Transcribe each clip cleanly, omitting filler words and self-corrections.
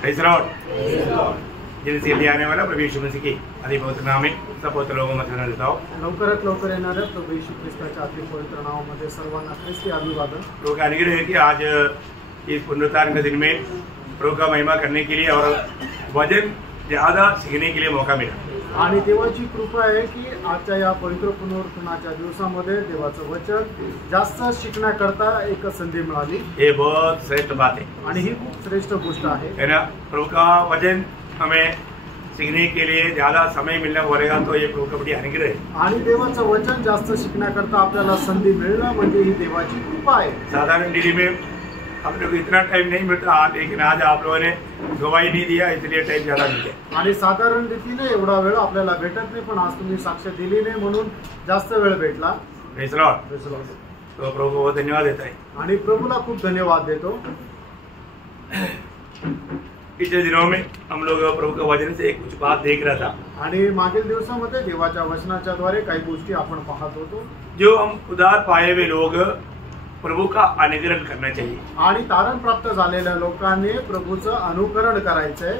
Praise Lord. जिनसे लिए आने वाला प्रभु यीशु मसीह की अति पवित्र नाम में सब पवित्र लोगों में मत देता हूं। लवकरात लवकर येणाऱ्या प्रभू येशू ख्रिस्ताच्या अति पवित्र नावामध्ये सर्वांना ख्रिस्ती अभिवादन। प्रभु का अनुग्रह है कि आज इस पुनरुत्थान के दिन में प्रभु का महिमा करने के लिए और वचन ज्यादा सीखने के लिए मौका मिला। आणि देवाची कृपा आहे की आजच्या या पवित्र पुनरुत्थानाच्या दिवसामध्ये देवाचं वचन जास्त शिकण्याकरता एक संधी मिळाली। ये बहुत श्रेष्ठ बात है आणि ही खूप श्रेष्ठ गोष्ट आहे ना। प्रभु का वचन हमें सीखने के लिए ज्यादा समय मिलना पड़ेगा तो ये प्रभु का बड़ी अनुग्रह है। आणि देवाचं वचन जास्त शिकण्याकरता आपल्याला संधी मिळणं म्हणजे ही देवाची कृपा आहे। साधारण दिल्ली में हम लोग इतना टाइम नहीं मिलता, लेकिन आज आप लोगों ने गवाही नहीं दिया इसलिए टाइम ज्यादा मिल गया। आणि साधारण रीतीने एवढा वेळ आपल्याला भेटत नाही, पण आज तुम्ही साक्ष दिली नाही म्हणून जास्त वेळ भेटला। Praise Lord. तो प्रभु को धन्यवाद देता है आणि प्रभूला खूप धन्यवाद देतो। पिछले दिनों में हम लोग प्रभु के वचन से कुछ बात देख रहा था आणि मागील दिवसामध्ये देवाच्या वचनाच्या द्वारे काही गोष्टी आपण पाहत होतो। जो हम उद्धार पाए हुए लोग प्रभु का अनुकरण करना चाहिए। आणि तारण प्राप्त झालेल्या लोकांनी प्रभूचं अनुकरण करायचंय।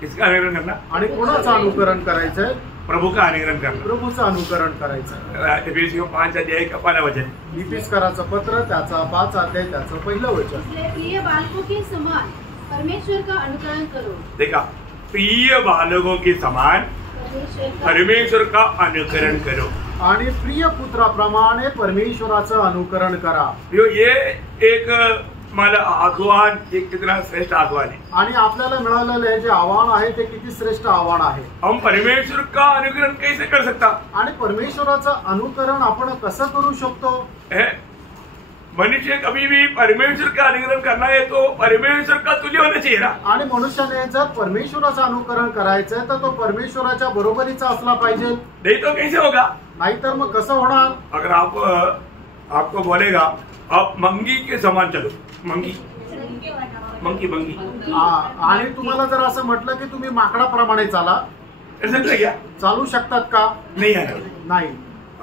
किसका अनुकरण करना? आणि कोणाचं अनुकरण करायचंय? प्रभु का अनुकरण करना। प्रभूचं अनुकरण करायचंय। इफिसियों 5 अध्याय का पहला वचन। इफिसकराचं पत्र त्याचा 5 अध्याय त्याचं पहिलं वचन। प्रिय बालकों के समान परमेश्वर का अनुकरण करो। देखा, प्रिय बालकों के समान परमेश्वर का अनुकरण करो। आणि प्रिय पुत्राप्रमाणे परमेश्वराचं अनुकरण करा। ये एक मला आह्वान, एक कितना श्रेष्ठ आह्वान है। आणि आपल्याला मिळालेलं हे जे आव्हान आहे ते किती श्रेष्ठ आव्हान आहे। हम परमेश्वर का अनुकरण कैसे कर सकता? आणि परमेश्वराचं अनुकरण आपण कसं करू शकतो? मनुष्य कभी भी परमेश्वर का अनुकरण करना है तो परमेश्वर का तुल्य होना चाहिए ना। आणि मनुष्याने जर परमेश्वराचं अनुकरण करायचंय तर तो परमेश्वराच्या बरोबरीचा असला पाहिजे। नहीं तो कैसे होगा? नाहीतर मग कसं होणार? अगर आपको बोलेगा आप मंगी के समान चलो, मंगी मंगी मंगी, आणि तुम्हाला जर असं म्हटलं की तुम्ही माकडाप्रमाणे चाला, क्या चालू शकतात का? नाही।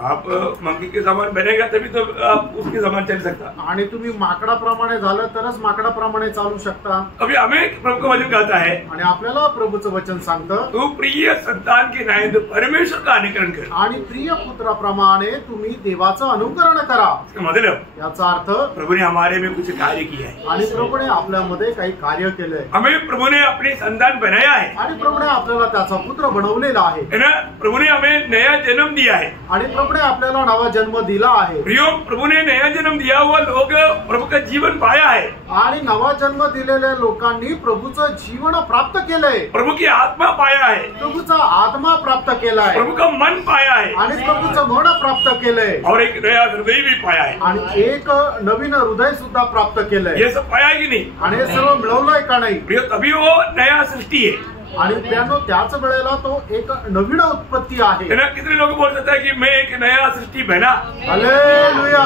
आप मंकी के समान बनेगा तभी तो आप उसके समान चल सकता। आणि तुम्ही माकडाप्रमाणे झालं तरच माकडाप्रमाणे चालू शकता। अभी हमें प्रभु का वचन कहता है आणि आपल्याला प्रभूचं वचन सांगतं तू प्रिय संतान के नाते तो परमेश्वर का अनुकरण कर। आणि प्रिय पुत्राप्रमाणे तुम्ही देवाचं अनुकरण करा। मतलब याचा अर्थ प्रभु ने हमारे में कुछ कार्य किया है आणि प्रभूने आपल्यामध्ये काही कार्य केलंय। हमें प्रभु ने अपने संतान बनाया है आणि प्रभूने आपल्याला त्याचा पुत्र बनवलेला आहे ना। प्रभु ने हमें नया जन्म दिया है आणि प्रभूने आपल्याला नवा जन्म दिला आहे। प्रभु ने नया जन्म दिया हुआ लोग प्रभु का जीवन पाया है आणि नवा जन्म दिलेल्या लोकांनी प्रभूचं जीवन प्राप्त केलंय। प्रभु की आत्मा पाया है, प्रभूचा आत्मा प्राप्त केलाय, प्रभु का मन पाया है आणि प्रभूचं मन प्राप्त केलंय, और एक नया हृदय भी पाया है आणि एक नवीन हृदय सुद्धा प्राप्त केलंय। ये सब पाया की नहीं? आणि हे सर्व मिळवलंय का नाही? तभी वो नया सृष्टि है। आणि त्यानो त्याच वेळेला तो एक नवीन उत्पत्ती आहे। कितने लोग बोल सकते हैं कि मैं एक नया सृष्टि बना? हालेलुया।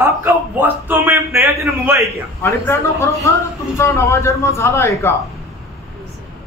आपका वास्तव में नया जन्म हुआ है क्या? आणि त्यानो खरोखर तुमचा नवा जन्म झाला आहे का?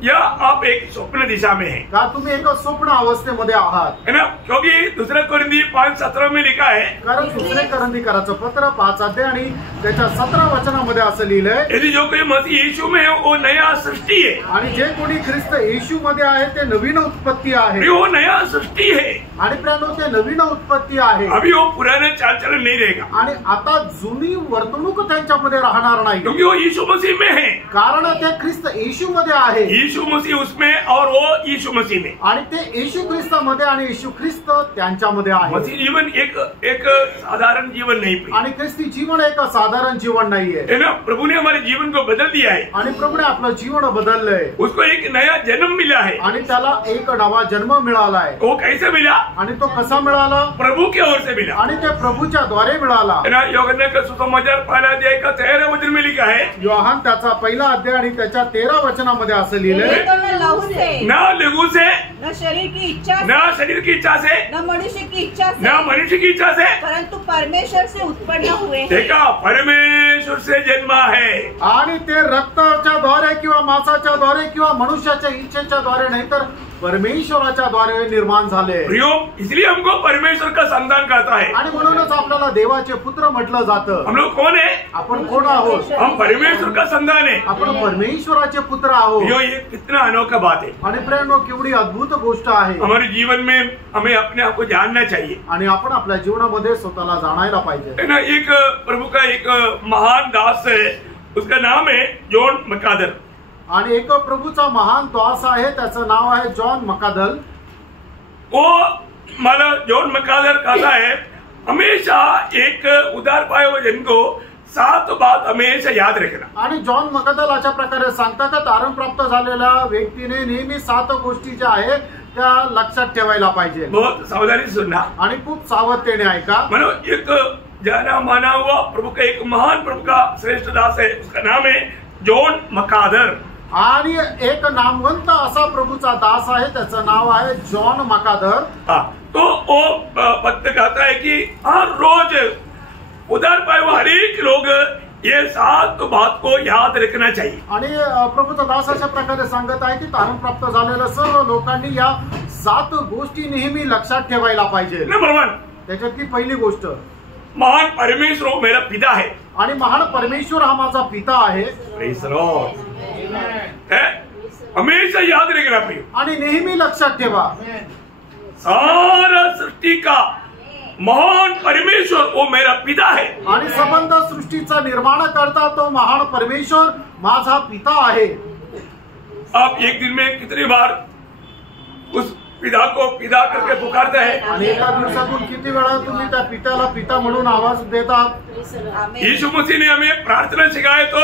या आप एक स्वप्न दिशा में हैं? का तुम्ही एक स्वप्न अवस्थेमध्ये आहात? है ना, क्योंकि दूसरे कोरिंथी 5:17 में लिखा है, कारण दुसरे कोरिंथीकराचं पत्र 5 अध्याय आणि त्याच्या 17 वचनामध्ये असं लिहिलंय, यदि जो कोई मसीह यीशु में है वो नया सृष्टि है। आणि जे कोणी ख्रिस्त येशू मध्ये आहे ते नवीन उत्पत्ती आहे। वो नया सृष्टि है आणि प्रियानो ते नवीन उत्पत्ती आहे। अभी वो पुराने चाल चलन नहीं रहेगा आणि आता जुनी वर्तणूक त्यांच्यामध्ये राहणार नाही, क्योंकि वो यीशु मसीह में है। कारण ते ख्रिस्त येशू मध्ये आहे। यीशु मसीह उसमें और वो यीशु मसीह में, आणि ते येशू ख्रिस्तामध्ये आणि येशू ख्रिस्त त्यांच्यामध्ये आहे। मसीह जीवन एक साधारण जीवन नहीं, आणि ख्रिस्ती जीवन एक साधारण जीवन नाहीये, है ना। प्रभु ने हमारे जीवन को बदल दिया है आणि प्रभूने आपलं जीवन बदललंय। उसको एक नया जन्म मिला है आणि त्याला एक नवा जन्म मिळालाय। वो कैसे मिला? आणि तो कसा मिळाला? प्रभु की ओर से मिला, आणि ते प्रभूच्या द्वारे मिळाला। है ना। यूहन्ना का सुसमाचार 1 अध्याय का 13 वचन में लिखा है, योहान त्याचा 1 अध्याय आणि त्याच्या 13 वचनामध्ये असं लिहिलंय, न लघु से, न शरीर की इच्छा, न शरीर की इच्छा से, न मनुष्य की इच्छा से, न मनुष्य की इच्छा से, परंतु परमेश्वर से उत्पन्न हुए। देखा, परमेश्वर से जन्मा है। आणि ते रक्ताच्या द्वारे द्वारे किंवा माणसाच्या द्वारे किंवा मनुष्याच्या इच्छेच्या द्वारे नाही तर परमेश्वराच्या द्वारे निर्माण झाले। प्रियो, इसलिए हमको परमेश्वर का संतान कहता है। आणि म्हणूनच आपल्याला देवाचे पुत्र म्हटलं जातं। हम लोग कौन है? आपण कोण आहोत? हम परमेश्वर का संतान है। आपण परमेश्वराचे पुत्र आहोत। ये कितना अनोखा बात है। आणि प्रेरणो केवढी अद्भुत गोष्ट आहे। हमारे जीवन में हमें अपने आप को जानना चाहिए आणि आपण आपल्या जीवनामध्ये स्वतःला जाणायला पाहिजे। है ना। एक प्रभु का एक महान दास है, उसका नाम है जॉन मकादर। आणि एक प्रभूचा महान दास आहे, त्याचं नाव आहे जॉन मकादल। वो मला जॉन मकादर कहता है, हमेशा एक उदार पाए हुए जन को 7 बात हमेशा याद रखना। आणि जॉन मकादल अशा प्रकारे सांगता का तारण प्राप्त झालेल्या व्यक्तीने नेहमी 7 गोष्टी ज्या आहेत त्या लक्षात ठेवायला पाहिजे। बहुत सावधानी सुनना आणि खूप सावधतेने ऐका। म्हणून एक जाना माना हुआ प्रभु का एक महान प्रभु का श्रेष्ठ दास है, उसका नाम है जॉन मकादर। आणि एक नामवंत असा प्रभूचा दास आहे, त्याचं नाव आहे जॉन मकादर। तो वो भक्त कहता है कि हर रोज उदार पाए हुए हर एक लोग ये 7 बात को याद रखना चाहिए। आणि प्रभूचा दास अशा प्रकारे सांगत आहे की तारण प्राप्त झालेल्या सर्व लोकांनी या 7 गोष्टी नेहमी लक्षात ठेवायला पाहिजे। नंबर 1, त्याच्यातली पहिली गोष्ट, महान परमेश्वर मेरा पिता है। आणि महान परमेश्वर हा माझा पिता आहे। Praise the Lord. हमेशा याद रखना प्रिय। आणि नेहमी लक्षात ठेवा, सारा सृष्टि का महान परमेश्वर वो मेरा पिता है। आणि संबंध सृष्टीचा निर्माण करता तो महान परमेश्वर माझा पिता आहे। आप एक दिन में कितनी बार उस पिता को पिता करके पुकारते हैं? आणि एका दिवसातून किती वेळा तुम्ही त्या पित्याला पिता म्हणून आवाज देतात? यीशु मसीह ने हमें प्रार्थना सिखाया, तो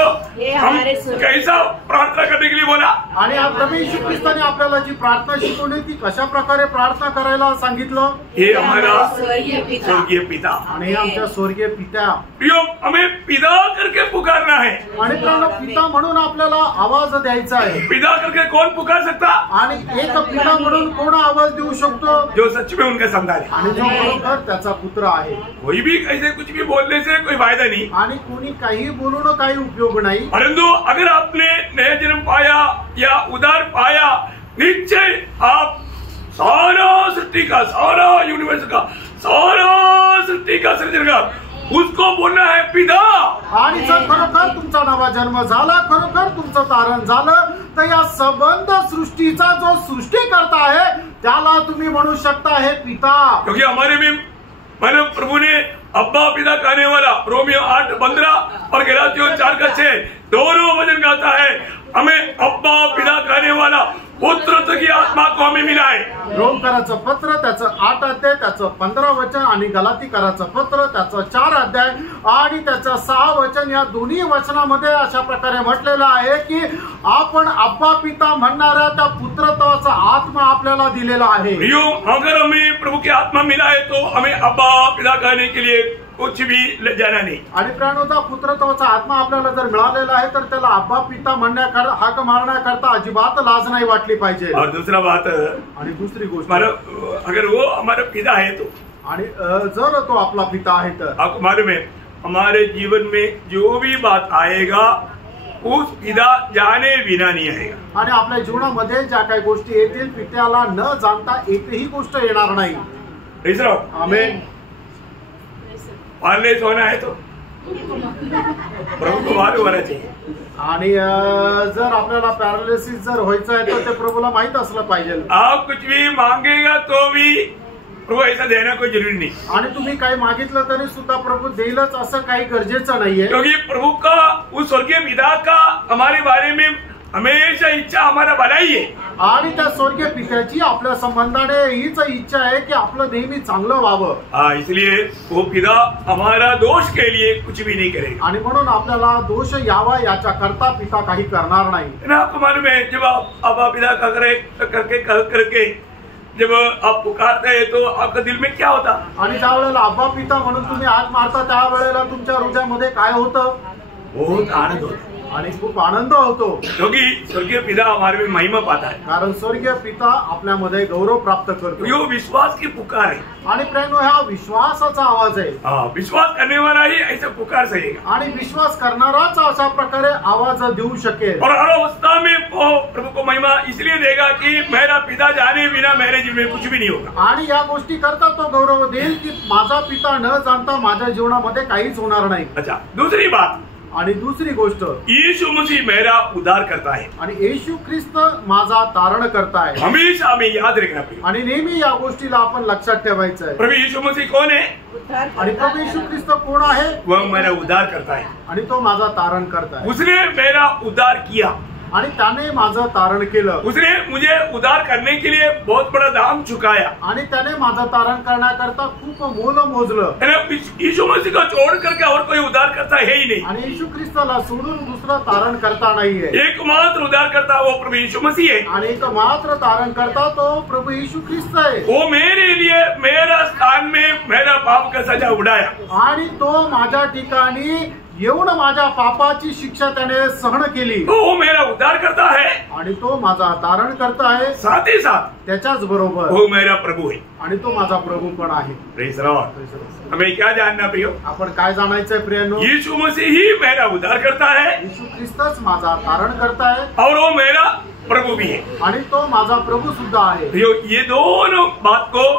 हम कैसा प्रार्थना करने के लिए बोला? आणि प्रभू येशू ख्रिस्ताने आपल्याला जी प्रार्थना शिकवली ती कशा प्रकारे प्रार्थना करायला सांगितलं? हे हमारा स्वर्गीय पिता। आणि आमच्या स्वर्गीय पिता। प्रियो, हमें पिता करके पुकारना है। आणि पिता म्हणून आपल्याला आवाज द्यायचा आहे। पिता करके कौन पुकार सकता? आणि एक पिता म्हणून कोण आवाज देऊ शकतो? जो सच में उनका संतान है, आणि जो खरोखर त्याचा पुत्र आहे। कोई भी ऐसे कुछ भी बोलने से कोई फायदा नहीं, आणि कोणी काही बोलून काही उपयोग नाही। परंतु अगर आपने नया जन्म पाया या उदार पाया, निश्चय आप सारा सृष्टि का, सारा यूनिवर्स का, सारा सृष्टि का सृजनकार, उसको बोलना है पिता। आणि जर खरोखर तुमचा नवा जन्म झाला, खरोखर तुमचं तारण झालं, तर या संबंध सृष्टीचा जो सृष्टिकर्ता आहे त्याला तुम्ही म्हणू शकता हे पिता। क्योंकि हमारे में मानो प्रभु ने अब्बा पिता कहने वाला रोमियो 8:15 और गलातियों 4:6 दोनों वचन कहता है, हमें अब्बा पिता कहने वाला पुत्र की आत्मा को हमें मिला है। रोमकराचं पत्र त्याचं 8 अध्याय त्याचं 15 वचन आणि गलातीकराचं पत्र त्याचं 4 अध्याय आणि त्याचं 6 वचन, या दोन्ही वचनामध्ये अशा प्रकारे म्हटलेलं आहे की आपण अब्बा पिता म्हणणाऱ्या त्या पुत्रत्वाचा आत्मा आपल्याला दिलेला आहे। अगर हमें प्रभु की आत्मा मिला है तो हमें अब्बा पिता कहने के लिए कुछ भी जाना नहीं। आणि प्राणोचा पुत्रत्वाचा आत्मा आपल्याला जर मिळालेला आहे तर त्याला अब्बा पिता म्हणण्याकरता, हाक मारण्याकरता अजिबात लाज नाही वाटली पाहिजे। और दूसरा बात, आणि दुसरी गोष्ट, अगर वो हमारा पिता है तो, आणि जर तो आपला पिता आहे तर आपको मालूम है हमारे जीवन में जो भी बात आएगा उस पिता जाने बिना नहीं आएगा। आणि आपल्या जीवनामध्ये ज्या काही गोष्टी येतील पित्याला न जाणता एकही गोष्ट येणार नाही। आमेन। पारलेस होना है तो प्रभु को मालूम होना चाहिए। आणि जर आपल्याला पॅरालिसिस जर व्हायचं आहे तर ते प्रभूला माहित असलं पाहिजे। आप कुछ भी मांगेगा तो भी प्रभु ऐसा देना कोई जरूरी नहीं। आणि तुम्ही काही मागितलं तरी सुद्धा प्रभू देईलच असं काही गरजेचं नाहीये। क्योंकि प्रभु का उस स्वर्गीय पिता का हमारे बारे में हमेशा इच्छा हमारा भलाई है। आणि त्या स्वर्गीय पित्याची आपल्या संबंधाने हीच इच्छा आहे की आपलं नेहमी चांगलं व्हावं। इसलिए वो पिता हमारा दोष के लिए कुछ भी नहीं करेगा। आणि म्हणून आपल्याला दोष यावा याच्या करता पिता काही करणार नाही। आपको मालूम है जब आप पिता करके जब आप पुकारते हैं तो आपका दिल में क्या होता? आणि ज्या वेळेला अब्बा पिता म्हणून तुम्ही हाक मारता त्या वेळेला तुमच्या हृदयामध्ये काय होतं? बहुत आनंद होता। आणि खूप आनंद होतो, क्योंकि स्वर्गीय पिता हमारे में महिमा पाता है। कारण स्वर्गीय पिता आपल्यामध्ये गौरव प्राप्त करतो। यो विश्वास की पुकार है, आणि प्रेम हा विश्वासाचा आवाज आहे। विश्वास करने वाला ही ऐसे पुकार सकेगा, आणि विश्वास करणाराच अशा प्रकारे आवाज देऊ शकेल। और हर अवस्था में वो प्रभु को महिमा इसलिए देगा कि मेरा पिता जाने बिना मेरे जीवन में कुछ भी नहीं होगा। आणि या गोष्टी करता तो गौरव देईल की माझा पिता न जाणता माझ्या जीवनामध्ये काहीच होणार नाही। अच्छा, दूसरी बात, आणि दुसरी गोष्ट, यीशु मसीह मेरा उद्धार करता है, आणि येशू ख्रिस्त माझा तारण करता है। हमेशा हमें याद रखना पड़ेगा। आणि नेहमी या गोष्टीला आपण लक्षात ठेवायचं आहे। प्रभु यीशु मसीह कौन है? आणि प्रभू येशू ख्रिस्त कोण आहे? वह मेरा उद्धार करता है, आणि तो माझा तारण करता है। उसने मेरा उद्धार किया, आणि त्याने माझं तारण केलं। उसने मुझे उद्धार करने के लिए बहुत बड़ा दाम चुकाया, आणि त्याने माझं तारण करण्याकरता खूप मोल मोजलं। यीशु मसीह को छोड़ करके और कोई उद्धार करता है ही नहीं। आणि येशू ख्रिस्ताला सोडून दुसरा तारण करता नाहीये। एकमात्र उद्धार करता वो प्रभु यीशु मसीह है। आणि एक मात्र तारण करता तो प्रभु येशू ख्रिस्त आहे। वो मेरे लिए मेरा स्थान में मेरा पाप का सजा उड़ाया, आणि तो माझ्या ठिकाणी येऊन माझ्या पापाची शिक्षा त्याने सहन केली। वो मेरा उद्धार करता है, आणि तो माझा तारण करता आहे, साथ ही साथ त्याच्याच बरोबर वो मेरा प्रभु है। आणि तो माझा प्रभू पण आहे। Praise the Lord. हमें क्या जानना प्रियो? आपण काय जाणायचंय प्रियांनो? यीशु मसीह ही मेरा उद्धार करता है, येशू ख्रिस्तच माझा तारण करता है, और वो मेरा प्रभु भी है। आणि तो माझा प्रभू सुद्धा आहे। प्रियो, ये दोनों बात को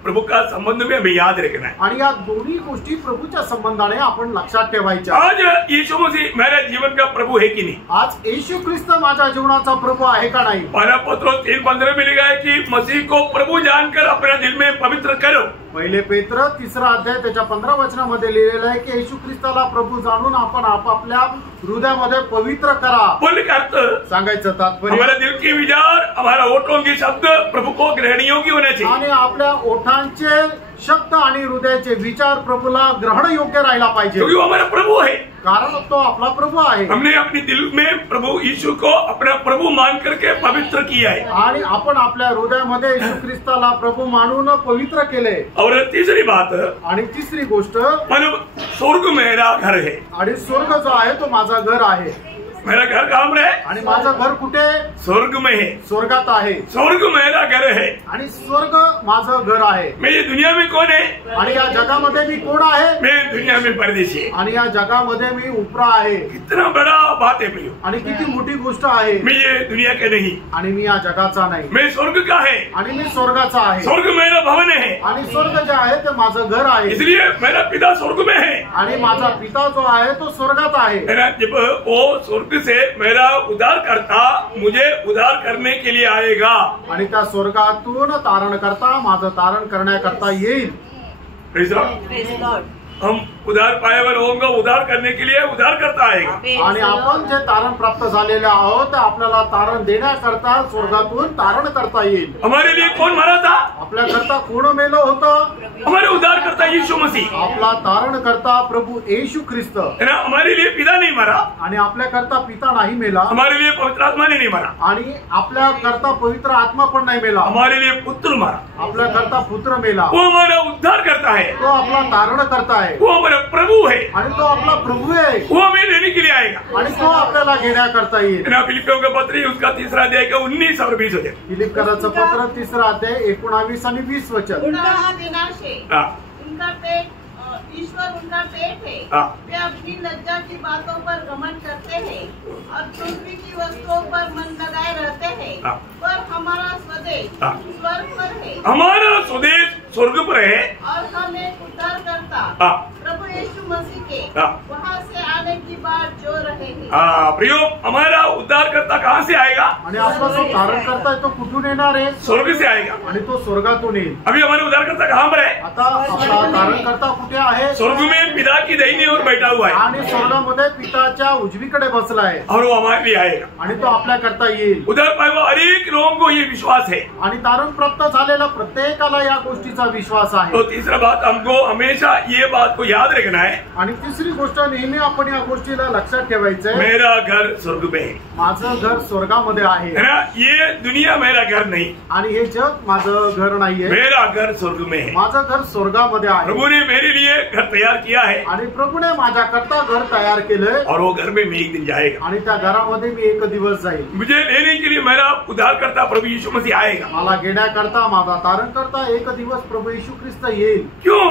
प्रभु का संबंध में हमें याद रखना है। आणि या दोन्ही गोष्टी प्रभूच्या संबंधाने आपण लक्षात ठेवायच्या। आज यीशु मसीह मेरे जीवन का प्रभु है कि नहीं? आज येशू ख्रिस्त माझ्या जीवनाचा प्रभू आहे का नाही? पहला पत्रोस 3:15 में लिखा है कि मसीह को प्रभु जानकर अपने दिल में पवित्र करो। पहिले पेत्र 3रा अध्याय त्याच्या 15 वचनामध्ये लिहिलेलं आहे की येशू ख्रिस्ताला प्रभू जाणून आपण आपापल्या हृदयामध्ये पवित्र करा। बोलने का अर्थ, सांगायचं तात्पर्य, हमारा दिल के विचार, हमारा होठों के शब्द प्रभु को ग्रहणीय की होने चाहिए। आणि आपल्या ओठांचे शब्द आणि हृदयाचे विचार प्रभूला ग्रहण योग्य राहायला पाहिजे, क्योंकि वो हमारा प्रभु है। कारण तो आपला प्रभू आहे। हमने अपने दिल में प्रभु यीशु को अपना प्रभु मान करके पवित्र किया है। आणि आपण आपल्या हृदयामध्ये येशू ख्रिस्ताला प्रभू मानून पवित्र केले। और तीसरी बात, आणि तिसरी गोष्ट, मतलब स्वर्ग मेरा घर है। आणि स्वर्ग जो आहे तो माझा घर आहे। मेरा घर कहाँ पर है? आणि माझं घर कुठे? स्वर्ग में है। स्वर्गात आहे। स्वर्ग मेरा घर है, आणि स्वर्ग माझं घर आहे। मैं ये दुनिया में कौन है? आणि या जगामध्ये मी कोण आहे? मैं दुनिया में परदेशी है। आणि या जगामध्ये मी उपरा आहे। कितना बड़ा बात है प्रियो। आणि किती मोठी गोष्ट आहे। मैं ये दुनिया का नहीं, आणि मी या जगाचा नाही, मैं स्वर्ग का है। आणि मी स्वर्गाचा आहे। स्वर्ग मेरा भवन है, आणि स्वर्ग जे आहे ते माझं घर आहे। इसलिए मेरा पिता स्वर्ग में है, आणि माझा पिता जो आहे तो स्वर्गात आहे। मेरा जब वो स्वर्ग से मेरा उद्धार करता मुझे उद्धार करने के लिए आएगा। आणि त्या स्वर्गातून तारण करता माझं तारण करण्याकरता येईल। Praise the Lord. हम उद्धार पाए हुए लोगों को उद्धार करने के लिए उद्धार करता आएगा। आणि आपण जे तारण प्राप्त झालेले आहोत ते आपल्याला तारण देण्याकरता स्वर्गातून तारण करता येईल। हमारे लिए कौन मरा था? आपल्याकरता कोण मेलं होतं? हमारे उद्धार करता यीशु मसीह। आपला तारण करता प्रभु येशू ख्रिस्त। है ना? हमारे लिए पिता नहीं मरा, आणि आपल्याकरता पिता नाही मेला, हमारे लिए पवित्र आत्मा ने नहीं मरा, आणि आपल्याकरता पवित्र आत्मा पण नाही मेला, हमारे लिए पुत्र मरा। आपल्याकरता पुत्र मेला। वो हमारा उद्धार करता है, तो आपला तारण करता है, वो हमारा प्रभु है, आणि तो आपला प्रभू आहे। वो हमें लेने के लिए आएगा। आणि तो आपल्याला घेण्याकरता येईल। है ना? फिलिपियों का पत्र उसका 3रा अध्याय का 19 और 20 वचन। फिलिप्पियराचं पत्र 3रा अध्याय 19 आणि 20 वचन। उनका विनाश है, उनका पेट ईश्वर उनका पेट है। वे अपनी लज्जा की बातों पर घमंड करते हैं और पृथ्वी की वस्तुओं पर मन लगाए रहते हैं। पर हमारा स्वदेश स्वर्ग पर है, हमारा स्वदेश स्वर्ग पर है, और हम एक उद्धार करता प्रभु यीशु मसीह के वहाँ से आने की बात जो रहेगी। प्रियो, हमारा उद्धार करता कहाँ से आएगा? आणि आपला जो तारण करता है तो कुठून येणार आहे? स्वर्ग से आएगा। आणि तो स्वर्गातून येईल। अभी हमारा उद्धार करता कहाँ पर है? आता आपला तारण करता कुठे आहे? स्वर्ग में पिता की दाहिनी ओर बैठा हुआ है, आणि स्वर्गामध्ये पिताच्या उजवीकडे बसला आहे, और वो हमारे लिए आएगा। आणि तो आपल्याकरता येईल। उद्धार पाए हुए अनेक लोगों को ये विश्वास है, आणि तारण प्राप्त झालेला प्रत्येकाला या गोष्टीचा विश्वास आहे। तो तीसरा बात, हमको हमेशा ये बात को याद रखना है, आणि तिसरी गोष्ट, नेहमी आपण या गोष्टीला लक्षात ठेवायचंय, मेरा घर स्वर्ग में है। माझं घर स्वर्गामध्ये स्वर्गामध्ये आहे है ना। ये दुनिया मेरा घर नहीं, आणि हे जग माझं घर नाहीये, मेरा घर स्वर्ग में है। माझं घर स्वर्गामध्ये आहे प्रभु ने मेरे लिए घर तैयार किया है आणि प्रभूने माझ्याकरता घर तयार केलंय और वो घर में मैं एक दिन जाएगा। आणि त्या घरामध्ये मी एक दिवस जाईल। मुझे लेने के लिए मेरा उद्धारकर्ता प्रभु यीशु मसीह आएगा। मला घेण्याकरता माझा तारण करता एक दिवस प्रभू येशू ख्रिस्त येईल। क्यों?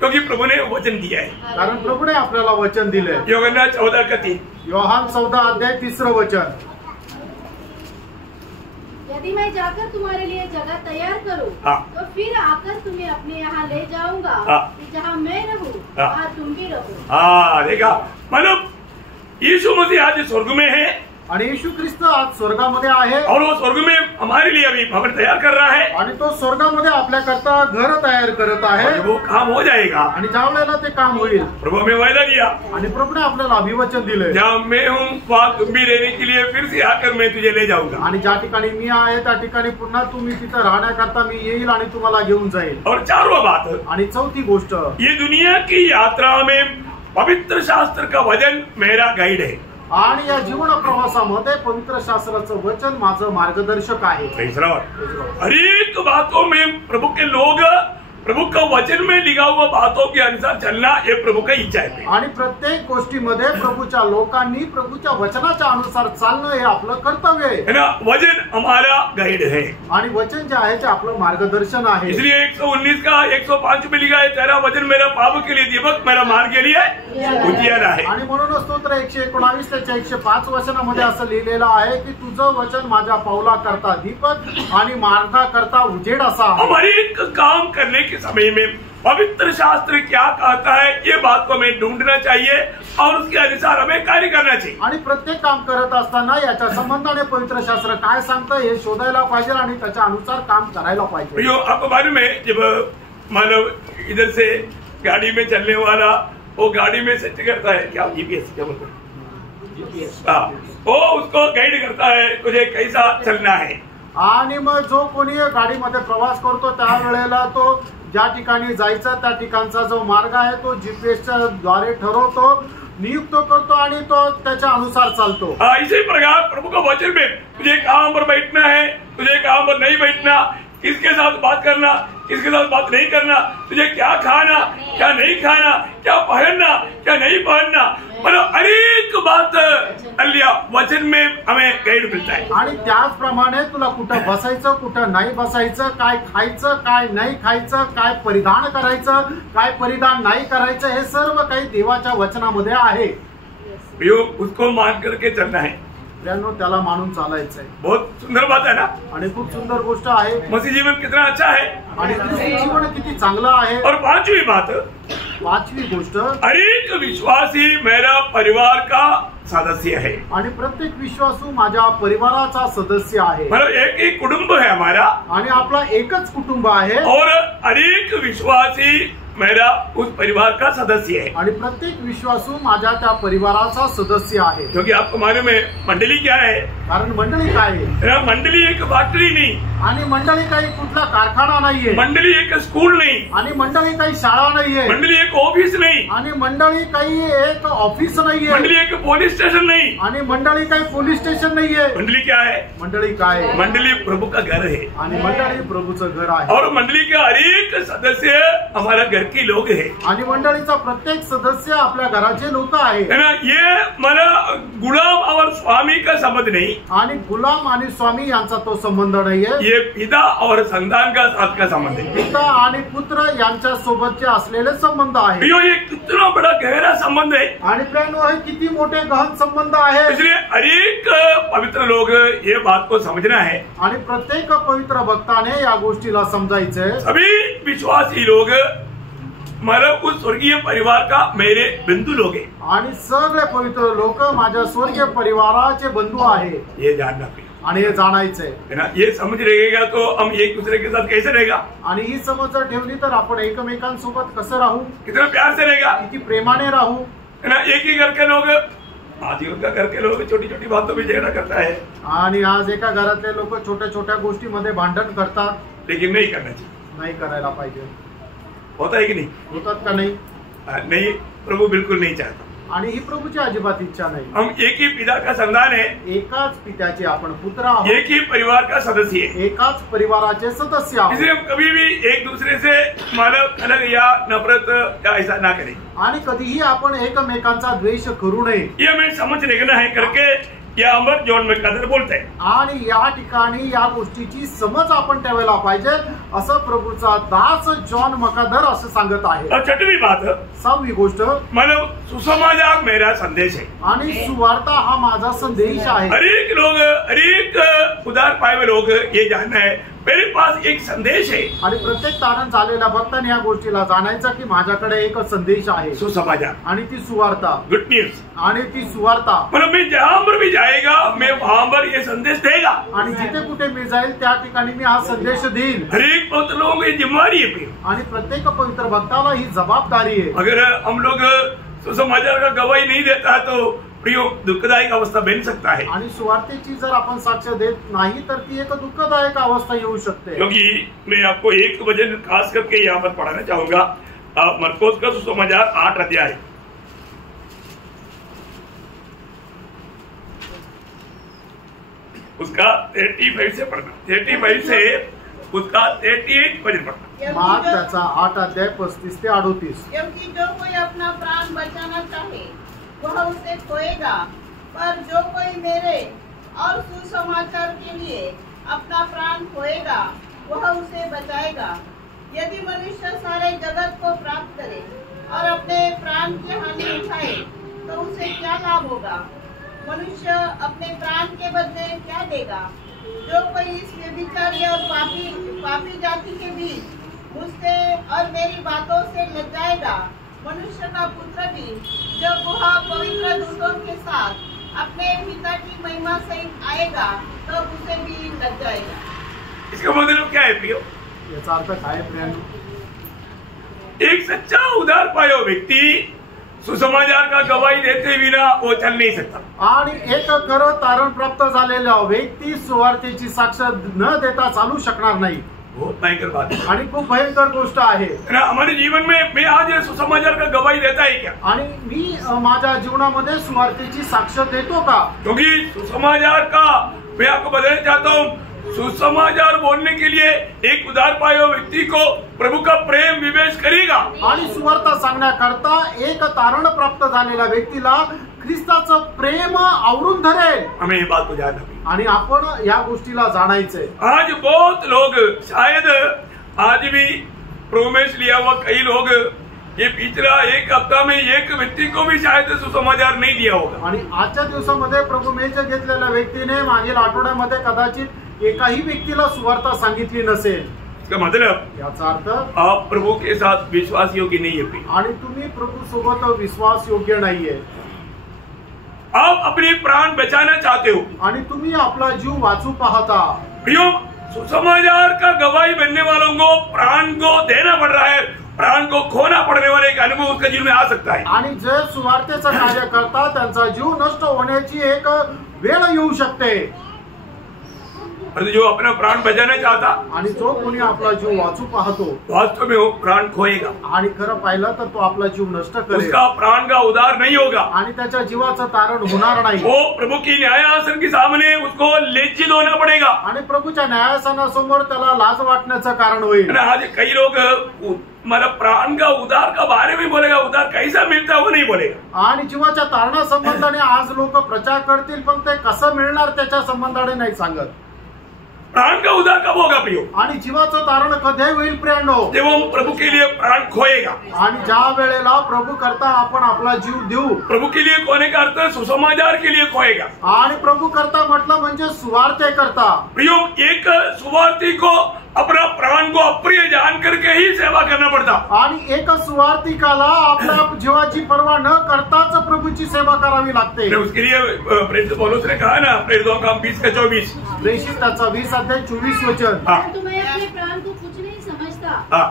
क्योंकि प्रभु ने वचन दिया है। कारण प्रभूने आपल्याला वचन दिले। यूहन्ना 14:3 योहान 14:3 वचन, यदि मैं जाकर तुम्हारे लिए जगह तैयार करूं, हाँ। तो फिर आकर तुम्हें अपने यहाँ ले जाऊंगा, हाँ। कि जहाँ मैं रहूं हाँ। वहाँ तुम भी रहो। हाँ, देखा, मतलब यीशु मसीह आज स्वर्ग में है आणि येशू ख्रिस्त आज स्वर्गामध्ये आहे और वो स्वर्ग में हमारे लिए अभी भवन तैयार कर रहा है आणि तो स्वर्गामध्ये आपल्याकरता घर तयार करत आहे और वो काम हो जाएगा। आणि ज्या वेळेला ते काम होईल प्रभु हमें वायदा दिया, आणि प्रभूने आपल्याला अभिवचन दिले, जहाँ मैं हूँ वहाँ तुम भी रहने के लिए फिर से आकर मैं तुझे ले जाऊंगा। आणि ज्या ठिकाणी मी आहे त्या ठिकाणी पुन्हा तुम्ही तिथं राहण्याकरता मी येईल आणि तुम्हाला घेऊन जाईल। और चारवा बात, आणि चौथी गोष्ट, ये दुनिया की यात्रा में पवित्र शास्त्र का वचन मेरा गाइड है। आणि या जीवन प्रवासामध्ये पवित्र शास्त्राचं वचन माझं मार्गदर्शक आहे। तीसरा, हर एक बातों में प्रभु के लोग प्रभु का वचन में लिखा हुआ बातों के अनुसार चलना ये प्रभु का इच्छा है। आणि प्रत्येक गोष्टीमध्ये प्रभूच्या लोकांनी प्रभूच्या वचनाच्या अनुसार चालणं हे आपलं कर्तव्य आहे। है ना, वचन हमारा गाइड है। आणि वचन जे आहे ते आपलं मार्गदर्शन आहे। इसलिए 119 का 105 में लिखा है, तेरा वचन मेरा पाप के लिए दीपक, मेरा मार्ग के लिए उजियारा है। आणि म्हणून स्तोत्र 119 त्याच्या 105 वचनामध्ये असं लिहिलेलं आहे की तुझं वचन माझ्या पावला करता दीपक आणि मार्गा करता उजेड असा आहे। हम हर एक काम करने के समय में पवित्र शास्त्र क्या कहता है ये बात को हमें ढूंढना चाहिए और उसके अनुसार हमें कार्य करना चाहिए। आणि प्रत्येक काम करत असताना याच्या संबंधाने पवित्र शास्त्र काय सांगतं हे शोधायला पाहिजे आणि त्याच्या अनुसार काम करायला पाहिजे। जो आपको मालूम है, जब मानव इधर से गाड़ी में चलने वाला वो गाड़ी में सेट करता है, क्या जीपीएस क्या बोलते हैं, वो उसको गाइड करता है तुझे कैसा चलना है। आणि मग जो कोणी गाडीमध्ये प्रवास करतो त्यावेळेला तो ज्या ठिकाणी जायचा त्या ठिकाणचा जो मार्ग आहे तो जीपीएसच्या द्वारे ठरवतो, नियुक्त करतो आणि तो त्याच्या अनुसार चालतो। इसी प्रकार प्रभु का वचन में तुझे कहाँ पर बैठना है, तुझे कहाँ पर नहीं बैठना, किसके साथ बात करना, किसके साथ बात नहीं करना, तुझे क्या खाना, क्या नहीं खाना, क्या पहनना, क्या नहीं पहनना, मतलब हर एक बात अल्लाह वचन में हमें गाइड मिलता है। आणि त्याचप्रमाणे तुला कुठं बसायचं, कुठं नाही बसायचं, काय खायचं, काय नाही खायचं, काय परिधान करायचं, काय परिधान नाही करायचं, हे सर्व काही देवाच्या वचनामध्ये आहे। उसको मान करके चलना है, त्याला मानून चालायचंय। बहुत सुंदर बात है ना, आणि खूप सुंदर गोष्ट आहे। मसीह जीवन कितना अच्छा है आणि ख्रिस्ती जीवन किती चांगलं आहे। और पांचवी बात, पाचवी गोष्ट, हर एक विश्वासी मेरा परिवार का सदस्य है। आणि प्रत्येक विश्वासू माझ्या परिवाराचा सदस्य आहे। मतलब एक ही कुटुंब है हमारा आणि आपला एकच कुटुंब आहे और हर एक विश्वासी मेरा उस परिवार का सदस्य है। आणि प्रत्येक विश्वासू माझ्या त्या परिवाराचा सदस्य आहे। क्योंकि आपको मालूम है मंडली क्या है, कारण मंडळी काय आहे? मंडली एक फैक्ट्री नहीं, आणि मंडळी काही कुठला कारखाना नाहीये, मंडली एक स्कूल नहीं, आणि मंडळी काही शाळा नाहीये, मंडली एक ऑफिस नहीं, आणि मंडळी काही एक ऑफिस नाहीये, मंडली एक पुलिस स्टेशन नहीं, आणि मंडळी काही पोलीस स्टेशन नाहीये। मंडली क्या है? मंडळी काय आहे? मंडली प्रभु का घर है आणि मंडळी प्रभूचं घर आहे। और मंडली के हर एक सदस्य हमारा घर की लोग है। आणि मंडळीचा प्रत्येक सदस्य आपल्या घराचे लोक आहे। है ना, ये मला गुलाम और स्वामी का संबंध नहीं, आणि गुलाम आणि स्वामी यांचा तो संबंध नाहीये, ये पिता और संतान का साथ का संबंध है। पिता आणि पुत्र यांच्या सोबतचे असलेले संबंध आहे। ये कितना बड़ा गहरा संबंध है। आणि प्रेम हे किती मोठे गहन संबंध आहे। इसलिए हर एक पवित्र लोग ये बात को समझना है, आणि प्रत्येक पवित्र भक्ताने या गोष्टीला समजायचे। सभी विश्वासी लोग मतलब उस स्वर्गीय परिवार का मेरे बंधु लोग हैं। आणि सगळे पवित्र लोक माझ्या स्वर्गीय परिवाराचे बंधू आहे, ये जानना चाहिए आणि हे जाणायचंय। है ना, ये समझ रहेगा तो हम एक दूसरे के साथ कैसे रहेगा, आणि ही समज जर ठेवली तर आपण एकमेकांसोबत कसं राहू, कितना प्यार से रहेगा, किती प्रेमाने राहू। है ना। एक ही घर के लोग, आज ही उनका घर के लोग छोटी छोटी बातों में झगड़ा करता है, आणि आज एका घरातले लोक छोट्या छोट्या गोष्टीमध्ये भांडण करतात, लेकिन नहीं करना चाहिए। नाही करायला पाहिजे। होता है कि नहीं? होतात का नाही? नहीं, प्रभु बिल्कुल नहीं चाहता। आणि ही प्रभूची अजिबात इच्छा नाही. हम एक ही पिता का संतान है, एकाच पित्याचे आपण पुत्र आहोत, एक ही परिवार का सदस्य है. एकाच परिवाराचे सदस्य आहोत. इसलिए हम कभी भी एक दूसरे से मानव अलग या नफरत या ऐसा ना करें. आणि कधीही आपण एकमेकांचा द्वेष करू नये. ये हमें समझ रखना है करके या अमर जॉन मैकादर बोलते हैं. आणि या ठिकाणी या गोष्टीची समज आपण ठेवायला पाहिजे असं प्रभूचा दास जॉन मकादर असं सांगत आहे. और छठवीं बात, 6वी गोष्ट, मानव सुसमाचार मेरा संदेश है. आणि सुवार्ता हा माझा संदेश आहे. हरेक उदार पाए हुए लोग ये जानना है मेरे पास एक संदेश है. आणि प्रत्येक तारण झालेल्या भक्तांनी या गोष्टीला जाणायचं की माझ्याकडे एक संदेश आहे, सुसमाचार, आणि ती सुवार्ता, गुड न्यूज. आणि ती सुवार्ता मतलब मैं जहां पर भी जाएगा मैं वहां पर ये संदेश देगा. आणि जिथे कुठे मी जाईल त्या ठिकाणी मी हा संदेश देईन. हरेक पवित्र लोगों की जिम्मेवारी है. आणि प्रत्येक पवित्र भक्ताला ही जबाबदारी आहे. अगर हम लोग सुसमाचार का गवाही नहीं देता तो प्रियो दुखदायक अवस्था बन सकता है. आणि सुवार्तेची जर आपण साक्ष देत नाही तर ती एक दुःखदायक अवस्था येऊ शकते. क्योंकि मैं आपको एक वचन खास करके यहाँ पर पढ़ाना चाहूंगा. मरकोस का सुसमाचार 8 अध्याय, उसका 35 से पढ़ना, 35 से उसका 38 वचन पढ़ना. मार्क त्याचा 8 अध्याय 35 ते 38. क्योंकि जो कोई अपना प्राण बचाना चाहे वह उसे खोएगा, पर जो कोई मेरे और सुसमाचार के लिए अपना प्राण खोएगा वह उसे बचाएगा. यदि मनुष्य सारे जगत को प्राप्त करे और अपने प्राण की हानि उठाए तो उसे क्या लाभ होगा? मनुष्य अपने प्राण के बदले क्या देगा? जो कोई इस व्यभिचारी और पापी जाति के बीच मुझसे और मेरी बातों से लजाएगा, मनुष्य का पुत्र भी जब वह पवित्र दूतों के साथ अपने पिता की महिमा सहित आएगा तब उसे भी लग जाएगा. इसका मतलब क्या है प्रियो? याचा अर्थ काय प्रियांनो? एक सच्चा उदार पाया व्यक्ति सुसमाचार का गवाही देते बिना वो चल नहीं सकता. आणि एक खरं तारण प्राप्त झालेला व्यक्ती सुवार्तेची साक्ष न देता चालू शकणार नाही. बहुत भयंकर बात है. आणि खूप भयंकर गोष्ट आहे. हमारे जीवन में मैं आज सुसमाचार का गवाही देता है क्या? आणि मी माझ्या जीवनामध्ये सुवार्तेची साक्ष देतो का? क्योंकि सुसमाचार का मैं आपको बताना चाहता हूँ, सुसमाचार बोलने के लिए एक उदार पाया व्यक्ति को प्रभु का प्रेम विवेश करेगा. आणि सुवार्ता सांगण्याकरता एक तारण प्राप्त झालेल्या व्यक्तीला ख्रिस्ताचं प्रेम आवरून धरेल. हमें ये बात को जानना है. आणि आपण या गोष्टीला जाणायचंय. आज बहुत लोग, शायद आज भी प्रोमेश लिया हुआ कई लोग, ये पिछला एक हफ्ता में एक व्यक्ति को भी शायद सुसमाचार नहीं दिया होगा. आणि आजच्या दिवसामध्ये प्रभू मेज घेतलेल्या व्यक्तीने मागील आठवड्यामध्ये कदाचित एकाही व्यक्तीला सुवार्ता सांगितली नसेल. इसका मतलब याचा अर्थ आप प्रभु के साथ विश्वास योग्य नहीं है. आणि तुम्ही प्रभू सोबत विश्वास योग्य नाहीये. आप अपने प्राण बचाना चाहते हो आणि तुम्ही आपला जीव वाचू पाहता. प्रियो, सुसमाचार का गवाही बनने वालों को प्राण को देना पड़ रहा है. प्राण को खोना पड़ने वाले एक अनुभव उसके जीवन में आ सकता है. आणि जे सुवार्तेचं कार्य करतात त्यांचा जीव नष्ट होण्याची एक वेळ येऊ शकते. जो अपना प्राण बचाना चाहता आणि जो कोणी आपला जीव वाचू पाहतो वास्तव में वो प्राण खोएगा. आणि खरं पाहिलं तर तो आपला जीव नष्ट करेल. उसका प्राण का उद्धार नहीं होगा. आणि त्याच्या जीवाचं तारण होणार नाही. वो प्रभु की न्यायासन के सामने उसको लज्जित होना पड़ेगा. आणि प्रभूच्या न्यायासनासमोर त्याला लाज वाटण्याचं कारण होईल. आज कई लोग मतलब प्राण का उद्धार का बारे में बोलेगा, उद्धार कैसा मिलता है वो नहीं बोलेगा. आणि जीवाच्या तारणा संबंधाने आज लोक प्रचार करतील पण ते कसं मिळणार त्याच्या संबंधाने नाही सांगत. प्राण का उद्धार कब होगा प्रियो? आणि जीवाचं तारण कधी होईल प्रियांनो? जब वो प्रभु के लिए प्राण खोएगा. आणि ज्या वेळेला प्रभू करता आपण आपला जीव देऊ. प्रभु के लिए खोने का अर्थ सुसमाचार के लिए खोएगा. आणि प्रभू करता म्हटलं म्हणजे सुवार्ते करता. प्रियो, एक सुवार्थी को अपना प्राण को अप्रिय जान करके ही सेवा करना पड़ता. आणि एक सुवार्तिकाला आपल्या जीवाची पर्वा न करताच प्रभूची सेवा करावी लागते. उसके लिए प्रेरित पौलुस ने कहा ना, प्रेरितों का 20:24, प्रेषित त्याचा 20 अध्याय 24 वचन. परंतु मैं अपने प्राण को कुछ नहीं समझता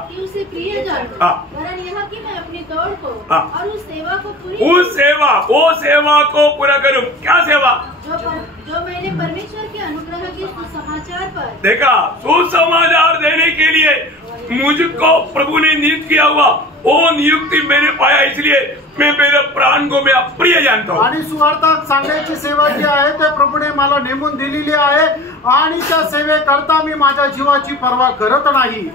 कि उसे प्रिय जानूं, वरन यह कि मैं अपनी दौड़ को और उस सेवा को पूरा करूं. क्या सेवा? जो मैंने परमेश्वर के अनुग्रह के सुसमाचार पर देखा. सुसमाचार देने के लिए मुझको प्रभु ने नियुक्त किया हुआ, वो नियुक्ति मैंने पाया, इसलिए मैं मेरे प्राण को मैं अप्रिय जानता हूँ। आणि सुवार्ता सांगायची सेवा जी आहे ते प्रभूने मला नेमून दिलेली आहे आणि त्या सेवेकरता मी माझ्या जीवाची पर्वा करत नाही।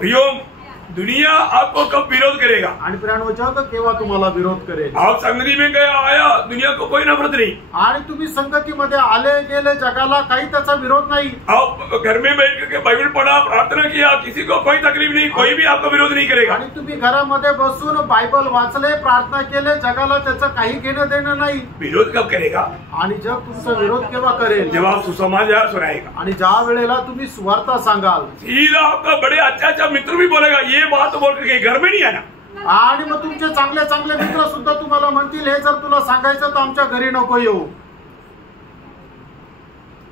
दुनिया आपको कब विरोध करेगा? आणि प्रियानो जग केव्हा तुम्हाला विरोध करेल? आप संगति में गया आया, दुनिया को कोई नफरत नहीं। आणि तुम्ही संगतीमध्ये आले गेले, जगाला काही त्याचा विरोध नाही। आप घर में बैठ करके बाइबल पढ़ा, प्रार्थना किया, किसी को कोई तकलीफ नहीं, कोई भी आपका विरोध नहीं करेगा। आणि तुम्ही घरामध्ये बसून बायबल वाचले, प्रार्थना केले, जगाला त्याचं काही घेणं देणं नाही। विरोध कब करेगा? आणि जग तुमचा विरोध केव्हा करेल? जब आप सुसमाचार सुनाएगा। आणि ज्या वेळेला तुम्ही सुवार्ता सांगाल, सीधा आपका बड़े अच्छा मित्र भी बोलेगा ये बात बोल करके घर में नहीं आना। आणि मग तुमचे चांगले चांगले मित्र सुद्धा तुम्हाला म्हणतील हे जर तुला सांगायचं तर आमच्या घरी नको येऊ।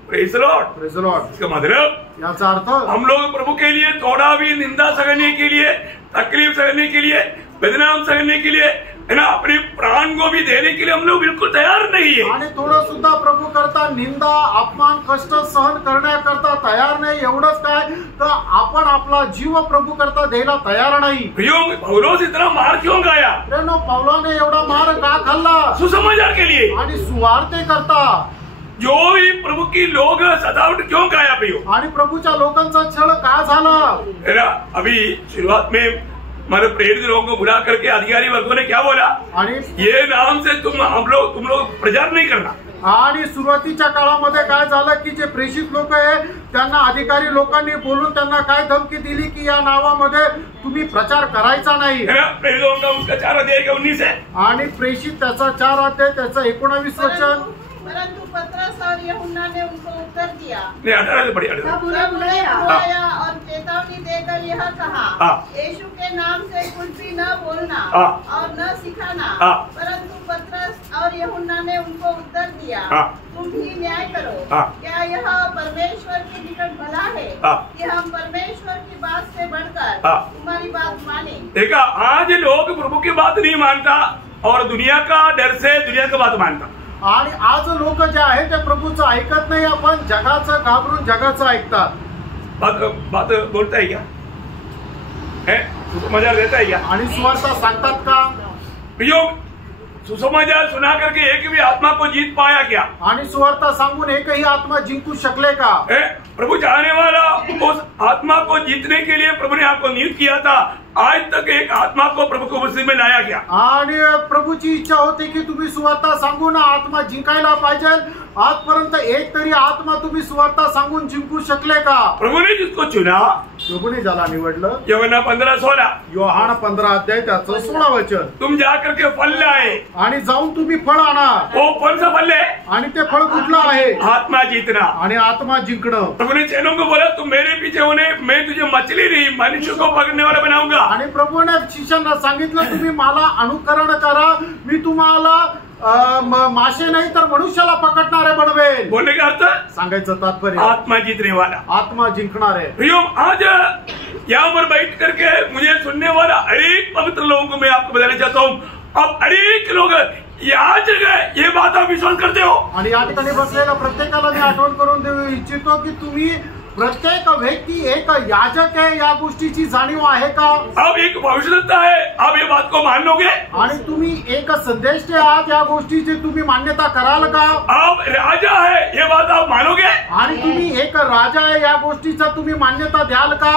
Praise Lord, praise Lord. इसका मतलब याचा अर्थ हम लोग प्रभु के लिए थोड़ा भी निंदा सहने के लिए, तकलीफ सहने के लिए, बदनाम सहने के लिए, है ना, अपने प्राण को भी देने के लिए हम लोग बिल्कुल तैयार नहीं है। आणि थोडं सुद्धा प्रभू करता निंदा, अपमान, कष्ट सहन करण्याकरता तयार नाही। एवढंच काय तर आपण आपला जीव प्रभू करता द्यायला तयार नाही। पौलोस इतना मार क्यों खाया? पौलाने एवढा मार का खाल्ला? सुसमाचार के लिए आणि सुवार्ते करता। जो ही प्रभु की लोग सतावट क्यों खाया पियो? आणि प्रभूच्या लोकांचा छळ का झाला? अभी शुरुआत में हमारे प्रेरित लोगों को बुला करके अधिकारी वर्गों ने क्या बोला? ये नाम से तुम लोग प्रचार नहीं करना। आणि सुरुवातीच्या काळामध्ये काय झालं की जे प्रेषित लोक आहे त्यांना अधिकारी लोकांनी बोलून त्यांना काय धमकी दिली की या नावामध्ये तुम्ही प्रचार करायचा नाही। प्रेरितों का उसका 4 अध्याय का 19 है। आणि प्रेषित त्याचा 4 अध्याय त्याचा 19 वचन। परंतु पतरस और यूहन्ना ने उनको उत्तर दिया। नहीं 18 से पढ़िए। बुलाया और चेतावनी देकर यह कहा, यीशु के नाम से कुछ भी न बोलना और न सिखाना। परंतु पतरस और यूहन्ना ने उनको उत्तर दिया, तुम ही न्याय करो। क्या यह परमेश्वर के निकट भला है कि हम परमेश्वर की बात से बढ़कर तुम्हारी बात माने? देखा, आज लोग प्रभु की बात नहीं मानता और दुनिया का डर से दुनिया की बात मानता। आणि आज लोक जे आहे ते प्रभूचं ऐकत नाही, आपण जगाचं घाबरून जगाचं ऐकतात। बात बोलता है क्या? सुसमाचार देता है क्या? आणि सुवार्ता सांगतात का? सुसमाचार सुना करके एक भी आत्मा को जीत पाया क्या? आणि सुवार्ता सांगून एकही आत्मा जिंकू शकले का? प्रभु चाहने वाला उस आत्मा को जीतने के लिए प्रभु ने आपको नियुक्त किया था। आज तक एक आत्मा को प्रभु को मसीह में लाया गया। आणि प्रभूची इच्छा होती की तुम्ही सुवार्ता सांगून आत्मा जिंकायला पाहिजे। आजपर्यंत एक तरी आत्मा तुम्ही सुवार्ता सांगून जिंकू शकले का? प्रभु ने जिसको चुना, प्रभूने ज्याला निवडलं, यूहन्ना 15:16, योहान 15 अध्याय त्याचं 16 वचन, तुम जाकर के फल लाए आणि जाऊन तुम्ही फळ आणा। वो कौन सा फल है? आणि ते फळ कुठलं आहे? आत्मा जीतना आणि आत्मा जिंकणं। प्रभु ने चेलों को बोला, तुम मेरे पीछे होने, मैं तुझे मछली नहीं मनुष्य को पकड़ने वाला बनाऊंगा। आणि प्रभूने शिष्यांना सांगितलं, तुम्ही मला अनुकरण करा, मी तुम्हाला मासे नाही तर मनुष्याला पकडणारे बनवेल। बोलने का अर्थ, सांगायचं तात्पर्य आत्मा जीतने वाला, आत्मा जिंकणारे। आज यहाँ पर बैठ करके मुझे सुनने वाला अनेक पवित्र लोगों को मैं आपको बताना चाहता हूँ, अब अनेक लोग या जगह ये बात आप विश्वास करते हो? आणि या ठिकाणी बसलेल्या प्रत्येकाला मी आठवण करून देऊ इच्छितो की तुम्ही प्रत्येक व्यक्ती एक याजक है, या गोष्टीची जाणीव आहे का? अब एक भविष्यवक्ता है, आप ये बात को मान लोगे? आणि तुम्ही एक संदेश आहात, या गोष्टीची तुम्ही मान्यता कराल का? आप राजा है, ये बात आप मानोगे? आणि तुम्ही एक राजा आहे, या गोष्टीचा तुम्ही मान्यता द्याल का?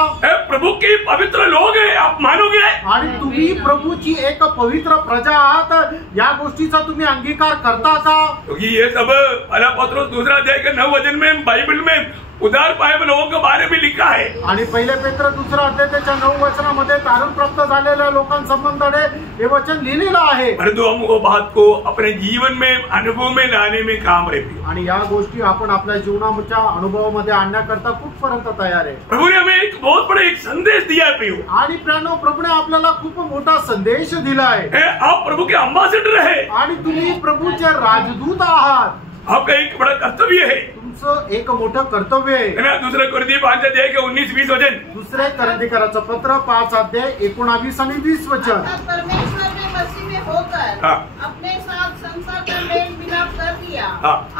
प्रभु की पवित्र लोग है, आप मानोगे? आणि तुम्ही प्रभूची एक पवित्र प्रजा आहात, या गोष्टीचा तुम्ही अंगीकार करता का? क्योंकि ये सब पहला पत्रोस 2 अध्याय के 9 वचन में बाइबल में उदार पाए लोगों के बारे में लिखा है। आणि पहिले पेत्र 2 अध्याय त्याच्या 9 वचनामध्ये तारण प्राप्त झालेल्या लोकांसंबंधाने हे वचन लिहिलेलं आहे। परंतु हम वो बात को अपने जीवन में अनुभव में लाने में काम रहे। आणि या गोष्टी आपण आपल्या जीवनाच्या अनुभवामध्ये आणण्याकरता कुठपर्यंत तयार आहे? प्रभु ने हमें एक बहुत बड़ा एक संदेश दिया है प्रियो। आणि प्रियानो, प्रभूने आपल्याला खूप मोठा संदेश दिला आहे। आप प्रभु के अंबासिडर है आणि तुम्ही प्रभूचे राजदूत आहात। आपका एक बड़ा कर्तव्य है, तुमचं एक मोठं कर्तव्य आहे ना। दूसरे कुरिन्थी 5 अध्याय के 19-20 वचन, दुसरे कुरिन्थीकराचं पत्र 5 अध्याय 19 आणि 20 वचन। परमेश्वर ने मसीह में होकर अपने साथ संसार का मेल मिलाप कर दिया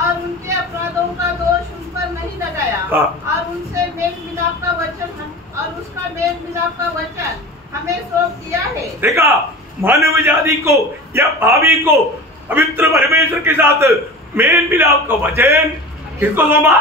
और उनके अपराधों का दोष उन पर नहीं लगाया और उनसे मेल मिलाप का वचन और उसका मेल मिलाप का वचन हमें सौंप दिया है। देखा, मानव जाति को या भावी को पवित्र परमेश्वर के साथ मेल मिलाप का वचन किसको सौंपा?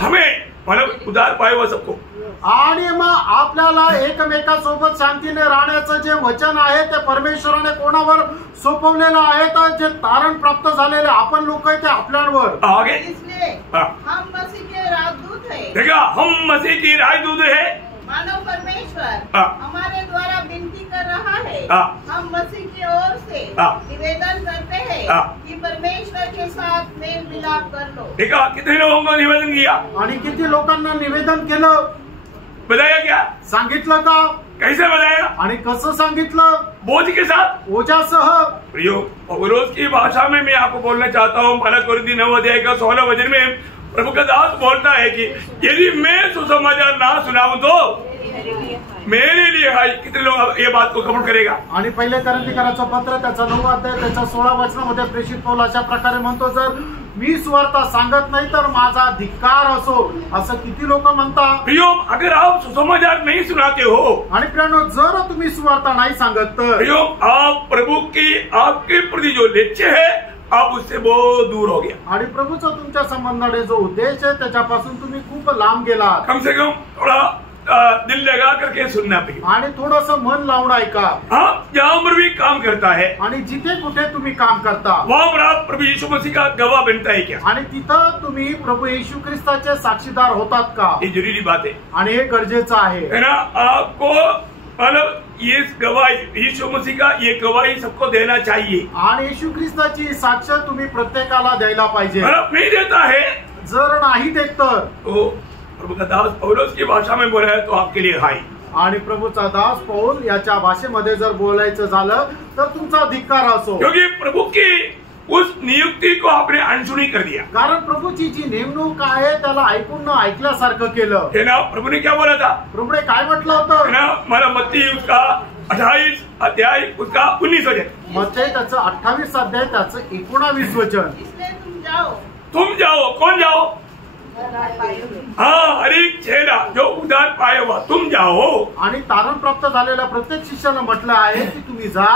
हमें, मतलब उद्धार पाए हुआ सबको। आणि मग आपल्याला एकमेकांसोबत शांतीने राहण्याचं जे वचन आहे ते परमेश्वराने कोणावर सोपवलेलं आहे? तर जे तारण प्राप्त झालेले आपण लोक आहे ते आपल्यावर। आगे इसलिए हम मसीह के राजदूत हैं। देखा, हम मसीह की राजदूत है। मानव परमेश्वर हमारे द्वारा विनती कर रहा है। हम मसीह की ओर से निवेदन करते हैं कि परमेश्वर के साथ मेल मिलाप कर लो। देखा, कितने लोगों को निवेदन किया आणि किती लोकांना निवेदन केलं? बताया क्या? सांगितलं का? कैसे बताया? आणि कसं सांगितलं? बोझ के साथ, ओझासह। प्रियो, पौलुस की भाषा में मैं आपको बोलना चाहता हूँ। पहला कोरिन्थी 9 अध्याय का 16 वचन में प्रभु का दास बोलता है कि यदि मैं सुसमाचार ना सुनाऊं तो मेरे लिए है। कितने लोग ये बात को कबूल करेगा? आणि पहिले कोरिन्थीकरांचं पत्र त्याचा 9 अध्याय त्याच्या 16 वचनामध्ये प्रेषित पौल अशा प्रकारे म्हणतो, जर मी सुवार्ता सांगत नाही तर माझा धिक्कार असो, असं किती लोक म्हणतात? प्रियो, अगर आप सुसमाचार नहीं सुनाते हो, आणि प्रियानो, जर तुम्ही सुवार्ता नाही सांगत तर प्रियो, आप प्रभु की आपके प्रति जो लक्ष्य है आप उससे बहुत दूर हो गया। आणि प्रभूचा तुमच्या संबंधाने जो उद्देश आहे त्याच्यापासून तुम्ही खूप लांब गेलात। कम से कम थोड़ा दिल लगा करके सुनना चाहिए। आणि थोडंसं मन लावून ऐका। आप जहाँ पर भी काम करता है, आणि जिथे कुठे तुम्ही काम करता वहाँ पर आप प्रभु यीशु मसीह का गवाह बनता है क्या? आणि तिथं तुम्ही प्रभू येशू ख्रिस्ताचे साक्षीदार होतात का? ये जरूरी बात है, आणि हे गरजेचं आहे है ना? आपको मतलब ये गवाही, यीशु मसीह का ये गवाही सबको देना चाहिए। आणि येशू ख्रिस्ताची साक्ष तुम्ही प्रत्येकाला द्यायला पाहिजे। अगर आप नहीं देता है जर नाही देत तर तो प्रभु का दास पौलुस की भाषा में बोला है तो आपके लिए हाय। आणि प्रभूचा दास पौल याच्या भाषेमध्ये जर बोलायचं झालं तर तुमचा धिक्कार असो, क्योंकि प्रभु की उस नियुक्ति को आपने अनसुनी कर दिया। कारण प्रभूची जी नेमणूक आहे त्याला ऐकून न ऐकल्यासारखं केलं। है ना? प्रभु ने क्या बोला था? प्रभूने काय म्हटलं है होतं? ना? हमारा मत्ती उसका 28 अध्याय उसका 19 वचन। मत्ती त्याचं 28 अध्याय त्याचं 19 वचन। इसलिए तुम जाओ। कौन जाओ? हाँ, हर एक चेला जो उद्धार पाया हुआ तुम जाओ। आणि तारण प्राप्त झालेल्या प्रत्येक शिष्याला म्हटलं आहे की तुम्ही जा,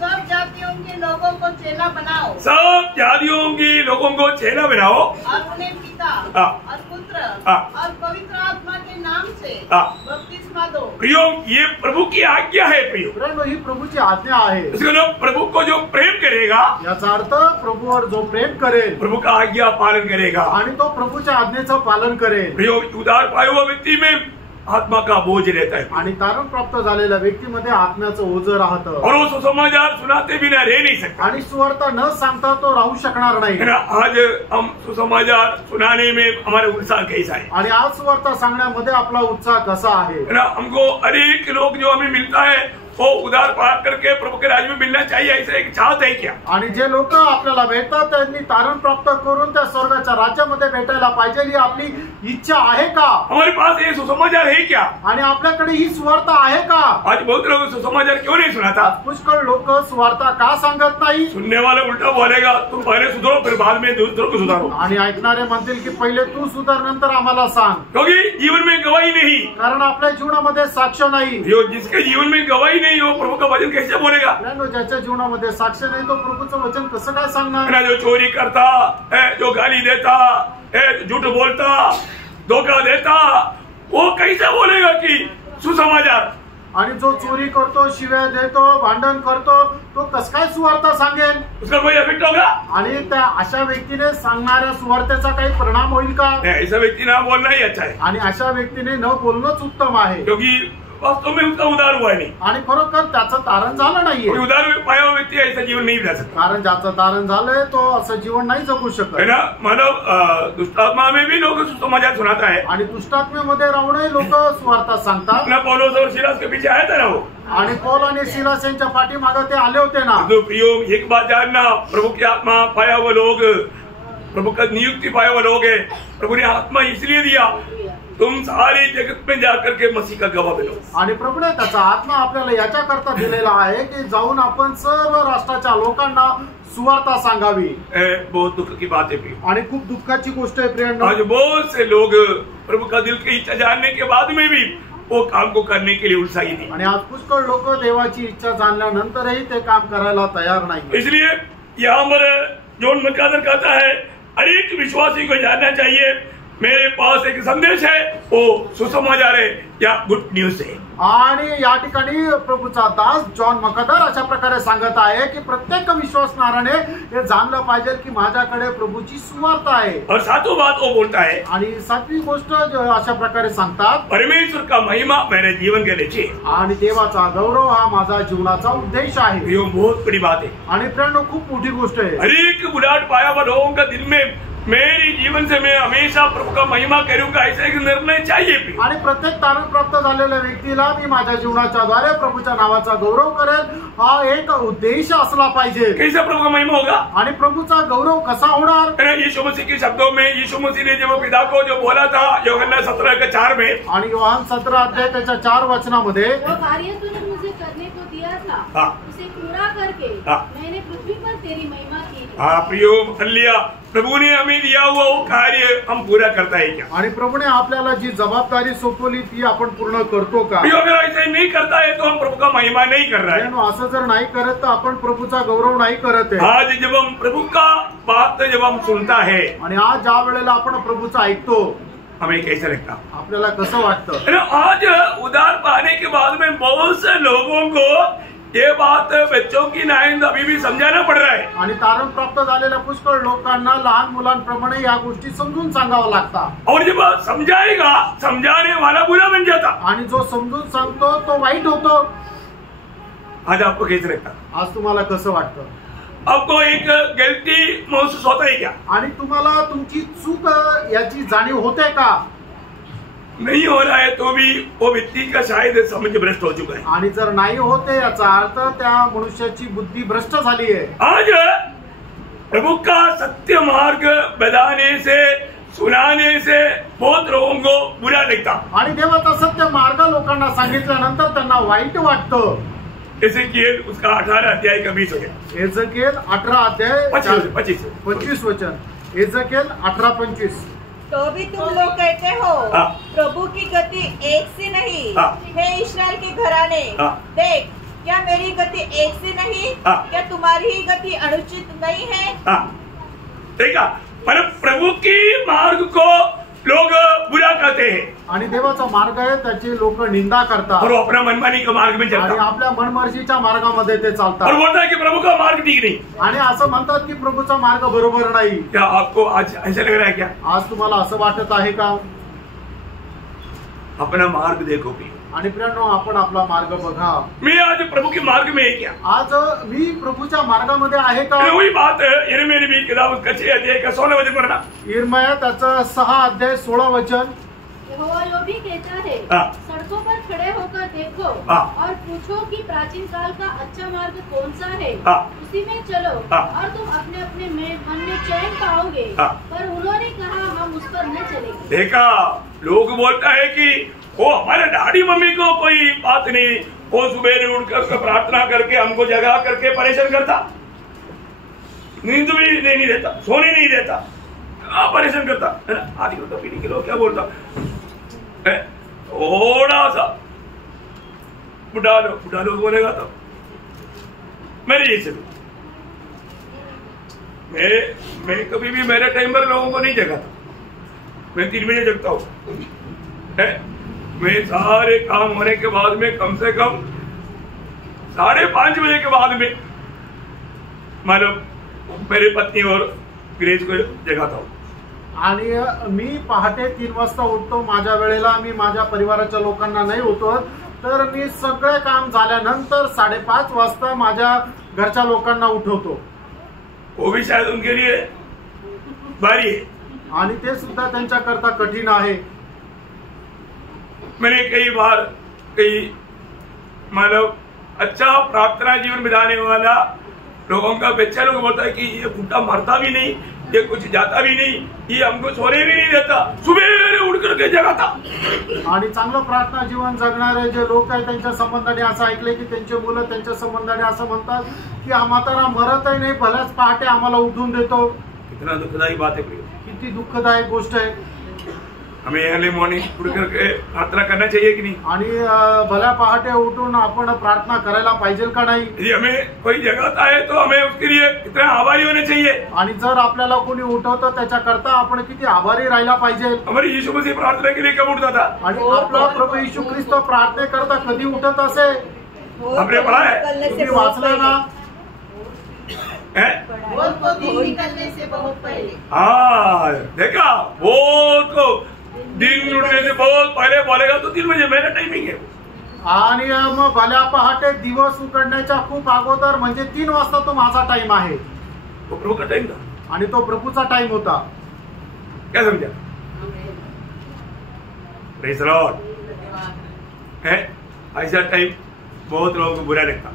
सब जातियों के लोगों को चेला बनाओ, सब जातियों के लोगों को चेला बनाओ, और उन्हें पिता और पुत्र और पवित्र आत्मा के नाम से बपतिस्मा दो। प्रियो, ये प्रभु की आज्ञा है। प्रियो, ही प्रभूची आज्ञा आहे। इसका मतलब प्रभु को जो प्रेम करेगा, याचा अर्थ प्रभूवर जो प्रेम करेल प्रभु का आज्ञा पालन करेगा आणि तो प्रभूच्या आज्ञेचं पालन करेल। प्रियो, उद्धार पाया हुआ व्यक्ति में आत्मा का बोझ रहता है आणि तारण प्राप्त झालेल्या व्यक्तीमध्ये आत्म्याचं ओझं राहतं और वो सुसमाचार सुनाते बिना रह नहीं सकता। आणि सुवार्ता न सांगता तो राहू शकणार नाही। है ना? आज हम सुसमाचार सुनाने में हमारा उत्साह कैसा है? आणि आज सुवार्ता सांगण्यामध्ये आपला उत्साह कसा आहे? है ना? हमको अनेक लोग जो हमें मिलता है वो उद्धार पा करके प्रभु के राज्य में मिलना चाहिए, ऐसा एक चाहत है क्या? आणि जे लोक आपल्याला भेटतात त्यांनी तारण प्राप्त करून त्या स्वर्गाच्या राज्यामध्ये भेटायला पाहिजे ही आपली इच्छा आहे का? हमारे पास ये सुसमाचार है क्या? आणि आपल्याकडे ही सुवार्ता आहे का? आज बहुत लोग सुसमाचार क्यों नहीं सुनाता? पुष्कळ लोक सुवार्ता का सांगत नाही? सुनने वाला उल्टा बोलेगा, तुम पहले सुधरो फिर बाद में दूसरों को सुधारो। आणि ऐकणारे म्हणतील की पहिले तू सुधार नंतर आम्हाला सांग, क्योंकि जीवन में गवाही नहीं। कारण आपल्या जीवनामध्ये साक्ष नाही। जो जिसके जीवन में गवाही नहीं हो प्रभु का वचन कैसे बोलेगा? ज्याच्या जीवनामध्ये साक्ष नाही तो प्रभूचं वचन कसं काय सांगणार? ना जो चोरी करता है, जो गाली देता है, झूठ बोलता, धोखा देता, वो कैसे बोलेगा कि सुसमाचार? आणि जो चोरी करतो, शिव्या देतो, भांडण करतो, तो कस काय सुवार्ता सांगेल? उसका कोई इफेक्ट होगा? आणि त्या अशा व्यक्तीने सांगणाऱ्या सुवार्तेचा काही परिणाम होईल का? ऐसा व्यक्ति ना बोलना ही अच्छा है, आणि अशा व्यक्तीने न बोलणंच उत्तम आहे, क्योंकि वास्तव में उसका उद्धार हुआ नहीं आणि खरोखर त्याचं तारण झालं नाहीये। कोई उद्धार पाया हुआ व्यक्ति ऐसा जीवन नहीं बिता सकता। कारण ज्याचं तारण झालंय तो असं जीवन नाही जगू है शकत। ना? मानव दुष्टात्मा में भी लोग सुसमाचार सुनाता है। आणि दुष्टात्म्यामध्ये राहूनही लोक सुवार्ता सांगतात। ना पौलुस और सिलास के पीछे आया था ना वो, आणि पौल आणि सिलास यांच्या पाठीमागे ते आले होते ना। तो प्रियो, एक बात जानना, प्रभु की आत्मा पाया हुआ लोग, प्रभु का नियुक्ति पाया हुआ लोग है। प्रभु ने आत्मा इसलिए दिया तुम सारे जगत में जाकर के मसीह का गवाह बनो। आणि प्रभूने त्याचा आत्मा आपल्याला याच्याकरता दिलेला आहे की जाऊन आपण सर्व राष्ट्राच्या लोकांना सुवार्ता सांगावी। बहुत दुख की बात है प्रियो, आणि खूप दुःखाची गोष्ट आहे प्रियांनो। आज बहुत से लोग प्रभु का दिल की इच्छा जानने के बाद में भी वो काम को करने के लिए उत्साही नहीं। आणि आज पुष्कळ लोक देवाची इच्छा जाणल्यानंतरही ते काम करायला तयार नाही। इसलिए यहाँ पर जॉन मैकादर कहता है हर एक विश्वासी को जानना चाहिए मेरे पास एक संदेश है, वो सुसमाचार है या गुड न्यूज है। आणि या ठिकाणी प्रभूचा दास जॉन मकादर अशा प्रकारे सांगत आहे की प्रत्येक विश्वासणाऱ्याने हे जाणलं पाहिजे की माझ्याकडे प्रभूची सुवार्ता आहे। और सातों बात वो बोलता है, आणि सातवी गोष्ट अशा प्रकारे सांगतात, परमेश्वर का महिमा मेरे जीवन के नीचे, आणि देवाचा गौरव हा माझा जीवनाचा उद्देश आहे। ये बहुत बड़ी बात है आणि प्रियांनो खूप मोठी गोष्ट आहे। हर एक बुढ़ाट पाया हुआ लोगों का दिल में मेरी जीवन से मैं हमेशा प्रभु का महिमा करूंगा ऐसा एक निर्णय चाहिए भी। आणि प्रत्येक तारण प्राप्त झालेल्या व्यक्तीला मी माझ्या जीवनाच्या द्वारे प्रभूच्या नावाचा गौरव करेल हा एक उद्देश असला पाहिजे। कैसे प्रभु का महिमा होगा आणि प्रभूचा गौरव कसा होणार? यीशु मसीह के शब्दों में यीशु मसीह ने जब पिता को जो बोला था यूहन्ना 17:4 में, आणि योहान 17 अध्याय त्याच्या 4 वचनामध्ये, वो कार्य तूने मुझे करने को दिया था उसे पूरा करके मैंने पृथ्वी पर तेरी महिमा की। प्रियो हल्लेलुया, प्रभु ने हमें दिया हुआ वो कार्य हम पूरा करता है क्या? आणि प्रभूने आपल्याला जी जबाबदारी सोपवली ती आपण पूर्ण करतो का? प्रियो अगर ऐसे नहीं करता है तो हम प्रभु का महिमा नहीं कर रहे हैं। असं जर नाही करत तर आपण प्रभूचा गौरव नाही करत आहे। आज जब हम प्रभु का बात जब हम सुनता है आणि आज ज्या वेळेला आपण प्रभूचा ऐकतो हमें कैसा लगता, आपल्याला कसं वाटतं? आज उधार पाने के बाद में बहुत से लोगों को ये बात बच्चों की नहीं अभी भी समझाना पड़ रहा है। आणि तारण प्राप्त झालेल्या पुष्कळ लोकांना लहान मुलांप्रमाणे या गोष्टी समजून सांगावं लागतात। और जब समझाएगा समझाने वाला बुरा बन जाता, आणि जो समजून सांगतो तो वाईट होतो। आज आपको कैसे लगता? आज तुम्हाला कसं वाटतं? आपको एक गलती महसूस होता है क्या? आणि तुम्हाला तुमची चूक याची जाणीव होते का? नहीं हो रहा है तो भी वो व्यक्ति का शायद समझ भ्रष्ट हो चुका है। आणि जर नाही होते याचा अर्थ त्या मनुष्याची बुद्धी भ्रष्ट झाली आहे। आज प्रभु का सत्य मार्ग बताने से सुनाने से बहुत लोगों को बुरा लगता, आणि देवाचा सत्य मार्ग लोकांना सांगितल्यानंतर त्यांना वाईट वाटतं। एजेकिएल उसका 18 अध्याय का 20 वचन, एजेकिएल 18 अध्याय 25 वचन, एजेकिएल 18:25। तो भी तुम लोग कहते हो प्रभु की गति एक सी नहीं हे इस्राएल के घराने, देख क्या मेरी गति एक सी नहीं, क्या तुम्हारी ही गति अनुचित नहीं है? ठीक है, पर प्रभु की मार्ग को लोग बुरा कहते हैं आणि देवाचा मार्ग आहे त्याची लोक निंदा करतात और वो अपना मनमानी का मार्ग में चलता आणि आपल्या मनमर्जीच्या मार्गामध्ये ते चालतात और बोलता है कि प्रभु का मार्ग ठीक नहीं। आणि असं म्हणतात की प्रभूचा मार्ग बरोबर नाही। क्या आपको आज ऐसा लग रहा है क्या? आज तुम्हाला असं वाटत आहे का? अपना मार्ग देखो भी। आणि प्रियांनो आपण आपला मार्ग बघा। मैं आज प्रभु के मार्ग में है क्या? आज मी प्रभूच्या मार्गामध्ये आहे का? वही बात यिर्मयाह नबी की किताब उसका 6 अध्याय का 16 वचन पढ़ना। यिर्मयाह त्याचा 6 अध्याय 16 वचन, यहोवा यो भी कहता है सड़कों पर खड़े होकर देखो और पूछो कि प्राचीन काल का अच्छा मार्ग कौन सा है, उसी में चलो और तुम अपने अपने मन में चैन पाओगे। पर उन्होंने कहा हम उस पर न चलेंगे। देखा, लोग बोलता है कि वो हमारे डैडी मम्मी को कोई बात नहीं, वो सुबह उठकर प्रार्थना करके हमको जगा करके परेशान करता, नींद भी नहीं देता, सोने नहीं देता, परेशान करता है ना। आधी घंटा पीने के लोग क्या बोलता, थोड़ा सा बुढ़ा लोग बोलेगा तो मेरे जैसे मैं कभी भी मेरे टाइम पर लोगों को नहीं जगाता, मैं 3 बजे जगता हूँ। मैं सारे काम होने के बाद में कम से कम 5:30 बजे के बाद में मतलब मेरी पत्नी और ग्रेस को जगाता हूँ। आणि मी पहाटे 3 वाजता उठतो। माझ्या वेळेला मी माझ्या परिवाराच्या लोकांना नाही उठवत, तर मी सगळे काम झाल्यानंतर 5:30 वाजता माझ्या घरच्या लोकांना उठवतो। वो भी शायद उनके लिए भारी है आणि ते सुद्धा त्यांच्याकरता कठीण आहे। मैंने कई बार मतलब अच्छा प्रार्थना जीवन बिताने वाला लोगों का बच्चा लोग बोलता है कि ये बुढ़ा मरता भी नहीं, ये कुछ जाता भी नहीं, ये हमको सोने भी नहीं देता, सुबह उठ करके जगाता। आणि चांगलं प्रार्थना जीवन जगणारे जे लोक आहेत त्यांच्या संबंधाने असं ऐकले की त्यांचे मुलं त्यांच्या संबंधाने असं म्हणतात की हा म्हातारा मरतही नाही, भल्याच पहाटे आम्हाला उठून देतो। कितना दुखदायी बात है, किती दुःखदायक गोष्ट आहे। हमें अर्ली मॉर्निंग उठ करके प्रार्थना करना चाहिए कि नहीं? आणि भल्या पहाटे उठून आपण प्रार्थना करायला पाहिजे का नाही? यदि हमें कोई जगाता है तो हमें उसके लिए कितना आभारी होने चाहिए. आणि जर आपल्याला कोणी उठवतं त्याच्याकरता आपण किती आभारी राहायला पाहिजे. हमारे यीशु मसीह प्रार्थना के लिए कब उठता था? आणि आपला प्रभू येशू ख्रिस्त प्रार्थनेकरता कधी उठत असे? आपने पढ़ा है? तुम्ही वाचलं ना? भोर को दिन निकलने से बहुत पहले. हाँ देखा, भोर को दिन उठने से बहुत पहले बोलेगा तो 3 बजे मेरा टाइमिंग है. आणि मग भल्या पहाटे दिवस उकडण्याच्या खूप अगोदर म्हणजे 3 वाजता तो माझा टाइम आहे. वो प्रभु का टाइम था आणि तो प्रभूचा टाइम होता. क्या समझा? Praise the Lord. है ऐसा टाइम बहुत लोगों को बुरा लगता.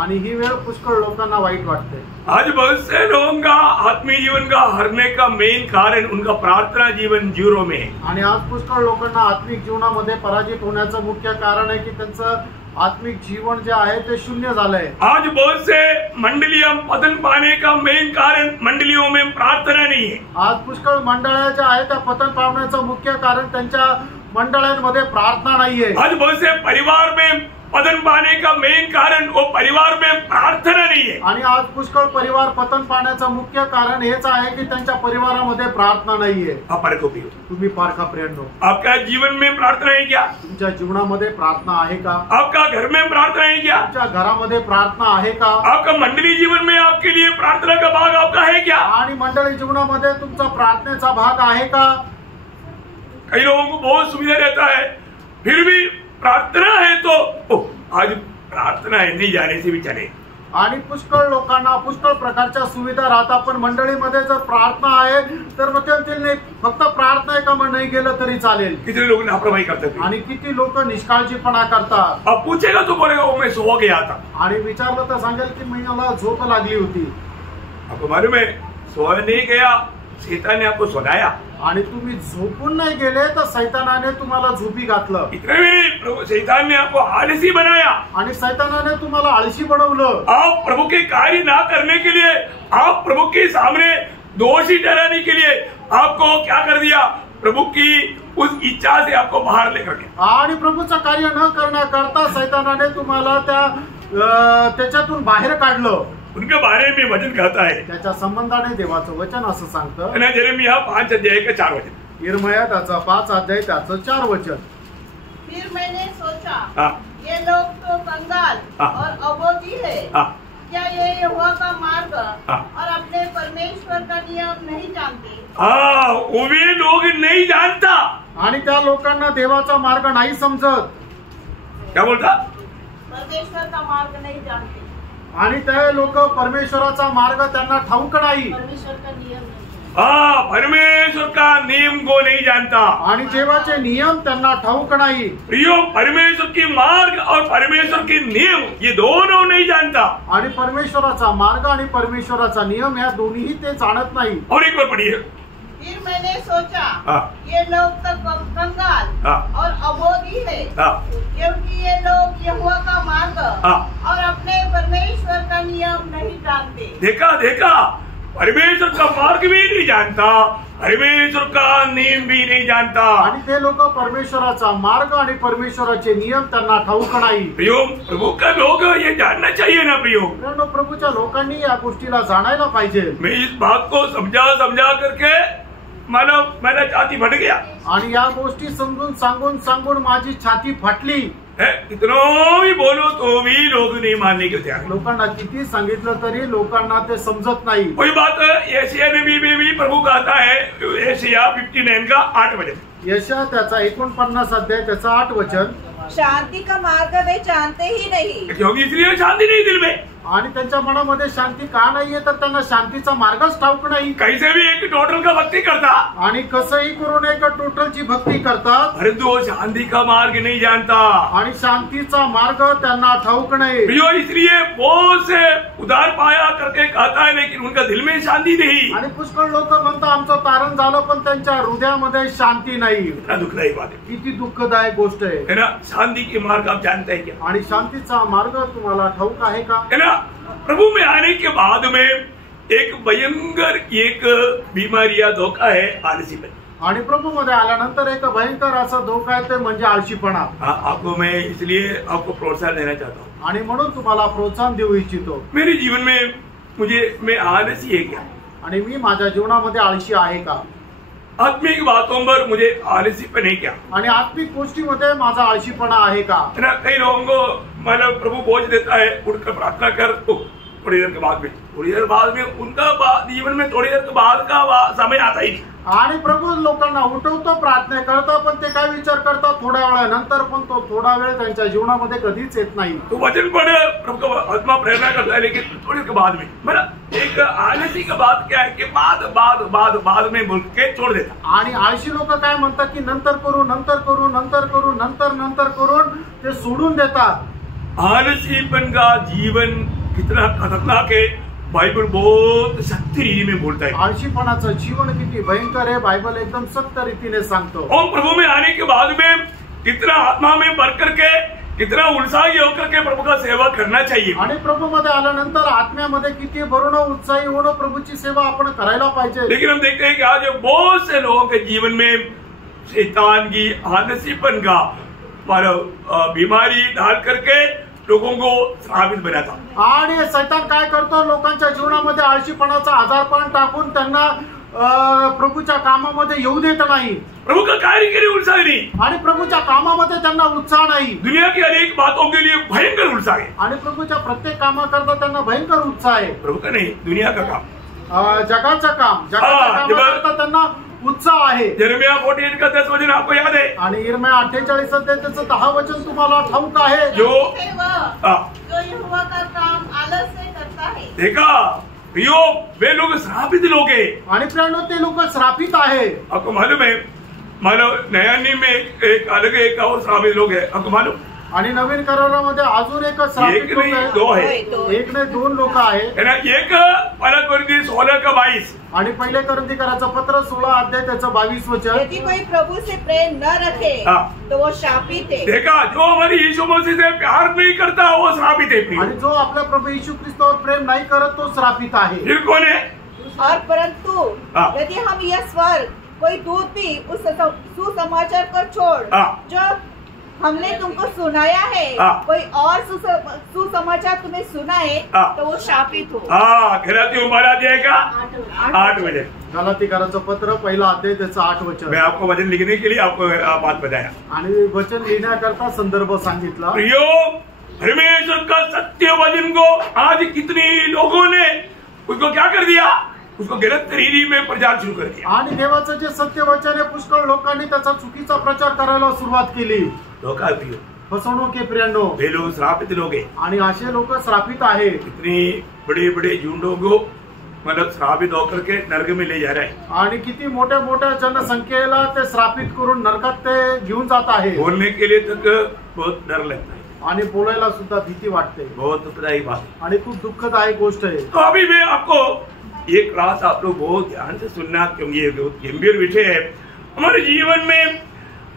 आणि ही वेळ पुष्कळ लोकांना वाईट वाटते. आज बहुत से लोगों का आत्मीय जीवन का हरने का मेन कारण उनका प्रार्थना जीवन जीरो में है. आणि आज पुष्कळ लोकांना आत्मिक जीवनामध्ये पराजित होण्याचं मुख्य कारण आहे की त्यांचं आत्मिक जीवन जे आहे ते शून्य झालंय. आज बहुत से मंडलियां पतन पाने का मेन कारण मंडलियों में प्रार्थना नहीं है. आज पुष्कळ मंडळ्या ज्या आहेत त्या पतन पावण्याचं मुख्य कारण त्यांच्या मंडळांमध्ये प्रार्थना नाहीये. आज बहुत से परिवार में पतन पाने का मेन कारण वो परिवार में प्रार्थना नहीं है. आणि आज पुष्कळ परिवार पतन पाण्याचं मुख्य कारण हेच आहे की त्यांच्या परिवारामध्ये प्रार्थना नाहीये. आप परखो भी हो. तुम्ही पारखा प्रियांनो, आपका जीवन में प्रार्थना है क्या? तुमच्या जीवनामध्ये प्रार्थना आहे का? आपका घर में प्रार्थना है क्या? तुमच्या घरामध्ये प्रार्थना आहे का? आपका मंडली जीवन में आपके लिए प्रार्थना का भाग आपका है क्या? आणि मंडळी जीवनामध्ये तुमचा प्रार्थनेचा भाग आहे का? कई लोगों को बहुत सुविधा रहता है, फिर भी प्रार्थना है तो आज प्रार्थना है नहीं जाने से भी चले. आणि पुष्कळ लोकांना पुष्कळ प्रकारच्या सुविधा राहतात, पण मंडळीमध्ये जर प्रार्थना आहे तर मग ते नाही फक्त प्रार्थना आहे का मग नाही गेलं तरी चालेल. कितने लोग लापरवाही करते हैं आणि किती लोक निष्काळजीपणा करतात. अब पूछेगा तो बोलेगा वो मैं सो गया था. आणि विचारलं तर सांगेल की मला झोप लागली होती. आपको मालूम है सोया नहीं गया, शैतान ने आपको सुलाया. आणि तुम्ही झोपून नाही गेले तर सैतानाने तुम्हाला झोपी घातलं. इतने भी नहीं, शैतान ने आपको आलसी बनाया. आणि सैतानाने तुम्हाला आळशी बनवलं. आप प्रभु के कार्य ना करने के लिए, आप प्रभु के सामने दोषी ठहराने के लिए आपको क्या कर दिया? प्रभु की उस इच्छा से आपको बाहर लेकर गया. आणि प्रभूचं कार्य न करण्याकरता सैतानाने तुम्हाला त्याच्यातून बाहेर काढलं. उनके बारे में वचन कहता है, त्याच्या संबंधाने देवाचं वचन असं सांगतं. यिर्मयाह 5 अध्याय का 4 वचन. यिर्मयाह त्याचा 5 अध्याय त्याचं 4 वचन. फिर मैंने सोचा, ये लोग तो कंगाल और अबोधी है. क्या ये यहोवा का मार्ग और अपने परमेश्वर का नियम नहीं जानते? वो भी लोग नहीं जानता. आणि त्या लोकांना देवाचा मार्ग नाही समजत. क्या बोलता? परमेश्वर का मार्ग नहीं जानते. आणि ते लोक परमेश्वराचा मार्ग त्यांना ठाऊक नाही. परमेश्वर का नियम नहीं. परमेश्वर का नियम को नहीं जानता. आणि देवाचे नियम त्यांना ठाऊक नाही. प्रियो, परमेश्वर की मार्ग और परमेश्वर के नियम ये दोनों नहीं जानता. आणि परमेश्वराचा मार्ग आणि परमेश्वराचा नियम या दोन्ही ते जाणत नाही. और एक बार पढ़िए. फिर मैंने सोचा, ये लोग तो कंगाल और अबोधी है, क्योंकि ये लोग यहोवा का मार्ग और अपने परमेश्वर का नियम नहीं जानते. देखा परमेश्वर का मार्ग भी नहीं जानता, परमेश्वर का नियम भी नहीं जानता. आणि ते लोक परमेश्वराचा मार्ग आणि परमेश्वराचे नियम त्यांना ठाऊक नाही. प्रियो, प्रभु का लोग ये जानना चाहिए ना. प्रियो, प्रभूच्या लोकांनी या गोष्टीला जाणायला पाहिजे. मैं इस बात को समझा करके मला छाती फट गया. आणि या गोष्टी समजून सांगून माझी छाती फाटली. कितनों भी बोलो तो भी लोग नहीं मानने के तैयार. लोकांना किती सांगितलं तरी लोकांना ते समजत नाही. कोई बात यशायाह नबी में भी प्रभु कहता है, यशायाह 59 का 8 वचन. यशायाह त्याचा 49 अध्याय त्याचा 8 वचन. शांति का मार्ग वे जानते ही नहीं. क्योंकि इसलिए शांति नहीं दिल में. आणि त्यांच्या मनामध्ये शांती का नाहीये तर त्यांना शांतीचा मार्गच ठाऊक नाही. कैसे भी एक टोटल का भक्ति करता आणि कसंही करून एक टोटलची भक्ती करतात, परंतु वो शांति का मार्ग नहीं जानता. आणि शांतीचा मार्ग त्यांना ठाऊक नाही. प्रियो, इसलिए बहुत से उधार पाया करके कहता है, लेकिन उनका दिल में शांति नहीं. आणि पुष्कळ लोक म्हणतात आमचं तारण झालं, पण त्यांच्या हृदयामध्ये शांती नाही. दुखदायी बात है. किती दुःखदायक गोष्ट आहे ना. शांति के मार्ग आप जानते हैं क्या? आणि शांतीचा मार्ग तुम्हाला ठाऊक आहे का? प्रभु में आने के बाद में एक भयंकर एक बीमारी या धोखा है आलसीपन. आणि प्रभूमध्ये आल्यानंतर एक भयंकर असा धोका आहे, ते म्हणजे आळशीपणा. आपको मैं इसलिए आपको प्रोत्साहन देना चाहता हूँ. आणि म्हणून तुम्हाला प्रोत्साहन देऊ इच्छितो. मेरे जीवन में मैं आलसी है क्या? आणि मी माझ्या जीवनामध्ये आळशी आहे का? आत्मिक बातों पर मुझे आलसीपन है क्या? आणि आत्मिक गोष्टीमध्ये माझा आळशीपणा आहे का? है ना, कई लोगों को मतलब प्रभु बोझ देता है, उठकर प्रार्थना कर, तो थोड़ी देर के बाद में उनका जीवन में थोड़ी देर के बाद का समय आता ही नहीं. आणि प्रभू लोकांना उठवतो, प्रार्थना करतो, पण ते काय विचार करतात थोड्या वेळानंतर, पण तो थोडा वेळ त्यांच्या जीवनामध्ये कधीच येत नाही. तो वचन पढ़ प्रभु का आत्मा प्रेरणा करता है, लेकिन थोड़ी देर के बाद में मतलब एक आलसी का बात क्या है कि बाद में बोल के छोड़ देता. आणि आळशी लोक काय म्हणतात की नंतर करून ते सोडून देतात. आलसीपन का जीवन कितना खतरनाक है, बाइबल बहुत सत्य रीति में बोलता है. आळशीपणाचं जीवन किती भयंकर आहे, बायबल एकदम सत्य रीतीने सांगतो. और प्रभु में आने के बाद में कितना आत्मा में भर करके, कितना उत्साही होकर के प्रभु का सेवा करना चाहिए. आणि प्रभूमध्ये आल्यानंतर आत्म्यामध्ये किती भरून उत्साही होणं, प्रभूची सेवा आपण करायला पाहिजे. लेकिन हम देखते हैं कि आज बहुत से लोगों के जीवन में शैतान की आलसीपन का बीमारी डाल करके लोगों को श्रापित बनाता. आणि सैतान काय करतो, लोकांच्या जीवनामध्ये आळशीपणाचा आजारपण टाकून त्यांना प्रभूच्या कामामध्ये येऊ देत नाही. प्रभु का कार्य के लिए उत्साह नहीं, आणि प्रभूच्या कामामध्ये त्यांना उत्साह नाही. दुनिया की अनेक बातों के लिए भयंकर उत्साह है. आणि प्रभूच्या प्रत्येक कामाकरता त्यांना भयंकर उत्साह आहे. प्रभु का नहीं, दुनिया का काम, जगाचं कामाकरता त्यांना उत्साह आहे. यिर्मयाह 48 का 10 वचन आपको याद है. आणि यिर्मयाह 48 त्याचं 10 वचन तुम्हाला ठाऊक आहे. जो यहोवा का काम आलस से करता है. देखा प्रियो, वे लोग श्रापित लोग है. आणि प्रियांनो, ते लोक श्रापित आहे. आपको मालूम है, नया नियम में एक अलग एक और श्रापित लोग है, आपको मालूम. आणि नवीन करारामध्ये अजून एक श्रापित लोक आहे. दो है, एक नाही 2 लोक आहे. एक पहिला कोरिन्थी 16 का 22. आणि पहिले कोरिन्थीकराचं पत्र 16 अध्याय त्याचं 22 वचन. यदि कोई प्रभु से प्रेम न रखे तो वो शापित है. देखा, जो हमारी यीशु मसीह से प्यार नहीं करता वो श्रापित है. आणि जो आपल्या प्रभू येशू ख्रिस्तावर प्रेम नाही करत तो श्रापित आहे. फिर कौन है? और परंतु यदि हम यह स्वर्ग कोई दूत भी उस सुसमाचार को छोड़ जो हमने तुमको सुनाया है, कोई और सुसमाचार तुम्हें सुनाए, तो वो शापित हो. गलाती 12 अध्याय का 8 वचन. गलातीकराचं पत्र पहिला अध्याय त्याचं 8 वचन. मैं आपको वचन लिखने के लिए आपको बात बताया. आणि वचन लिहिण्याकरता संदर्भ सांगितला. प्रियो, परमेश्वर का सत्य वचन को आज कितने लोगों ने उसको क्या कर दिया, उसको गलत रीति में प्रचार शुरू कर दिया. आणि देवाचं जे सत्य वचन आहे, पुष्कळ लोकांनी त्याचा चुकीचा प्रचार करायला सुरुवात केली. धोखा प्रियो, फसवणूक के प्रियांनो, वे लोग श्रापित लोग हैं. आणि असे लोक श्रापित आहे. इतनी बड़े बड़े झुंडों को मतलब श्रापित होकर के नरक में ले जा रहे हैं. आणि किती मोठ्या मोठ्या जनसंख्येला ते श्रापित करून नरकात ते घेऊन जात आहे. बोलने के लिए तक बहुत डर लगता है. आणि बोलायला सुद्धा भीती वाटते. बहुत दुखदायी बात. आणि खूप दुःखदायक गोष्ट आहे. तो अभी मैं आपको ये क्लास आप लोग बहुत ध्यान से सुनना, क्योंकि ये बहुत गंभीर विषय है. हमारे जीवन में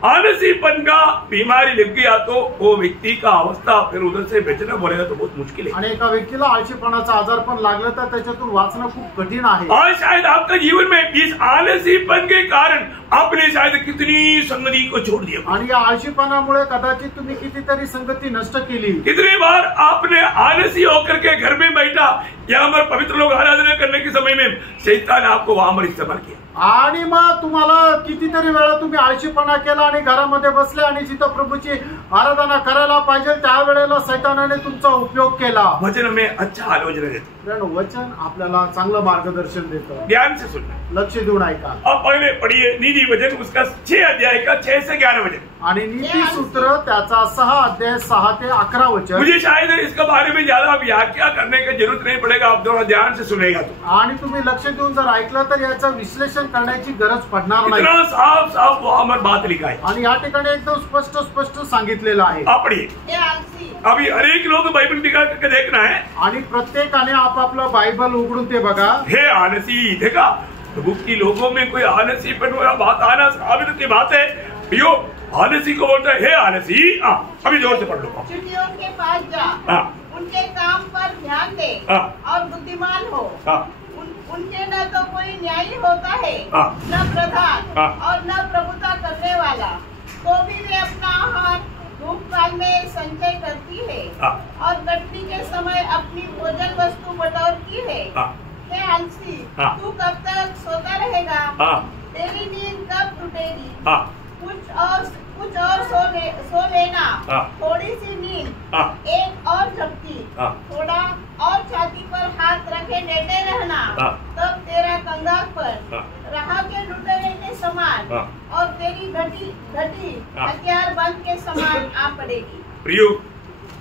आलसीपन का बीमारी लग गया तो वो व्यक्ति का अवस्था फिर उधर से बचना बोलेगा तो बहुत मुश्किल है. आणि एका व्यक्तीला आळशीपणाचा आजारपण लागलं तर त्याच्यातून वाचणं खूप कठीण आहे. और शायद आपका जीवन में इस आलसीपन के कारण आपने शायद कितनी संगति को छोड़ दिया. आणि या आळशीपणामुळे कदाचित तुम्ही कितीतरी संगती नष्ट केली. कितनी बार आपने आलसी होकर के घर में बैठा, यहाँ पर पवित्र लोग आराधना करने के समय में शैतान आपको वहां पर इस्तेमाल किया. आणि मग तुम्हाला कितीतरी वेळा तुम्ही आळशीपणा केला आणि घरामध्ये बसले आणि जिथं प्रभूची आराधना करायला पाहिजे त्यावेळेला सैतानाने तुमचा उपयोग केला. वचन में अच्छा आलोचना देते. वचन आपल्याला चांगलं मार्गदर्शन देतं. ध्यान से सुनना, लक्ष देऊन ऐका. अब पहले पढ़िए नीति वचन उसका 6 अध्याय का 6 से 11 वचन. आणि नीति सूत्र त्याचा 6 अध्याय 6 ते 11 वचन. मुझे शायद इसके बारे में ज्यादा व्याख्या करने की जरूरत नहीं पड़ेगा, आप थोड़ा ध्यान से सुनेगा तो. आणि तुम्ही लक्ष देऊन जर ऐकलं तर याचं विश्लेषण करण्याची गरज पडणार नाही. इतना साफ साफ वहां पर बात लिखा है. आणि या ठिकाणी एकदम स्पष्ट सांगितलेलं आहे. पढ़िए. अभी हर एक लोग बाइबल निकाल करके देखना है. आणि प्रत्येकाने आपापलं बायबल उघडून ते बघा. हे आलसी, देखा प्रभु की लोगों में कोई आलसीपन वाला बात आना स्वाभाविक की बात है. यो आलसी को बोलता है हे आलसी. अभी जोर से पढ़ लो. चुटियों के पास जा, उनके काम पर ध्यान दे और बुद्धिमान हो. उनके न तो कोई न्यायी होता है, न प्रधान और न प्रभुता करने वाला, तो भी वे अपना आहार धूप काल में संचय करती है और कटनी के समय अपनी भोजन वस्तु बटोरती है। हे आलसी, तू कब तक सोता रहेगा? तेरी नींद कब टूटेगी? कुछ और सो लेना, थोड़ी सी नींद, एक और झपकी, थोड़ा और छाती पर हाथ रखे लेटे रहना, तब तेरा कंगाल पर राह के लुटेरे के समान और तेरी घटी हथियार बंद के समान आ पड़ेगी। प्रियो,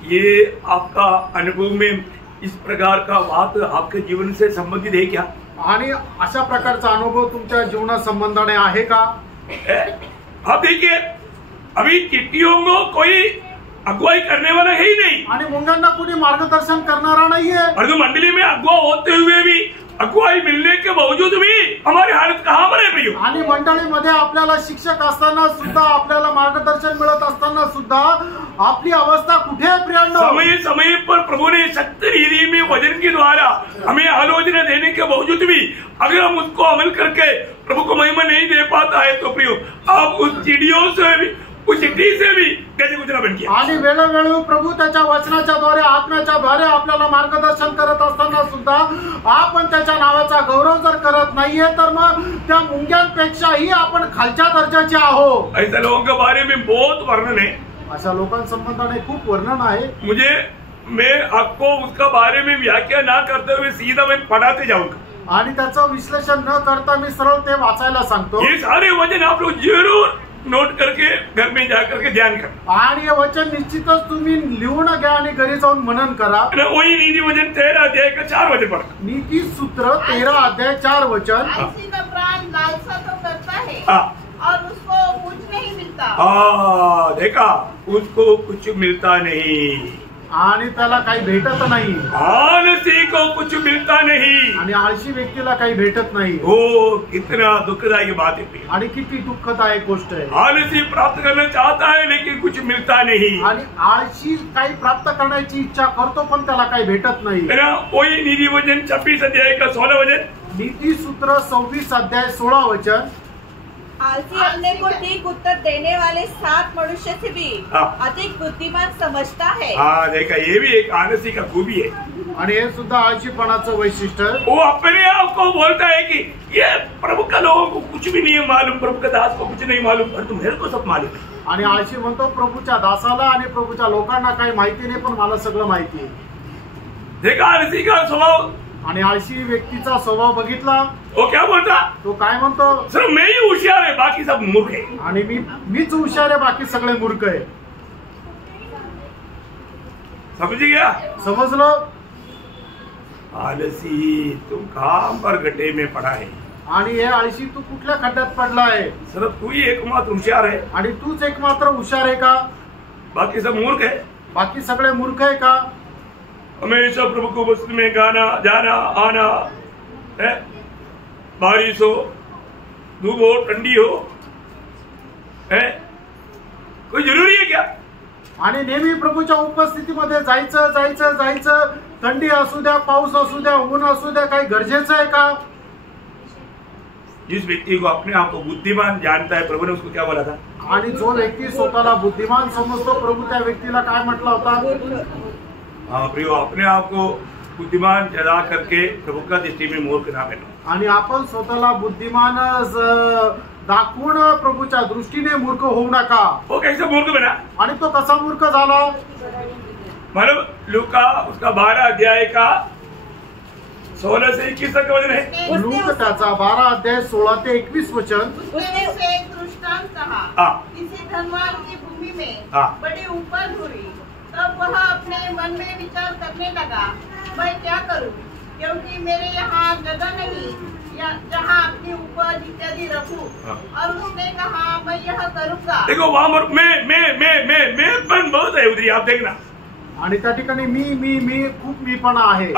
ये आपका अनुभव में इस प्रकार का बात आपके जीवन से संबंधित है क्या? आणि अशा प्रकारचा अनुभव तुमच्या जीवना संबंधाने आहे का? आप देखिए, अभी चिट्ठियों को कोई अगुवाई करने वाला है ही नहीं, आणि मुंग्यांना कोणी मार्गदर्शन करणारा नाहीये। और तो मंडली में अगुवा होते हुए भी, अगुवाई मिलने के बावजूद भी हमारी हालत कहाँ पर है प्रियो? आणि मंडळीमध्ये आपल्याला शिक्षक असताना सुद्धा, आपल्याला मार्गदर्शन मिळत असताना सुद्धा आपली अवस्था कुठे आहे प्रियांनो? समय समय पर प्रभु ने सत्य रीति में वचन के द्वारा हमें आलोचना देने के बावजूद भी अगर हम उसको अमल करके प्रभु को महिमा नहीं दे पाता है तो प्रियो, आप उस चिड़ियों से भी, उस चिट्ठी से भी कैसे गुजरा बन किया? आणि वेळोवेळी प्रभू त्याच्या वचनाच्या द्वारे, आत्म्याच्या द्वारे आपल्याला मार्गदर्शन करत असताना सुद्धा आपण त्याच्या नावाचा गौरव जर करत नाहीये तर मग त्या मुंग्यांपेक्षाही आपण खालच्या दर्जाचे आहो। ऐसा लोगों के बारे में बहुत वर्णन है, अशा लोकांसंबंधाने खूप वर्णन आहे। मैं आपको उसका बारे में व्याख्या ना करते हुए सीधा मैं पढ़ाते जाऊंगा आणि त्याचं विश्लेषण न करता मी सरळ ते वाचायला सांगतो। ये सारे वचन आप लोग जरूर नोट करके घर में जाकर के ध्यान कर, आणि हे वचन निश्चितच तुम्ही लिहून घ्या आणि घरी जाऊन मनन करा। वही नीति वचन 13 अध्याय का 4 वचन पढ़, नीति सूत्र 13 अध्याय 4 वचन। आलसी का प्राण लालसा तो करता है और उसको कुछ नहीं मिलता। देखा, उसको कुछ मिलता नहीं आणि त्याला काही भेटत नाही, आलसी को कुछ मिलता नहीं, आणि आळशी व्यक्तीला काही भेटत नाही। हो, कितना दुखदायी बात है। आणि किती दुःखदायक गोष्ट आहे। आलसी प्राप्त करना चाहता है लेकिन कुछ मिलता नहीं, आणि आळशी काही प्राप्त करण्याची इच्छा करतो पण त्याला काही भेटत नाही। वही नीति वचन 26 अध्याय का 16 वचन, नीति सूत्र 26 अध्याय 16 वचन। आलसी अपने को ठीक उत्तर देने वाले 7 मनुष्य से भी अधिक बुद्धिमान समझता है। देखा, ये भी एक आलसी का खूबी है, आणि हे सुद्धा आळशीपणाचं वैशिष्ट्य आहे। वो अपने आप को बोलता है कि ये प्रभु का लोगों को कुछ भी नहीं मालूम, प्रभु का दास को कुछ नहीं मालूम, पर तुम मेरे को सब मालूम है। आणि आळशी म्हणतो प्रभूच्या दासाला आणि प्रभूच्या लोकांना काही माहिती नाही पण मला सगळं माहिती आहे। देखा आलसी का स्वभाव, आणि आळशी व्यक्तीचा स्वभाव बघितला, वो क्या बोलता? तो काय म्हणतो? सिर्फ मैं ही होशियार है, बाकी सब मूर्ख है। आणि मीच हुशार आहे, बाकी सगळे मूर्ख आहे। समझ गया? समजलं? आलसी, तुम कहां पर गड्ढे में पड़ा है? आणि हे आळशी तू कुठल्या खड्ड्यात पडला आहे? सिर्फ तू ही एकमात्र होशियार है, आणि तूच एकमात्र हुशार आहे का? बाकी सब मूर्ख है। बाकी सगळे मूर्ख आहे का? हमेशा प्रभु को वस्तु में गाना, जाना, आना है, बारिश हो, धूप हो, ठंडी हो, है, कोई जरूरी है क्या? आणि नेहमी प्रभूच्या उपस्थितीमध्ये जायचं जायचं जायचं, थंडी असू द्या, पाऊस असू द्या, ऊन असू द्या, काही गरजेचं आहे का? जिस व्यक्ति को अपने आप को बुद्धिमान जानता है, प्रभु ने उसको क्या बोला था? आणि जो व्यक्ती स्वतःला बुद्धिमान समजतो, प्रभू त्या व्यक्तीला काय म्हटलं होता? प्रियो, अपने आप को बुद्धिमान जला करके प्रभु का दृष्टि में मूर्ख ना बनो। आणि आपण स्वतःला बुद्धिमान दाखवून प्रभूच्या दृष्टीने मूर्ख होऊ नका। वो कैसे मूर्ख बना? आणि तो कसा मूर्ख झाला? मतलब लूका उसका 12 अध्याय का 16 से 21 तक वचन है। लूक त्याचा 12 अध्याय 16 ते 21 वचन। उसने उसे एक दृष्टांत कहा, किसी धनवान की भूमि में बड़ी उपज हुई। तब वह अपने मन में विचार करने लगा, मैं क्या करूं, क्योंकि मेरे यहाँ जगह नहीं जहाँ अपनी उपज इत्यादि रखूं। और उसने कहा, मैं यह करूंगा। देखो वहाँ मैं पण बहुत है उधरी, आप देखना। आणि त्या ठिकाणी मी खूप मीपणा आहे।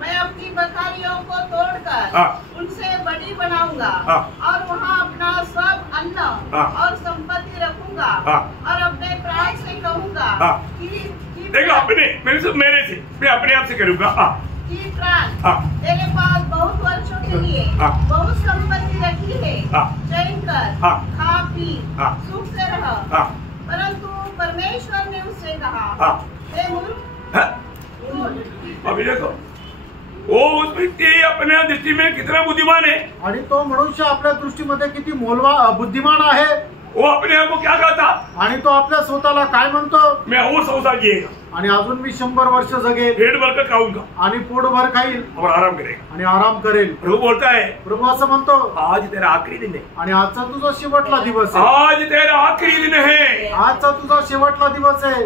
मैं अपनी बकरियों को तोड़कर उनसे बड़ी बनाऊंगा और वहाँ अपना सब अन्न और संपत्ति रखूंगा और अपने प्राण से कहूंगा कि देखो अपने मेरे से मैं अपने आप से करूंगा। कि प्राण तेरे पास बहुत वर्षों के लिए बहुत संपत्ति रखी है, चैन कर, खा पी, सुख से रह। परंतु परमेश्वर ने उससे कहा, हे मूर्ख, अभी देखो वो उस व्यक्ती अपने दृष्टि में कितना बुद्धिमान है, आणि तो मनुष्य आपल्या दृष्टीमध्ये किती बुद्धिमान आहे। वो अपने आप को क्या कहता, आणि तो आपल्या स्वतःला काय म्हणतो, मैं और 100 साल जिएगा आणि अजून मी 100 वर्ष जगेल, पेट भरकर खाऊंगा आणि पोटभर खाईल और आराम करेगा। आणि आराम करेल। प्रभु बोलता है, प्रभु असं म्हणतो, आज तेरा आखिरी दिन है, आणि आजचा तुझा शेवटला दिवस आहे, आज तेरा आखिरी दिन है, आजचा तुझा शेवटला दिवस आहे।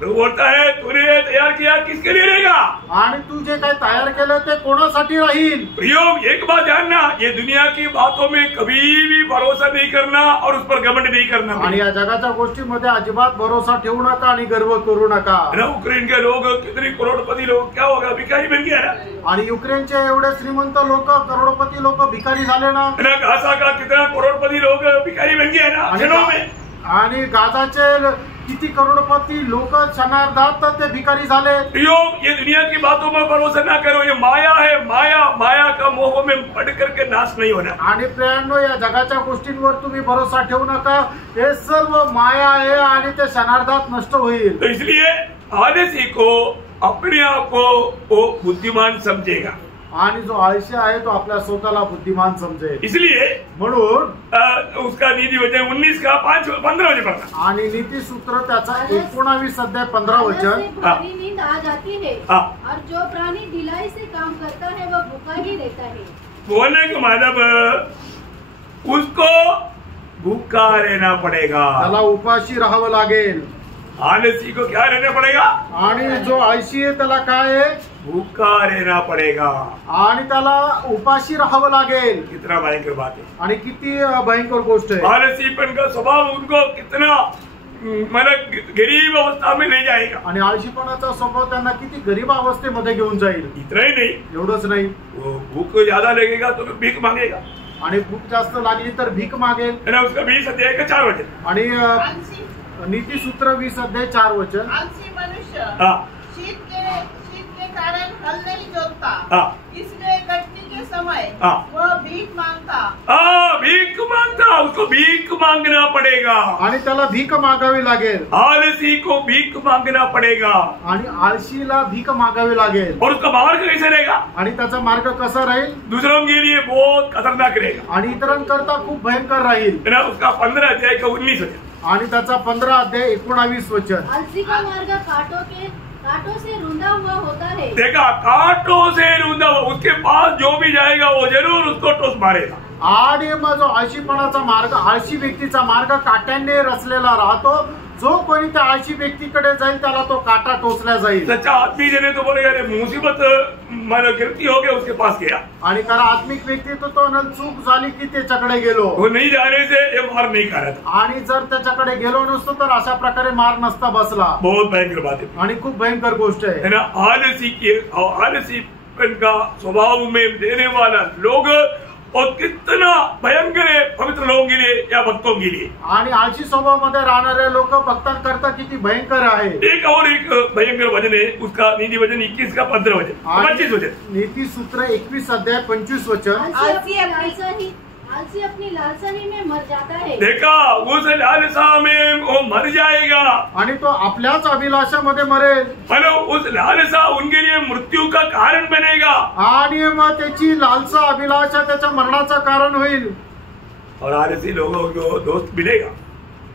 प्रभु बोलता है, तूने तैयार किया किसके लिए रहेगा, आणि तू जे काही तयार केलं ते कोणासाठी राहील। प्रियो एक बात जानना, ये दुनिया की बातों में कभी भी भरोसा नहीं करना और उस पर घमंड नहीं करना। आणि या जगाच्या गोष्टीमध्ये अजिबात भरोसा ठेवू नका आणि गर्व करू नका। यूक्रेन के लोग कितने करोड़पति लोग क्या होगा, भिखारी बन गया ना। आणि युक्रेनचे एवढे श्रीमंत लोक, करोडपती लोक भिकारी झाले ना। गाजा का कितना करोड़पति लोग भिखारी बन गया ना क्षणों में। आणि गाजाचे किती करोडपती लोक क्षणार्धात ते भिकारी झाले। ये दुनिया की बातों में भरोसा ना करो, ये माया है, माया माया का मोह में पड़ करके नाश नहीं होना। आणि प्रियांनो, या जगाच्या गोष्टींवर तुम्ही भरोसा ठेवू नका, हे सर्व माया आहे आणि ते क्षणार्धात नष्ट होईल। तो इसलिए आलसी को अपने आप को वो बुद्धिमान समझेगा, आणि जो आळशी आहे तो आपल्या स्वतःला बुद्धिमान समजेल। इसलिए म्हणून उसका नीति वचन 19 का 15 वचन पढ़ना। आणि नीति सूत्र त्याचा 19 अध्याय 15 वचन। भारी नींद आ जाती है और जो प्राणी ढिलाई से काम करता है वह भूखा ही रहता है। बोलने का मतलब उसको भूखा रहना पड़ेगा, त्याला उपाशी राहावं लागेल। आलसी को क्या रहना पड़ेगा, आणि जो आळशी आहे त्याला काय आहे, भूखा रहना पड़ेगा, आणि त्याला उपाशी राहावं लागेल। कितना भयंकर बात है, आणि किती भयंकर गोष्ट आहे। आलसीपन का स्वभाव उनको कितना मतलब गरीब अवस्था में ले जाएगा, आणि आळशीपणाचा स्वभाव त्यांना किती गरीब अवस्थेमध्ये घेऊन जाईल। इतना ही नहीं, एवढंच नाही, वो भूख ज्यादा लगेगा तो भीख मांगेगा, आणि भूक जास्त लागली तर भीक मागेल। है ना। उसका 20 अध्याय का 4 वचन। आणि आलसी नीति सूत्र 20 अध्याय 4 वचन। आलसी मनुष्य शीत के कारण हल नहीं जोतता, इसलिए कटनी के समय वह भीख मांगता। भीख मांगता, उसको भीख मांगना पड़ेगा, आणि त्याला भीक मागावी लागेल। आलसी को भीख मांगना पड़ेगा, आणि आळशीला भीक मागावी लागेल। और उसका मार्ग कैसे रहेगा, आणि त्याचा मार्ग कसा राहील, दूसरों के लिए बहुत खतरनाक रहेगा, आणि इतरांकरता खूप भयंकर राहील। है ना। उसका 15 अध्याय का 19 वचन। आणि त्याचा 15 अध्याय 19 वचन। आलसी का मार्ग कांटों से रुंधा हुआ होता है। देखा, कांटों से रुंधा हुआ, उसके पास जो भी जाएगा वो जरूर उसको टोस मारेगा। आणि मग जो आळशीपणाचा मार्ग, आळशी व्यक्तीचा मार्ग काट्याने रचलेला राहतो। जो कोणी त्या आळशी व्यक्तीकडे जाईल त्याला तो काटा टोचला जाईल। सच्चा आदमी जने तो बोलेगा, अरे मुसीबत मानो गिरती हो गया उसके पास गया, आणि कारण आत्मिक व्यक्ती तो चूक झाली की त्याच्याकडे गेलो, वो नहीं जाने से ये मार नहीं खा रहा था। आणि जर त्याच्याकडे गेलो नसतो तर अशा प्रकारे मार नसता बसला। बहुत भयंकर बात है, आणि खूप भयंकर गोष्ट है आहे। ना। आलसीपन का स्वभाव में देने वाला लोग और कितना भयंकर है पवित्र लोगों के लिए या भक्तों के लिए। आणि आळशी स्वभावामध्ये राहणारे लोक भक्तांकरता किती भयंकर आहे। एक और एक भयंकर वचन है, उसका नीति वचन 21 का 15 वचन, 25 वचन। नीति सूत्र 21 अध्याय 25 वचन। आलसी अपनी लालसा ही में मर जाता है। देखा, उस लालसा में वो मर जाएगा, आणि तो आपल्याच अभिलाषामध्ये मरेल। मतलब उस लालसा उनके लिए मृत्यू का कारण बनेगा, आणि मग त्याची लालसा अभिलाषा त्याच्या मरणाचं कारण होईल। और आलसी लोगों को दोस्त मिलेगा,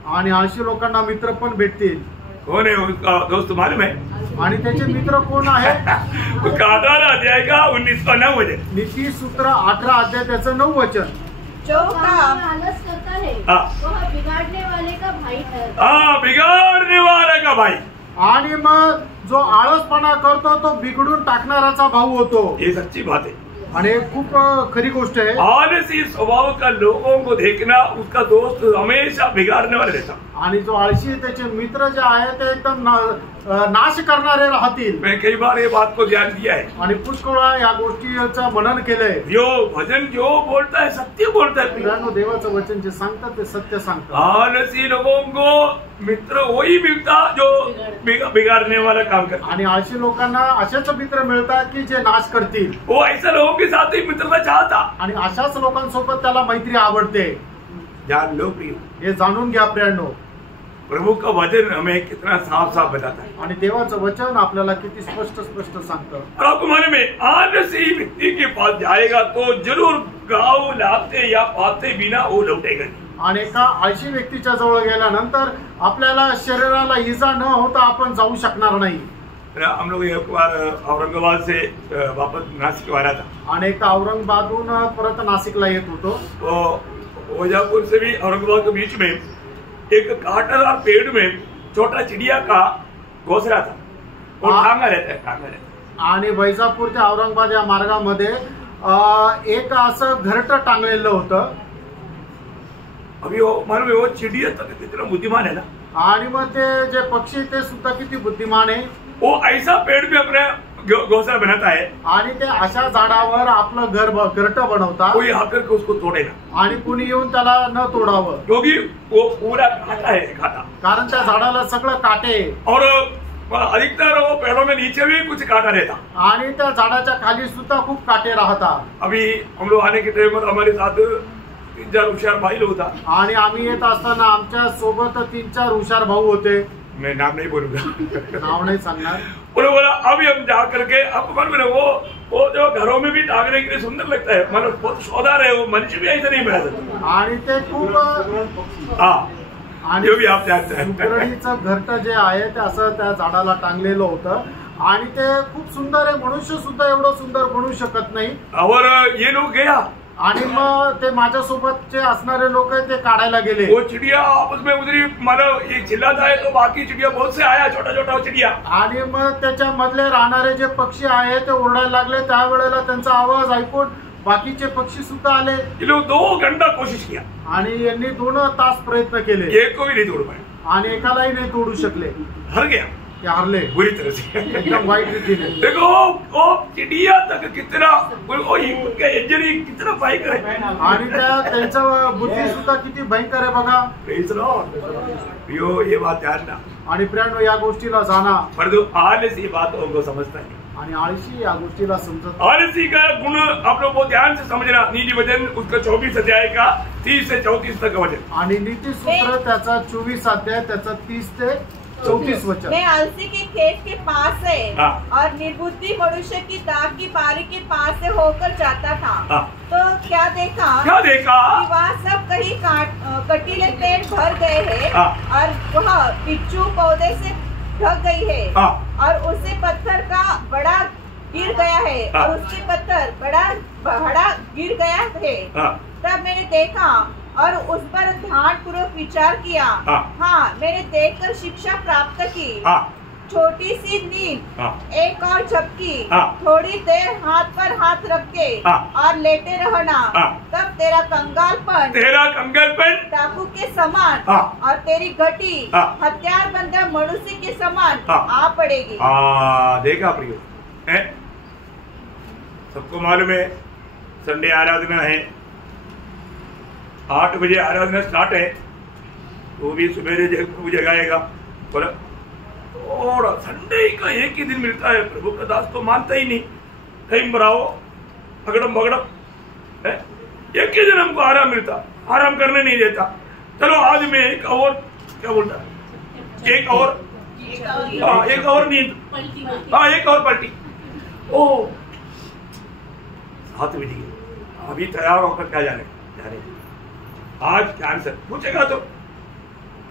आणि आळशी लोकांना मित्र पण भेटतील। कौन है उसका दोस्त मालूम है? आणि त्याचे मित्र कोण आहे? उसका 18 अध्याय का 19 का 9 वचन। नीति सूत्र 18 अध्याय त्याचं 9 वचन। जो काम आलस करता है वह बिगाड़ने वाले का भाई है। बिगाड़ने वाले का भाई। आणि मग जो आळसपणा करतो तो बिघडून टाकणाराचा भाऊ होतो। ये सच्ची बात है, आणि खूप खरी गोष्ट आहे। आलसी स्वभाव का लोगों को देखना, उसका दोस्त हमेशा बिगाड़ने वाले रहता। आणि जो आळशी आहे त्याचे मित्र जे आहे ते एकदम नाश करणारे राहतील। मैं कई बार ये बात को ध्यान दिया है, आणि पुष्कळ या गोष्टीचं मनन केलंय। जो भजन जो बोलता है सत्य बोलता है। देवाचं वचन जे सांगतात ते सत्य सांगतात। आलसी लोगों को मित्र वही मिळता जो बिगाड़ने वाला काम करता. आणि आळशी लोकांना असेच मित्र मिळतात की जे नाश करतील. वो ऐसा लोगों के साथ ही मित्रता चाहता. आणि अशाच लोकांसोबत त्याला मैत्री आवडते. जान लो प्रियो, हे जाणून घ्या प्रियांनो. प्रभु का वचन हमें कितना साफ साफ बताता है. आणि देवाचं वचन आपल्याला किती स्पष्ट स्पष्ट सांगतं. और आपको मालूम में आलसी व्यक्ति के पास जाएगा तो जरूर गाँव लाते या पाते बिना वो लौटेगा. आणि एका आळशी व्यक्तीच्या जवळ गेल्यानंतर आपल्याला शरीराला इजा न होता आपण जाऊ शकणार नाही. हम लोग एक बार औरंगाबाद से वापस नासिक आ रहा था. आणि एका औरंगाबादहून परत नाशिकला येत होतो. तो ओजापुर से भी औरंगाबाद के बीच में एक कांटेदार पेड़ में छोटा चिड़िया का घोंसला था. वो टांगा रहता है, टांगा रहता है. आणि वैजापूर ते औरंगाबाद या मार्गामध्ये एक असं घरटं टांगलेलं होतं. अभी वो मालूम है वो चिड़िया तक कितना बुद्धिमान है ना. आणि मग ते जे पक्षी ते सुद्धा किती बुद्धिमान आहे. वो ऐसा पेड़ पे अपने घोंसला बनाता है. आणि ते अशा झाडावर आपलं घरटं बनवतात. कोई आकर के उसको तोड़ेगा. आणि कुणी येऊन त्याला न तोडावं. क्योंकि वो पूरा काटा है, काटा. कारण त्या झाडाला सगळं काटे. और अधिकतर वो पेड़ों में नीचे भी कुछ काटा रहता. आणि त्या झाडाच्या खाली सुद्धा खूप काटे राहतात. अभी हम लोग आने के टाइम में हमारे साथ 3-4 होशियार भाई लोग था. आणि आम्ही येत असताना आमच्या सोबत 3-4 हुशार भाऊ होते. मैं नाम नहीं बोलूंगा. नाव नाही सांगणार. उन्होंने बोला अभी हम जा करके आपको मालूम है वो जो घरों में भी टांगने के लिए सुंदर लगता है. मतलब बहुत सौदार है. वो मनुष्य भी ऐसा नहीं मिला सकता. आणि ते खूप आणि भी आप जानते हैं. सुकरणीचं घरटं जे आहे ते असं त्या झाडाला टांगलेलं होतं. आणि ते खूप सुंदर आहे. मनुष्य सुद्धा एवढं सुंदर बनवू शकत नाही. और ये लोग गया. आणि मग ते माझ्यासोबत जे असणारे लोक ते काढायला गेले. वो चिड़िया आपस में उधरी मतलब ये चिल्लाता है तो बाकी चिड़िया बहुत से आया, छोटा छोटा चिड़िया. आणि मग त्याच्या मधले राहणारे जे पक्षी आहे ते ओरडायला लागले. त्यावेळेला त्यांचा आवाज ऐकून बाकीचे पक्षी सुद्धा आले. ये लोग 2 घंटा कोशिश किया. आणि यांनी 2 तास प्रयत्न केले. एक को भी नहीं तोड़ पाए. आणि एकालाही नाही तोडू शकले. हर गया. ते हारले बुरी तरह से. एकदम वाईट रीतीने. देखो वो चिड़िया तक कितना उनका इंजरी कितना भयंकर है. आणि त्यांचा बुद्धी सुद्धा किती भयंकर आहे बघा. ये बात ध्यान ना. आणि प्रियांनो या गोष्टीला जाना. परंतु आलसी बात उनको समझता है. आणि आळशी या गोष्टीला समजत. आलसी का गुण आप लोग बहुत ध्यान से समझना. नीति वचन उसका 24 अध्याय का 30 से 34 तक वचन. आणि नीति सूत्र त्याचा 24 अध्याय त्याचा 30 ते 34 वचन. मैं आलसी के खेत के पास से हाँ। और निर्बुद्धि मनुष्य की दाख की बारी के पास से होकर जाता था। हाँ। तो क्या देखा क्या कि वहाँ सब कहीं कटीले पेड़ भर गए हैं। हाँ। और वह बिच्छू पौधे से ढक गई है। हाँ। और उससे पत्थर का बड़ा गिर गया है। हाँ। और उससे पत्थर बड़ा गिर गया है। हाँ। तब मैंने देखा और उस पर ध्यान पूर्वक विचार किया। हाँ, मैंने देखकर शिक्षा प्राप्त की। छोटी सी नींद, एक और झपकी, थोड़ी देर हाथ पर हाथ रख के और लेटे रहना। तब तेरा कंगालपन डाकू के समान और तेरी घटी हथियार बंदा मनुष्य के समान आ पड़ेगी। देखा प्रियो, सबको मालूम है संडे आराधना है, 8 बजे आराधना स्टार्ट है। वो भी सुबह प्रभु जगाएगा। और संडे का एक ही दिन मिलता है। प्रभु का दास तो मानता ही नहीं। कहीं बढ़ाओ अगड़म बगड़म, एक ही दिन हमको आराम मिलता, आराम करने नहीं देता। चलो आज मैं एक और क्या बोलता है, एक और नींद, एक और पलटी। ओ 7 बजे अभी तैयार होकर क्या जाने आज कैंसर पूछेगा तो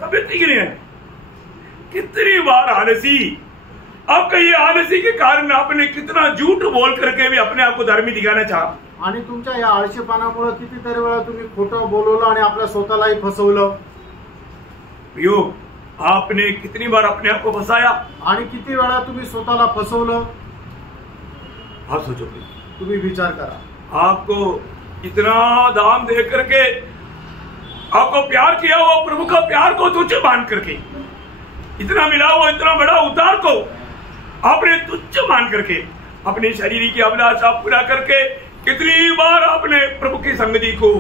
तबियत ठीक नहीं है। कितनी बार आलसी, अब कहिए आलसी के कारण आपने कितना झूठ बोल करके भी अपने आप को धर्मी दिखाना चाहा। आणि तुमच्या या आळशीपणामुळे कितीतरी वेळा तुम्ही खोटं बोलवलं आणि आपल्या स्वतःलाही फसवलं। यो आपने कितनी बार अपने आप को फसाया आणि किती वेळा तुम्ही स्वतःला फसवलं। आप सोचो, तुम्ही विचार करा। आपको इतना दाम दे करके आपको प्यार किया हुआ प्रभु का प्यार को तुच्छ मान करके, इतना मिला हुआ इतना बड़ा उद्धार को आपने तुच्छ मान करके अपने शरीर की अभिलाषा पूरा करके कितनी बार आपने प्रभु की संगति को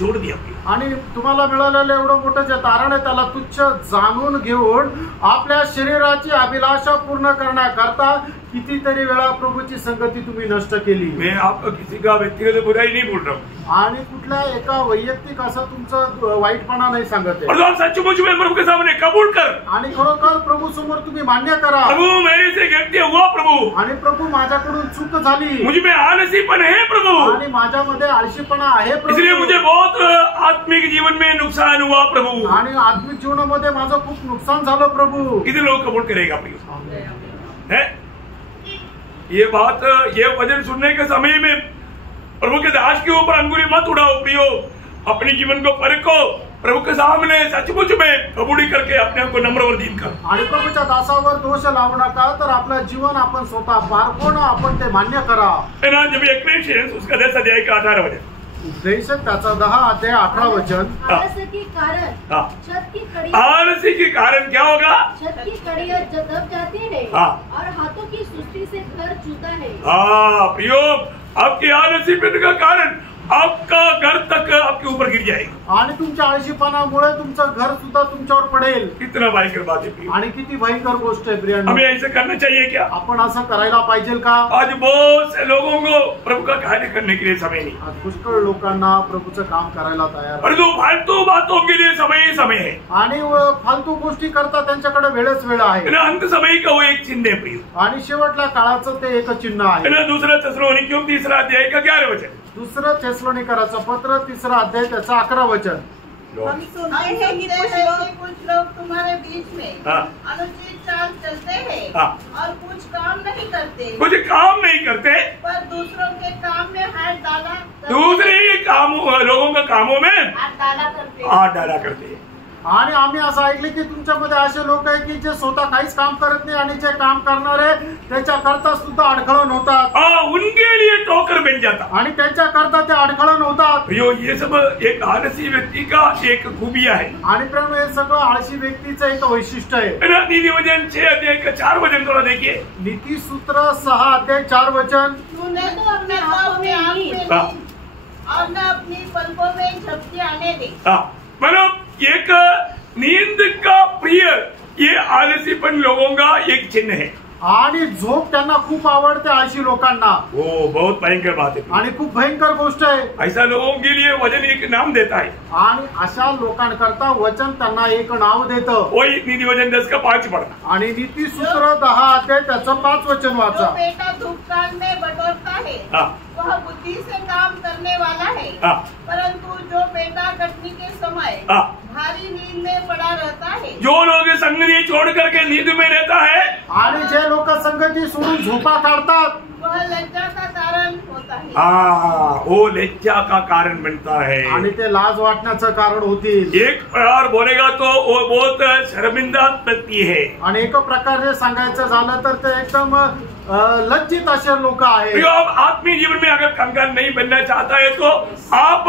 छोड़ दिया। आणि तुम्हाला मिळालेलं एवढं मोठं जे तारण आहे त्याला तुच्छ जाणून घेऊन आपल्या शरीराची अभिलाषा पूर्ण करण्याकरता कितीतरी वेळा प्रभूची संगती तुम्ही नष्ट केली. मैं आपको किसी का व्यक्तिगत बुराई नहीं बोल रहा हूँ, आणि कुठल्या एका वैयक्तिक असं तुमचं वाईटपणा नाही सांगत और आहे. आप सचमुच में प्रभु के सामने कबूल कर, आणि खरोखर प्रभू समोर तुम्ही मान्य करा, प्रभु मेरे से गलती हुआ प्रभु, आणि प्रभू माझ्याकडून चूक झाली मुझ में आलसीपन है प्रभु, आणि माझ्यामध्ये आळशीपणा आहे इसलिए मुझे प्रभू, बहुत आत्मिक जीवन में नुकसान हुआ प्रभु. आणि आत्मिक जीवनामध्ये माझं खूप नुकसान झालं प्रभु. कितने लोग कबूल करेगा प्रियो? है ये बात, ये वचन सुनने के समय में प्रभु के दास के ऊपर अंगुली मत उड़ाओ प्रियो, अपने जीवन को परखो, प्रभु के सामने सचमुच में कबूली करके अपने आप को नम्र और दीन करो. आणि प्रभूच्या दासावर दोष लावू नका, तर आपलं जीवन आपण स्वतः पारखून आपण ते मान्य करा. है ना? जब इक्लेसियास उसका 10 अध्याय का 18 वचन, उपदेशक त्याचा 10 अध्याय 18 वचन. आलस्य के कारण हाँ. छत की कड़ी, आलसी के कारण क्या होगा? छत की कड़ियाँ दब जाती है हाँ. और हाथों की सुस्ती से घर चूता है. हाँ प्रियो, आपकी आलसीपन का कारण आपका घर तक आपके ऊपर गिर जाएगा. आणि तुमच्या आळशीपणामुळे तुमचं घर सुद्धा तुमच्यावर पडेल. कितना भयंकर बात है प्रियो. आणि किती भयंकर गोष्ट आहे प्रियांनो. हमें ऐसे करना चाहिए क्या? आपण असं करायला पाहिजे का? आज बहुत से लोगों को प्रभु का कार्य करने के लिए समय नहीं, आज पुष्कळ लोकांना प्रभूचं काम करायला तयार और जो फालतू बातों के लिए समय ही समय है. आणि फालतू गोष्टी करता त्यांच्याकडे वेळच वेळ आहे. है ना? अंत समय का वो एक चिन्ह है प्रियो. आणि शेवटल्या काळाचं ते एक चिन्ह है आहे. ना? दूसरा थिस्सलुनीकियों 3 अध्याय का 11 वचन. दुसरं थेसलोनिकराचं पत्र 3 अध्याय त्याचं 11 वचन. हम सुनते हम हैं कि सुनते हैं कि कुछ लोग तुम्हारे बीच में हाँ. अनुचित चाल चलते हैं हाँ. और कुछ काम नहीं करते, कुछ काम नहीं करते, पर दूसरों के काम में हाथ डाला दूसरे ही कामों, लोगों के कामों में हाथ डाला करते हैं. हाथ डाला करते हैं. आणि आम्ही असं ऐकले की तुमच्यामध्ये असे लोक आहे की जे स्वतः काहीच काम करत नाही आणि जे काम करणारे त्याच्याकरता सुद्धा अडखळण होतात. उनके लिए टोकर बन जाता. आणि त्यांच्याकरता ते अडखळण होतात. प्रियो, ये सब एक आलसी व्यक्ति का एक खूबिया है. आणि प्रेम हे सगळं आळशी व्यक्तीचं एक वैशिष्ट्य आहे. है ना? नीतिवचन 6 अध्याय का 4 वचन थोड़ा देखिए. नीतिसूत्र 6 अध्याय 4 वचन. तूने तो अपने तो अपने आप नींद, में हाँ. नींद और न अपनी पलकों में झपकी आने दे. मतलब एक नींद का प्रिय, ये आलसीपन लोगों का एक चिन्ह है. आणि झोप त्यांना खूप आवडते आळशी लोकांना. वो बहुत भयंकर बात है. आणि खूप भयंकर गोष्ट आहे. ऐसा लोगों के लिए वचन एक नाम देता है. आणि अशा लोकांकरता वचन त्यांना एक नाव देतं. वही नीतिवचन 10 का 5 पढ़ना. आणि नीतिसूत्र 10 अध्याय त्याचं 5 वचन जो वाचा. बेटा धूपकाल में बटोरता है हाँ. वह बुद्धि से काम करने वाला है, हाँ. परंतु जो बेटा कटनी के समय हाँ. भारी नींद में पड़ा रहता है, जो लोग संगति छोड़ करके नींद में रहता है, आणि जे लोक संगती सोडून झोपा काढतात वह लज्जा का कारण होता है. वो लज्जा का कारण बनता है. आणि ते लाज वाटण्याचं कारण होतील. एक प्रकार बोलेगा तो वो बहुत शर्मिंदा व्यक्ति है. आणि एक प्रकारे सांगायचं झालं तर ते एकदम लज्जित असे लोक आहेत. आप आत्मीय जीवन में अगर कंगाल नहीं बनना चाहता है तो आप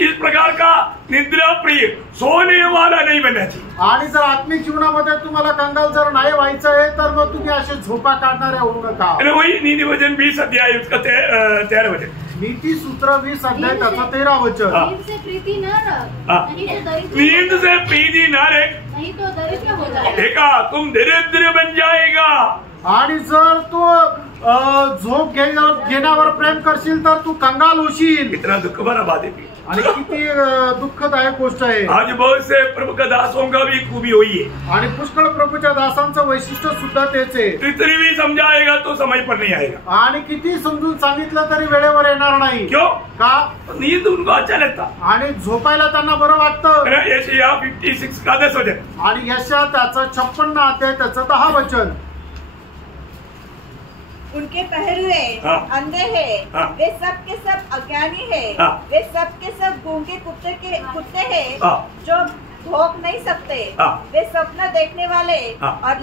इस प्रकार का निद्रा प्रिय, सोने वाला नहीं बनना चाहिए. आणि जर आत्मिक जीवनामध्ये तुम्हाला कंगाल जर नाही व्हायचं आहे तर मग तुम्ही असे झोपा काढणारे होऊ नका. वही नीतिवचन 20 अध्याय उसका 13 वचन. नीतिसूत्र 20 अध्याय त्याचं 13 वचन. नींद से प्रीति न रख, हाँ. नहीं तो दरिद्र, नींद से प्रीति न रख, नहीं तो दरिद्र हो जाएगा. देखा तुम दरिद्र बन जाएगा. आणि जर तू झोप घेण्यावर प्रेम करशील तर तू कंगाल होशील. इतना दुख भरा बात है. आणि किती दुःखदायक गोष्ट आहे. आज बहुत से प्रभु का दासों का भी खूबी हुई है. आणि पुष्कळ प्रभूच्या दासांचं वैशिष्ट्य सुद्धा तेच आहे. कितनी भी समझाएगा तो समझ पर नहीं आएगा. आणि किती समजून सांगितलं तरी वेळेवर येणार नाही. क्यों? का? नींद उनको अच्छा लगता. आणि झोपायला त्यांना बरं वाटतं. यशायाह 56 का 10 वचन. आणि यशा त्याचं 56 अध्याय त्याचं 10 वचन. उनके पहरुए हाँ. अंधे हैं, हाँ. वे सब के सब अज्ञानी हैं, हाँ. वे सब के सब गूंगे कुत्ते हैं, हाँ. जो भोग नहीं सकते। हाँ। वे सपना देखने वाले हाँ। और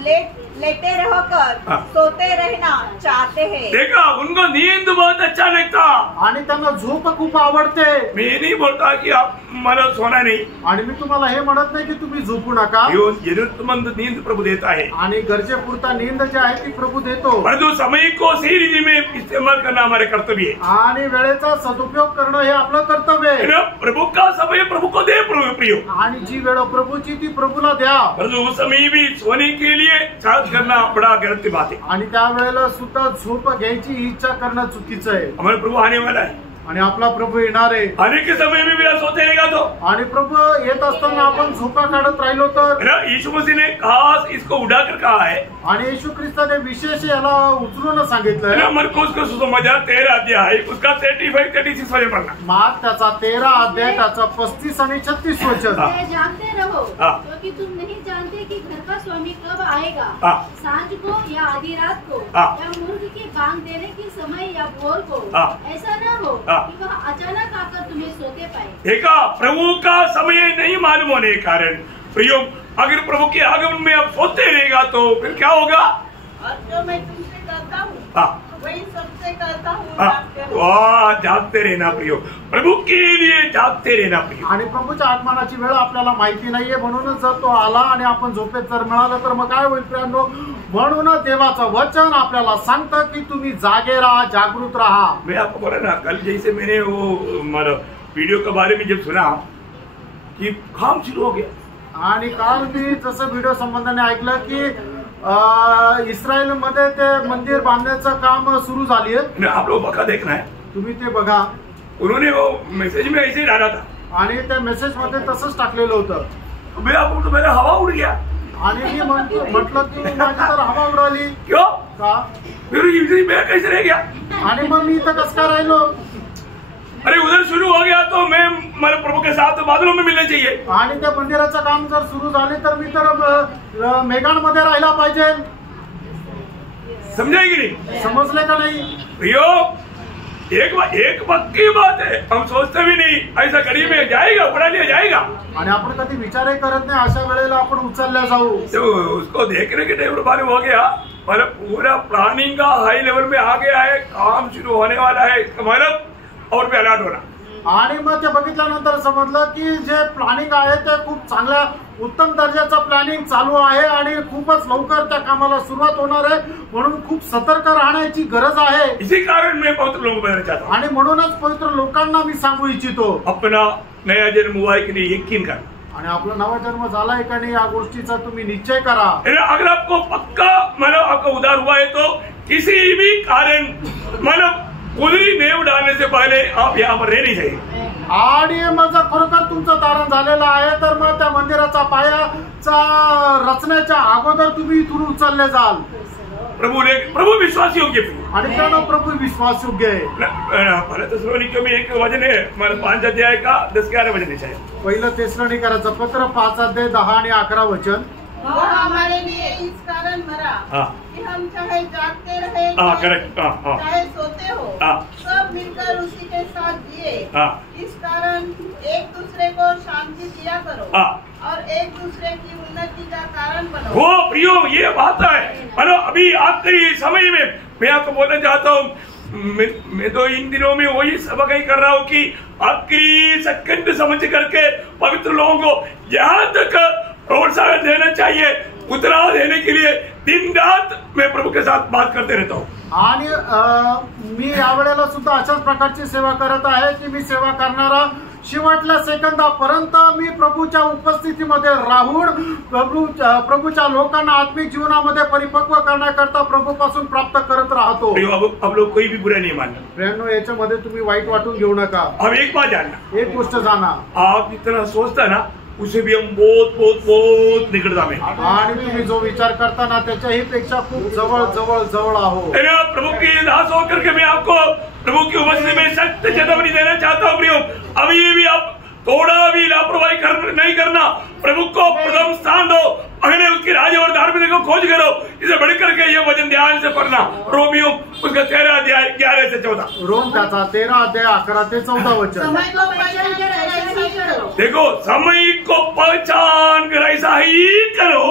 लेटे रहकर हाँ। सोते रहना चाहते हैं। देखा, उनको नींद बहुत अच्छा लगता। आणि त्यांना झोप खूप आवडते। मी नहीं बोलता कि आप मला सोना नहीं, आणि मी तुम्हाला हे म्हणत नाही की तुम्ही झोपू नका, जरूरतमंद नींद प्रभु देता है, आणि गरजेपुरता नींद जी आहे ती प्रभू देतो। परंतु समय को सही रीति में इस्तेमाल करना हमारे कर्तव्य है। आणि वेळेचा सदुपयोग करणं हे आपलं कर्तव्य आहे। प्रभु का समय प्रभु को दे प्रियो, आणि जी वेळ प्रभूची ती प्रभूला द्या। परंतु उस समय भी सोने के लिए चार्ज करना बड़ा गलत बात है। आणि त्यावेळेला सुद्धा झोप घ्यायची इच्छा करणं चुकीचं आहे। हमारे प्रभु आने वाला है, आणि आपला प्रभू येणार आहे। आने के समय में भी सोते रहेगा तो, आणि प्रभू येत असताना आपण झोपा काढत राहिलो तर, यीशु मसीह ने खास इसको उड़ाकर कहा है। आणि येशू ख्रिस्ताने विशेष याला उचलून सांगितलंय। मरकुस को सुसमाचार 13 अध्याय उसका 35-36 वचन पढ़ना। मार्क त्याचा 13 अध्याय त्याचा 35 आणि 36 वचन। जानते रहो हाँ। क्योंकि तुम नहीं जानते कि घर का स्वामी कब आएगा, हाँ। सांझ को या आधी रात को, हाँ। या मुर्ग की बांग देने की समय या भोर को। हाँ। ऐसा न हो हाँ। कि वह अचानक आकर तुम्हें सोते पाए। देखा, प्रभु का समय नहीं मालूम होने के कारण प्रियो, अगर प्रभु के आगमन में आप सोते रहेगा तो फिर क्या होगा? और जो मैं तुमसे करता हूँ हाँ। वही सबसे करता हूँ, हाँ, जागते रहो। वाह, जागते रहना प्रियो, प्रभु के लिए जागते रहना प्रियो। आणि प्रभूच्या आगमनाची वेळ आपल्याला माहिती नाहीये, म्हणूनच जर तो आला आणि आपण झोपेत जर मिळालं तर मग काय होईल प्रियांनो? म्हणून देवाचं वचन आपल्याला सांगतं की तुम्ही जागे राहा, जागृत राहा। मैं आपको बोला ना, कल जैसे मैंने वो वीडियो के बारे में जब सुना कि काम शुरू हो गया, आणि काल मी जसं व्हिडिओ संबंधाने ऐकलं की इस्रायल मध्ये ते मंदिर बांधण्याचं काम सुरू झाली आहे। आप लोग बका देखना है, तुम्ही ते बघा। उन्होंने वो मैसेज में ऐसे ही डाला था, आणि त्या मेसेज मध्ये तसंच टाकलेलं होतं। मैं आपको तो मेरा हवा उड़ गया। आणि मी म्हटलं की माझी तर हवा उडाली। क्यों? का? फिर इधर मैं कैसे रह गया? आणि मग मी इथं कसं काय राहिलो? अरे उधर शुरू हो गया तो मैं मेरे प्रभु के साथ बादलों में मिलना चाहिए। आणि त्या मंदिराचं काम जर सुरू झाले तर मी तर मेघांमध्ये राहिला पाहिजे। समझाएगी नहीं? समजले का नाही? प्रियो, एक पक्की बात है, हम सोचते भी नहीं ऐसा गड़ी में जाएगा, उड़ा लिया जाएगा। आणि आपण कधी विचारही करत नाही, अशा वेळेला आपण उचलल्या जाऊ। तो उसको देखने के टाइम मालूम हो गया, मतलब पूरा प्लानिंग का हाई लेवल में आ गया है, काम शुरू होने वाला है, मतलब और भी अलर्ट होना। आणि मग ते बघितल्यानंतर समजलं की जे प्लॅनिंग आहे ते खूप चांगल्या उत्तम दर्जाचं प्लॅनिंग चालू आहे आणि खूपच लवकर त्या कामाला सुरुवात होणार आहे, म्हणून खूप सतर्क राहण्याची गरज आहे। इसी कारण मैं पवित्र लोगों को बताना चाहता हूँ, आणि म्हणूनच पवित्र लोकांना मी सांगू इच्छितो, अपना नया जन्म हुआ है कि नहीं यकीन करना। आणि आपला नवा जन्म झालाय का नाही या गोष्टीचा तुम्ही निश्चय करा। अगर आपको पक्का मतलब आपका उद्धार हुआ है तो किसी भी कारण मतलब कुदरी नेव डालने से पहले आप यहाँ पर रह नहीं चाहिए। आणि मग जर खरोखर तुमचं तारण झालेलं आहे तर मग त्या मंदिराचा पायाचा रचण्याच्या अगोदर तुम्ही इथून उचलले जाल। प्रभु विश्वास योग्य आणि त्यानं प्रभू विश्वास योग्य आहे। पहले तेसलोनिकियों में एक वचन है, मतलब 5 अध्याय का 10-11 वचन है। पहिलं तेसलोनिकराचं पत्र 5 अध्याय 10 आणि 11 वचन। वह हमारे लिए इस कारण मरा कि हम चाहे जागते रहे चाहे सोते हो, सब मिलकर उसी के साथ जिए। इस कारण एक दूसरे को शांति दिया करो और एक दूसरे की उन्नति का कारण बनो। वो प्रियो, ये बात है, मतलब अभी आखिरी समय में मैं आपको बोलना चाहता हूँ, मैं तो इन दिनों में वही सबक ही कर रहा हूँ कि आखिरी सेकंड समझ करके पवित्र लोगों को यहाँ तक प्रोत्साहन देना चाहिए, उत्तराव देने के लिए दिन रात मैं प्रभु के साथ बात करते रहता हूँ। आणि मी यावेळेला सुद्धा अशाच प्रकारची सेवा करत आहे की मी सेवा करणारा शेवटल्या सेकंदापर्यंत मी प्रभूच्या उपस्थितीमध्ये राहून प्रभूच्या लोकांना आत्मिक जीवनामध्ये परिपक्व करण्याकरता प्रभूपासून प्राप्त करत राहतो। अब लोग कोई भी बुरा नहीं मानना प्रियांनो, याच्यामध्ये तुम्ही वाईट वाटून घेऊ नका। अब एक बात जानना, एक गोष्ट जाना, आप जितना सोचता ना उसे भी हम बहुत बहुत बहुत निकटता में, आणि तुम्ही जो विचार करता ना त्याच्याही पेक्षा खूप जवळ जवळ जवळ आहो। प्रभु की दास होकर के मैं आपको प्रभु की उपस्थिति में सख्त चेतावनी देना चाहता हूँ प्रियो, अभी भी आप थोड़ा भी लापरवाही नहीं करना, प्रभु को प्रथम स्थान दो, अगले उसकी राज्य और धार्मिकता को खोज करो, इसे बढ़कर के ये वचन ध्यान से पढ़ना, रोमियो उसका 13 अध्याय 11 से 14। रोम त्याचा 13 अध्याय 11 ते 14 वचन। समय को पहचान कर ऐसा ही करो। देखो, समय को पहचान कर ऐसा ही करो,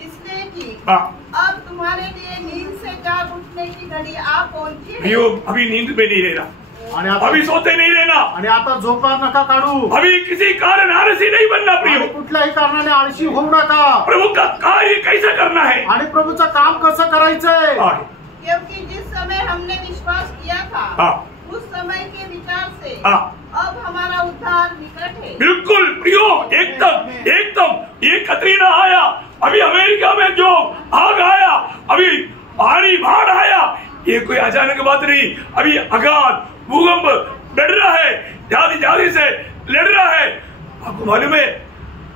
इसलिए कि हाँ। अब तुम्हारे लिए नींद से जाग उठने की घड़ी आ पहुंची है। प्रियो, अभी नींद में नहीं रहना, आणि आता अभी सोते नहीं रहना, आणि आता झोपा नका काढू, अभी किसी कारण आलसी नहीं बनना आणि प्रियो। कुठल्याही कारणाने आळशी होऊ नका, प्रभु का कार्य कैसे करना है, आणि प्रभूचं काम कसं करायचंय। हाँ, क्योंकि जिस समय हमने विश्वास किया था, हाँ। उस समय के विचार से हाँ। अब हमारा उद्धार निकट है। बिल्कुल प्रियो, एकदम एकदम। ये कतरीना आया, अभी अमेरिका में जो आग आया, अभी भारी बाढ़ आया, ये कोई अचानक बात नहीं। अभी आघात, भूकंप बढ़ रहा है, जादी से लड़ रहा है। आपको मालूम है,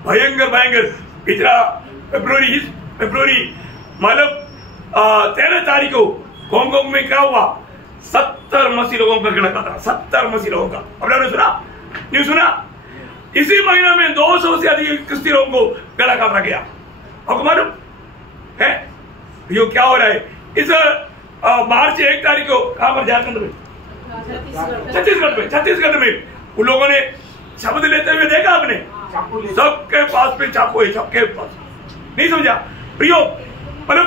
भयंकर भयंकर पिछला फरवरी मतलब 13 तारीख को हांगकांग में क्या हुआ, 70 मसीह लोगों का गला काटा, 70 मसीह लोगों का। आपने सुना, न्यूज सुना? इसी महीना में 200 से अधिक क्रिस्ती लोगों को गला काटा गया। आपको मालूम है ये क्या हो रहा है? इस मार्च 1 तारीख को कहां पर, झारखंड में, छत्तीसगढ़ में उन लोगों ने शब्द लेते हुए देखा आपने, सबके पास में चाकू है, सबके पास। नहीं समझा प्रियो? मतलब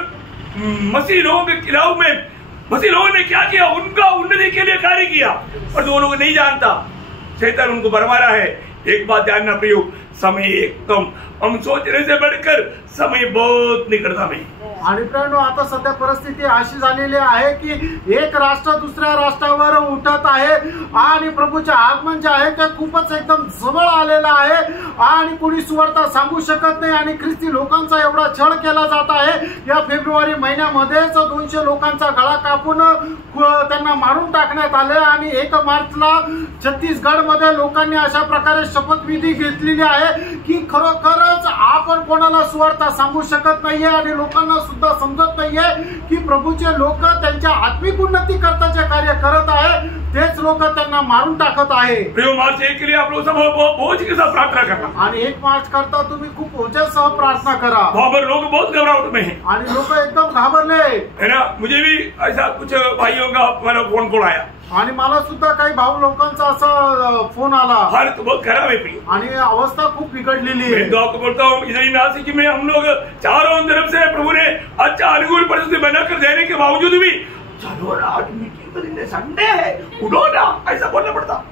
मसीह लोगों के खिलाफ में मसीह लोगों ने क्या किया, उनका उन्नति के लिए कार्य किया, और जो लोग नहीं जानता, शैतान उनको बरवा रहा है। एक बात जानना प्रियो, समय एकदम हम सोचने से बढ़कर समय बहुत निकटता में। आणि प्रियांनो, आता सध्या परिस्थिती अशी झालेली आहे की एक राष्ट्र दुसऱ्या राष्ट्रावर उठत आहे, आणि प्रभूचे आगमन जे आहे ते खूपच एकदम जवळ आलेलं आहे, आणि कोणी सुवार्ता सांगू शकत नाही, आणि ख्रिस्ती लोकांचा एवढा छळ केला जात आहे। या फेब्रुवारी महिन्यामध्येच 200 लोकांचा गळा कापून त्यांना मारून टाकण्यात आले, आणि 1 मार्चला छत्तीसगड मध्ये लोकांनी अशा प्रकारे शपथविधी घेतलेली आहे की खरोखरच आपण कोणाला सुवार्ता सांगू शकत नाहीये, आणि लोकांना सुद्धा समजत नाहीये की प्रभूचे लोक त्यांच्या आत्मिक उन्नती करता जे कार्य करत आहे तेच लोक त्यांना मारून टाकत आहे। प्रियो, मार्च 1 के लिए आप लोग सब बहुत के साथ प्रार्थना करना, आणि 1 मार्च करता तुम्ही खूप ओझ्यासह प्रार्थना करा। वहां पर लोग बहुत घबराहट में हैं, आणि लोक एकदम घाबरले है ना। मुझे भी ऐसा कुछ भाइयों का मेरा फोन कॉल आया, आणि मला सुद्धा काही भाऊ लोकांचा असा फोन आला, हालत तो बहुत खराब है प्रियो, आणि अवस्था खूप बिघडलेली मैं आहे। तो आपको बोलता हूँ, इधर नासिक में हम लोग चारों तरफ से प्रभु ने अच्छा अनुकूल परिस्थिति बनाकर देने के बावजूद भी, चलो रात मीटिंग करेंगे, संडे है, उठो ना, ऐसा बोलना पड़ता।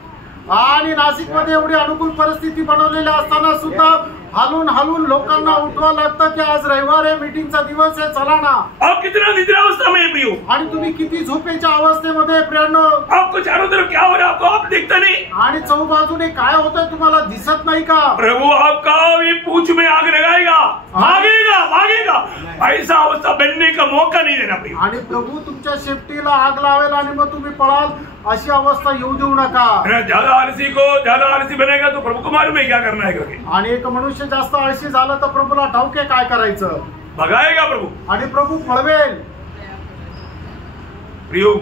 आणि नाशिक मध्ये एवढी अनुकूल परिस्थिती बनवलेली असताना सुद्धा हालून लोकांना उठवा लागतं की आज रविवार आहे, मीटिंगचा दिवस आहे, चला ना। आप कितना निद्रावस्था में है प्रियो, आणि तुम्ही किती झोपेच्या अवस्थेमध्ये प्रियांनो, आपको चारों तरफ क्या हो रहा है आपको आप देखता नहीं, आणि चौबाजूने काय होतंय तुम्हाला दिसत नाही का? प्रभु आपका भी पूंछ में आग लगाएगा, भागेगा। ऐसा अवस्था बनने का मौका नहीं देना प्रियो। आणि प्रभू तुमच्या शेपटीला आग लावेल आणि मग तुम्ही पळाल, अशी अवस्था येऊ देऊ नका। ज्यादा आलसी बनेगा तो प्रभु को मालूम है क्या करना है करके, आणि एक मनुष्य जास्त आळशी झाला तर प्रभूला ठाऊक आहे काय करायचं, भगाएगा प्रभु, आणि प्रभू पळवेल। प्रियो,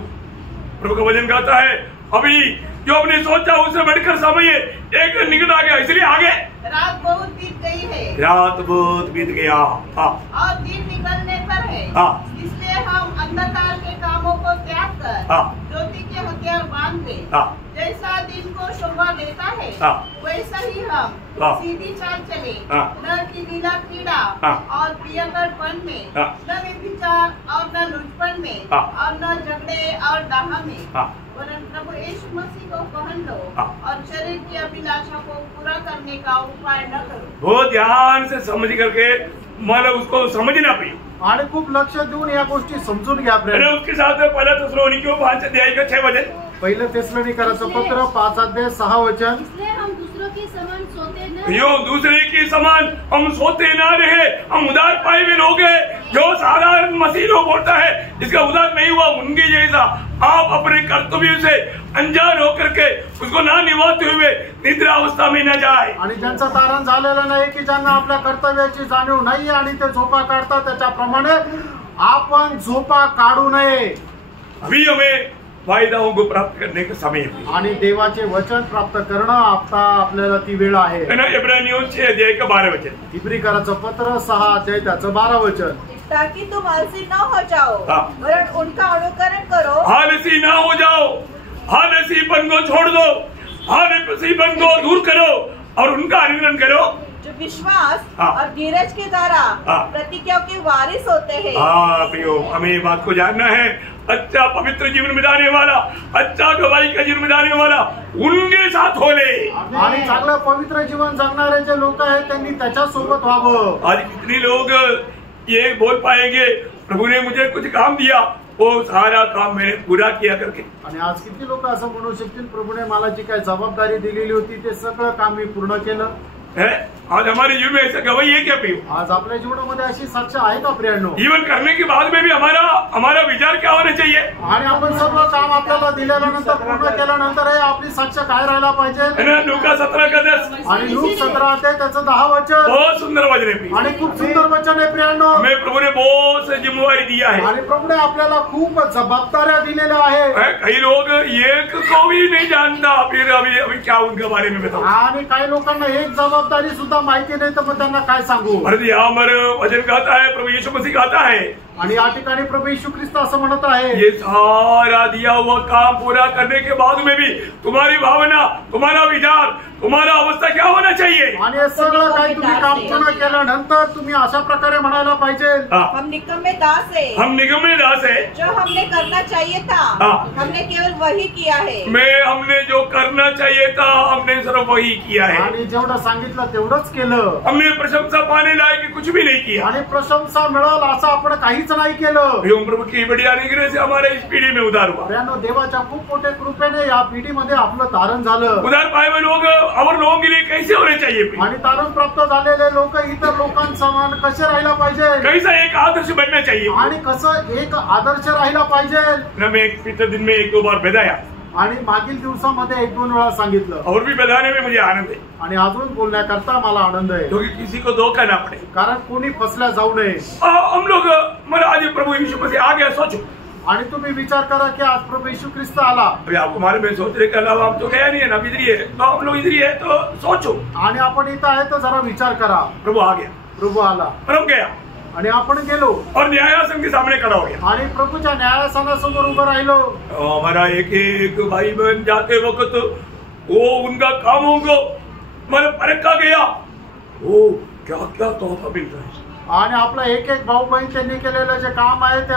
प्रभु का वचन कहता है, अभी जो हमने सोचा उससे बढ़कर समय एक निकट आ गया, इसलिए आगे रात बहुत बीत गई है, रात बहुत बीत गया, और दिन निकलने पर है। इसलिए हम अंधकार के कामों को त्याग कर ज्योति के हथियार बांध दे। जैसा दिन को शोभा देता है, वैसा ही हम सीधी चाल चले, न कि नीला क्रीड़ा और प्रियकरपन में, न व्यभिचार और न लुचपन में, और न झगड़े और डाह में, वरन प्रभु यीशु मसीह को पहन लो, और शरीर की अभिलाषा को पूरा करने का उपाय न करो। बहुत ध्यान से समझ करके मतलब उसको समझना प्रियो, आणि खूप लक्ष देऊन या गोष्टी समजून घ्या। उसके साथ पहला थेसलोनिकियों 5 अध्याय का 6 वचन, पहिलं थेसलोनिकराचं पत्र 5 अध्याय 6 वचन, इसलिए हम दूसरों के समान सोते न यो दूसरे के समान हम सोते ना रहे, हम उदार पाए हुए लोग हैं। जो साधारण मसीह लोग बोलता है जिसका उदार नहीं हुआ, उनके जैसा आप अपने कर्तव्य से अनजान होकर के उसको ना निभाते हुए निद्रा अवस्था में न जाए। आणि ज्यांचं तारण झालेलं नाही की ज्यांना आपल्या कर्तव्याची जाणीव नाही आणि ते झोपा काढतात, त्याच्याप्रमाणे आपण झोपा काढू नये। अभी हमें फायदाओं को प्राप्त करने का समय है, आणि देवाचे वचन प्राप्त करणं आता आपल्याला ती वेळ आहे। इब्रानियों 6 अध्याय का 12 वचन, इब्रिकराचं पत्र 6 अध्याय त्याचं 12 वचन, ताकि तुम आलसी न हो जाओ, हाँ। वरन उनका अनुकरण करो। आलसी ना हो जाओ, आलसीपन को छोड़ दो, आलसीपन को दूर करो और उनका अनुकरण करो जो विश्वास हाँ। और धीरज के द्वारा हाँ। प्रतिज्ञाओं के वारिस होते हैं। हाँ प्रियो, हमें ये बात को जानना है, अच्छा पवित्र जीवन बिताने वाला, अच्छा गवाही का जीवन बिताने वाला उनके साथ होले। आणि चांगलं पवित्र जीवन जगणारे जे लोक आहेत त्यांनी त्याच्या सोबत व्हावं। आज कितने लोग ये बोल पाएंगे, प्रभु ने मुझे कुछ काम दिया, वो सारा काम मैंने पूरा किया करके। आणि आज किती लोक असं म्हणू शकतील, प्रभूने मला जी काही जबाबदारी दिलेली होती ते सगळं काम मी पूर्ण केलं है? आज हमारे जीवन में ऐसा गवाही है क्या प्रियो? आज आपल्या जीवनामध्ये अशी साक्ष आहे का प्रियांनो? जीवन करने के बाद में भी हमारा विचार क्या होना चाहिए? आणि आपण सर्व काम आपल्याला दिल्यानंतर पूर्ण केल्यानंतर हे आपली साक्ष काय राहायला पाहिजे? है ना? लूका 17:10 आणि लूक 17 अध्याय त्याचं 10 वचन बहुत सुंदर वचन है प्रियो। आणि खूप सुंदर वचन आहे प्रियांनो। हमें प्रभु ने बहुत सी जिम्मेवारी दिया है। आणि प्रभूने आपल्याला खूप जबाबदाऱ्या दिलेल्या आहे। कई लोग एक को भी नहीं जानता, फिर अभी क्या उनके बारे में बताऊं? आणि काही लोकांना एक जबाबदारी सुद्धा माहिती नाही, तर मग त्यांना काय सांगू? अरे यहाँ वचन कहता है, प्रभु यीशु मसीह कहता है, आणि या ठिकाणी प्रभू येशू ख्रिस्त असं म्हणत आहे, ये सारा दिया हुआ काम पूरा करने के बाद में भी तुम्हारी भावना, तुम्हारा विचार, तुम्हारा अवस्था क्या होना चाहिए? आणि हे सगळं काही तुम्ही काम पूर्ण केल्यानंतर तुम्ही अशा प्रकारे म्हणायला पाहिजे, हम निकम्मे दास है, हम निगमे दास है, जो हमने करना चाहिए था हमने केवल वही किया है। हमने जो करना चाहिए था हमने सिर्फ वही किया है। आणि जेवढं सांगितलं तेवढंच केलं, हमने प्रशंसा पाने लायक कुछ भी नहीं किया। आणि प्रशंसा मिळेल असं आपण काहीच नाही केलं। प्रभु की बड़ी अनुग्रह से हमारे इस पीढ़ी में उद्धार हुआ। प्रियांनो, देवाच्या खूप मोठ्या कृपेने या पिढीमध्ये आपलं तारण झालं। उद्धार पाए हुए लोग और लोगों के लिए कैसे होने चाहिए? आणि तारण प्राप्त झालेले लोक इतर लोकांसमान कसे राहायला पाहिजे, कैसा एक आदर्श बनना चाहिए? आणि कसं एक आदर्श राहायला पाहिजे। मैं एक पिछले दिन में 1-2 बार बताया आणि मागील दिवसामध्ये 1-2 वेळा सांगितलं, और भी बताने में मुझे आनंद है, आणि अजून बोलण्याकरता मला आनंद आहे, क्योंकि किसी को धोखा ना पड़े। कारण कोणी फसल्या जाऊ नये। हम लोग मतलब आज प्रभु यीशु मसीह आ गया, सोचो आणि तुम्ही विचार करा की आज प्रभू येशू ख्रिस्त आला। अभी आपको मालूम है, सोचने के अलावा हम तो गया नहीं है ना, इधर ही है, तो हम लोग इधर ही है, तो सोचो आणि आपण इथं आहे तर जरा विचार करा, प्रभु आ गया प्रभू आला और हम गया आणि आपण गेलो और न्यायासन के सामने खड़ा हो गया। आणि प्रभूच्या न्यायासनासमोर उभं राहिलो। हमारा एक एक भाई बहन जाते वक्त वो उनका कामों को मतलब परखा गया, वो क्या क्या तोहफा मिल रहा है। आणि आपला एक एक भाऊ बहीण त्यांनी केलेलं जे काम आहे ते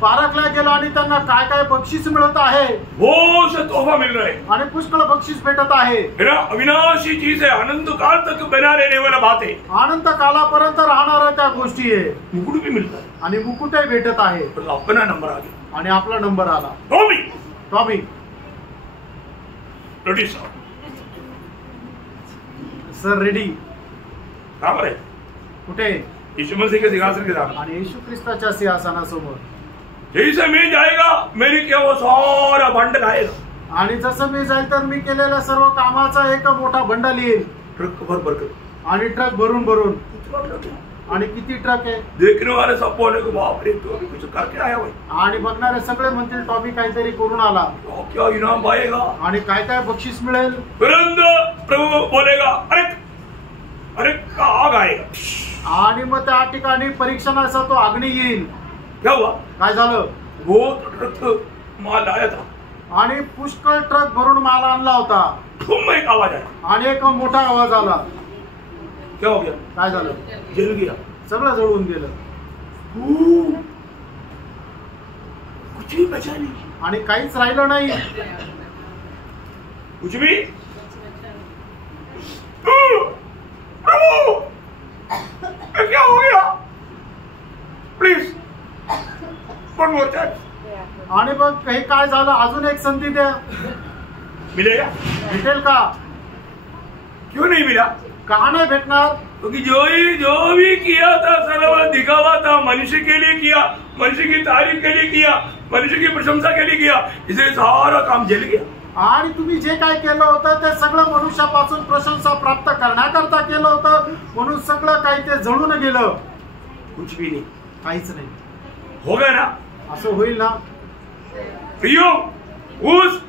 पारखला गेलं आणि त्यांना काय काय बक्षीस मिळत आहे, बहुत से तोहफा मिल रहे हैं, आणि पुष्कळ बक्षीस भेटत आहे। है ना? अविनाशी चीज है, अनंत काल तक बना रहने वाला बात है, अनंत कालापर्यंत राहणाऱ्या त्या गोष्टी आहे, मुकुट भी मिलता है, आणि मुकुटही भेटत आहे। तो अपना नंबर आ गया, आणि आपला नंबर आला। तो आम्ही रेडी साहब, सर रेडी कहाँ है? कुठे? यीशु मसीह के सिंहासन के सामने। आणि येशू ख्रिस्ताच्या सिंहासनासमोर जैसे मैं जाएगा मेरी क्या वो सारा बंडल आएगा, आणि जसं मी जाईल तर मी केलेल्या सर्व कामाचा एक मोठा बंडल येईल, ट्रक भर भर कर, आणि ट्रक भरून भरून। आणि किती ट्रक आहे? देखने वाले सब बोले कि बाप रे, तो अभी कुछ करके आया भाई, आणि बघणारे सगळे म्हणतील टॉमी काहीतरी करून आला, तो क्या इनाम पाएगा? आणि काय काय बक्षीस मिळेल। तुरंत प्रभु बोलेगा, अरे अरे का आग आएगा। आणि मग त्या ठिकाणी परीक्षणाचा तो अग्नी येईल। क्या हुआ? काय झालं? वो ट्रक माल आया था, आणि पुष्कळ ट्रक भरून माल आणला होता, धूम एक आवाज आया, आणि एक मोठा आवाज आला। क्या हो गया? काय झालं? जल गया, सगळं जळून गेलं, कुछ भी बचा नहीं, आणि काहीच राहिलं नाही। कुछ भी क्या हो गया? Please one more chance. आणि मग हे काय झालं? अजून एक संधी द्या, मिलेगा? भेटेल का? क्यों नहीं मिला? का नाही भेटणार? क्योंकि जो भी किया था सर्व दिखावा था, मनुष्य के लिए किया, मनुष्य की तारीफ के लिए किया, मनुष्य की प्रशंसा के लिए किया, इसलिए सारा काम जल गया। आणि तुम्ही जे काय केलं होतं ते सगळं मनुष्यापासून प्रशंसा प्राप्त करण्याकरता केलं होतं, म्हणून सगळं काही ते जळून गेलं, कुछ भी नहीं, काहीच नाही। होगा ना? असं होईल ना? प्रियो, उस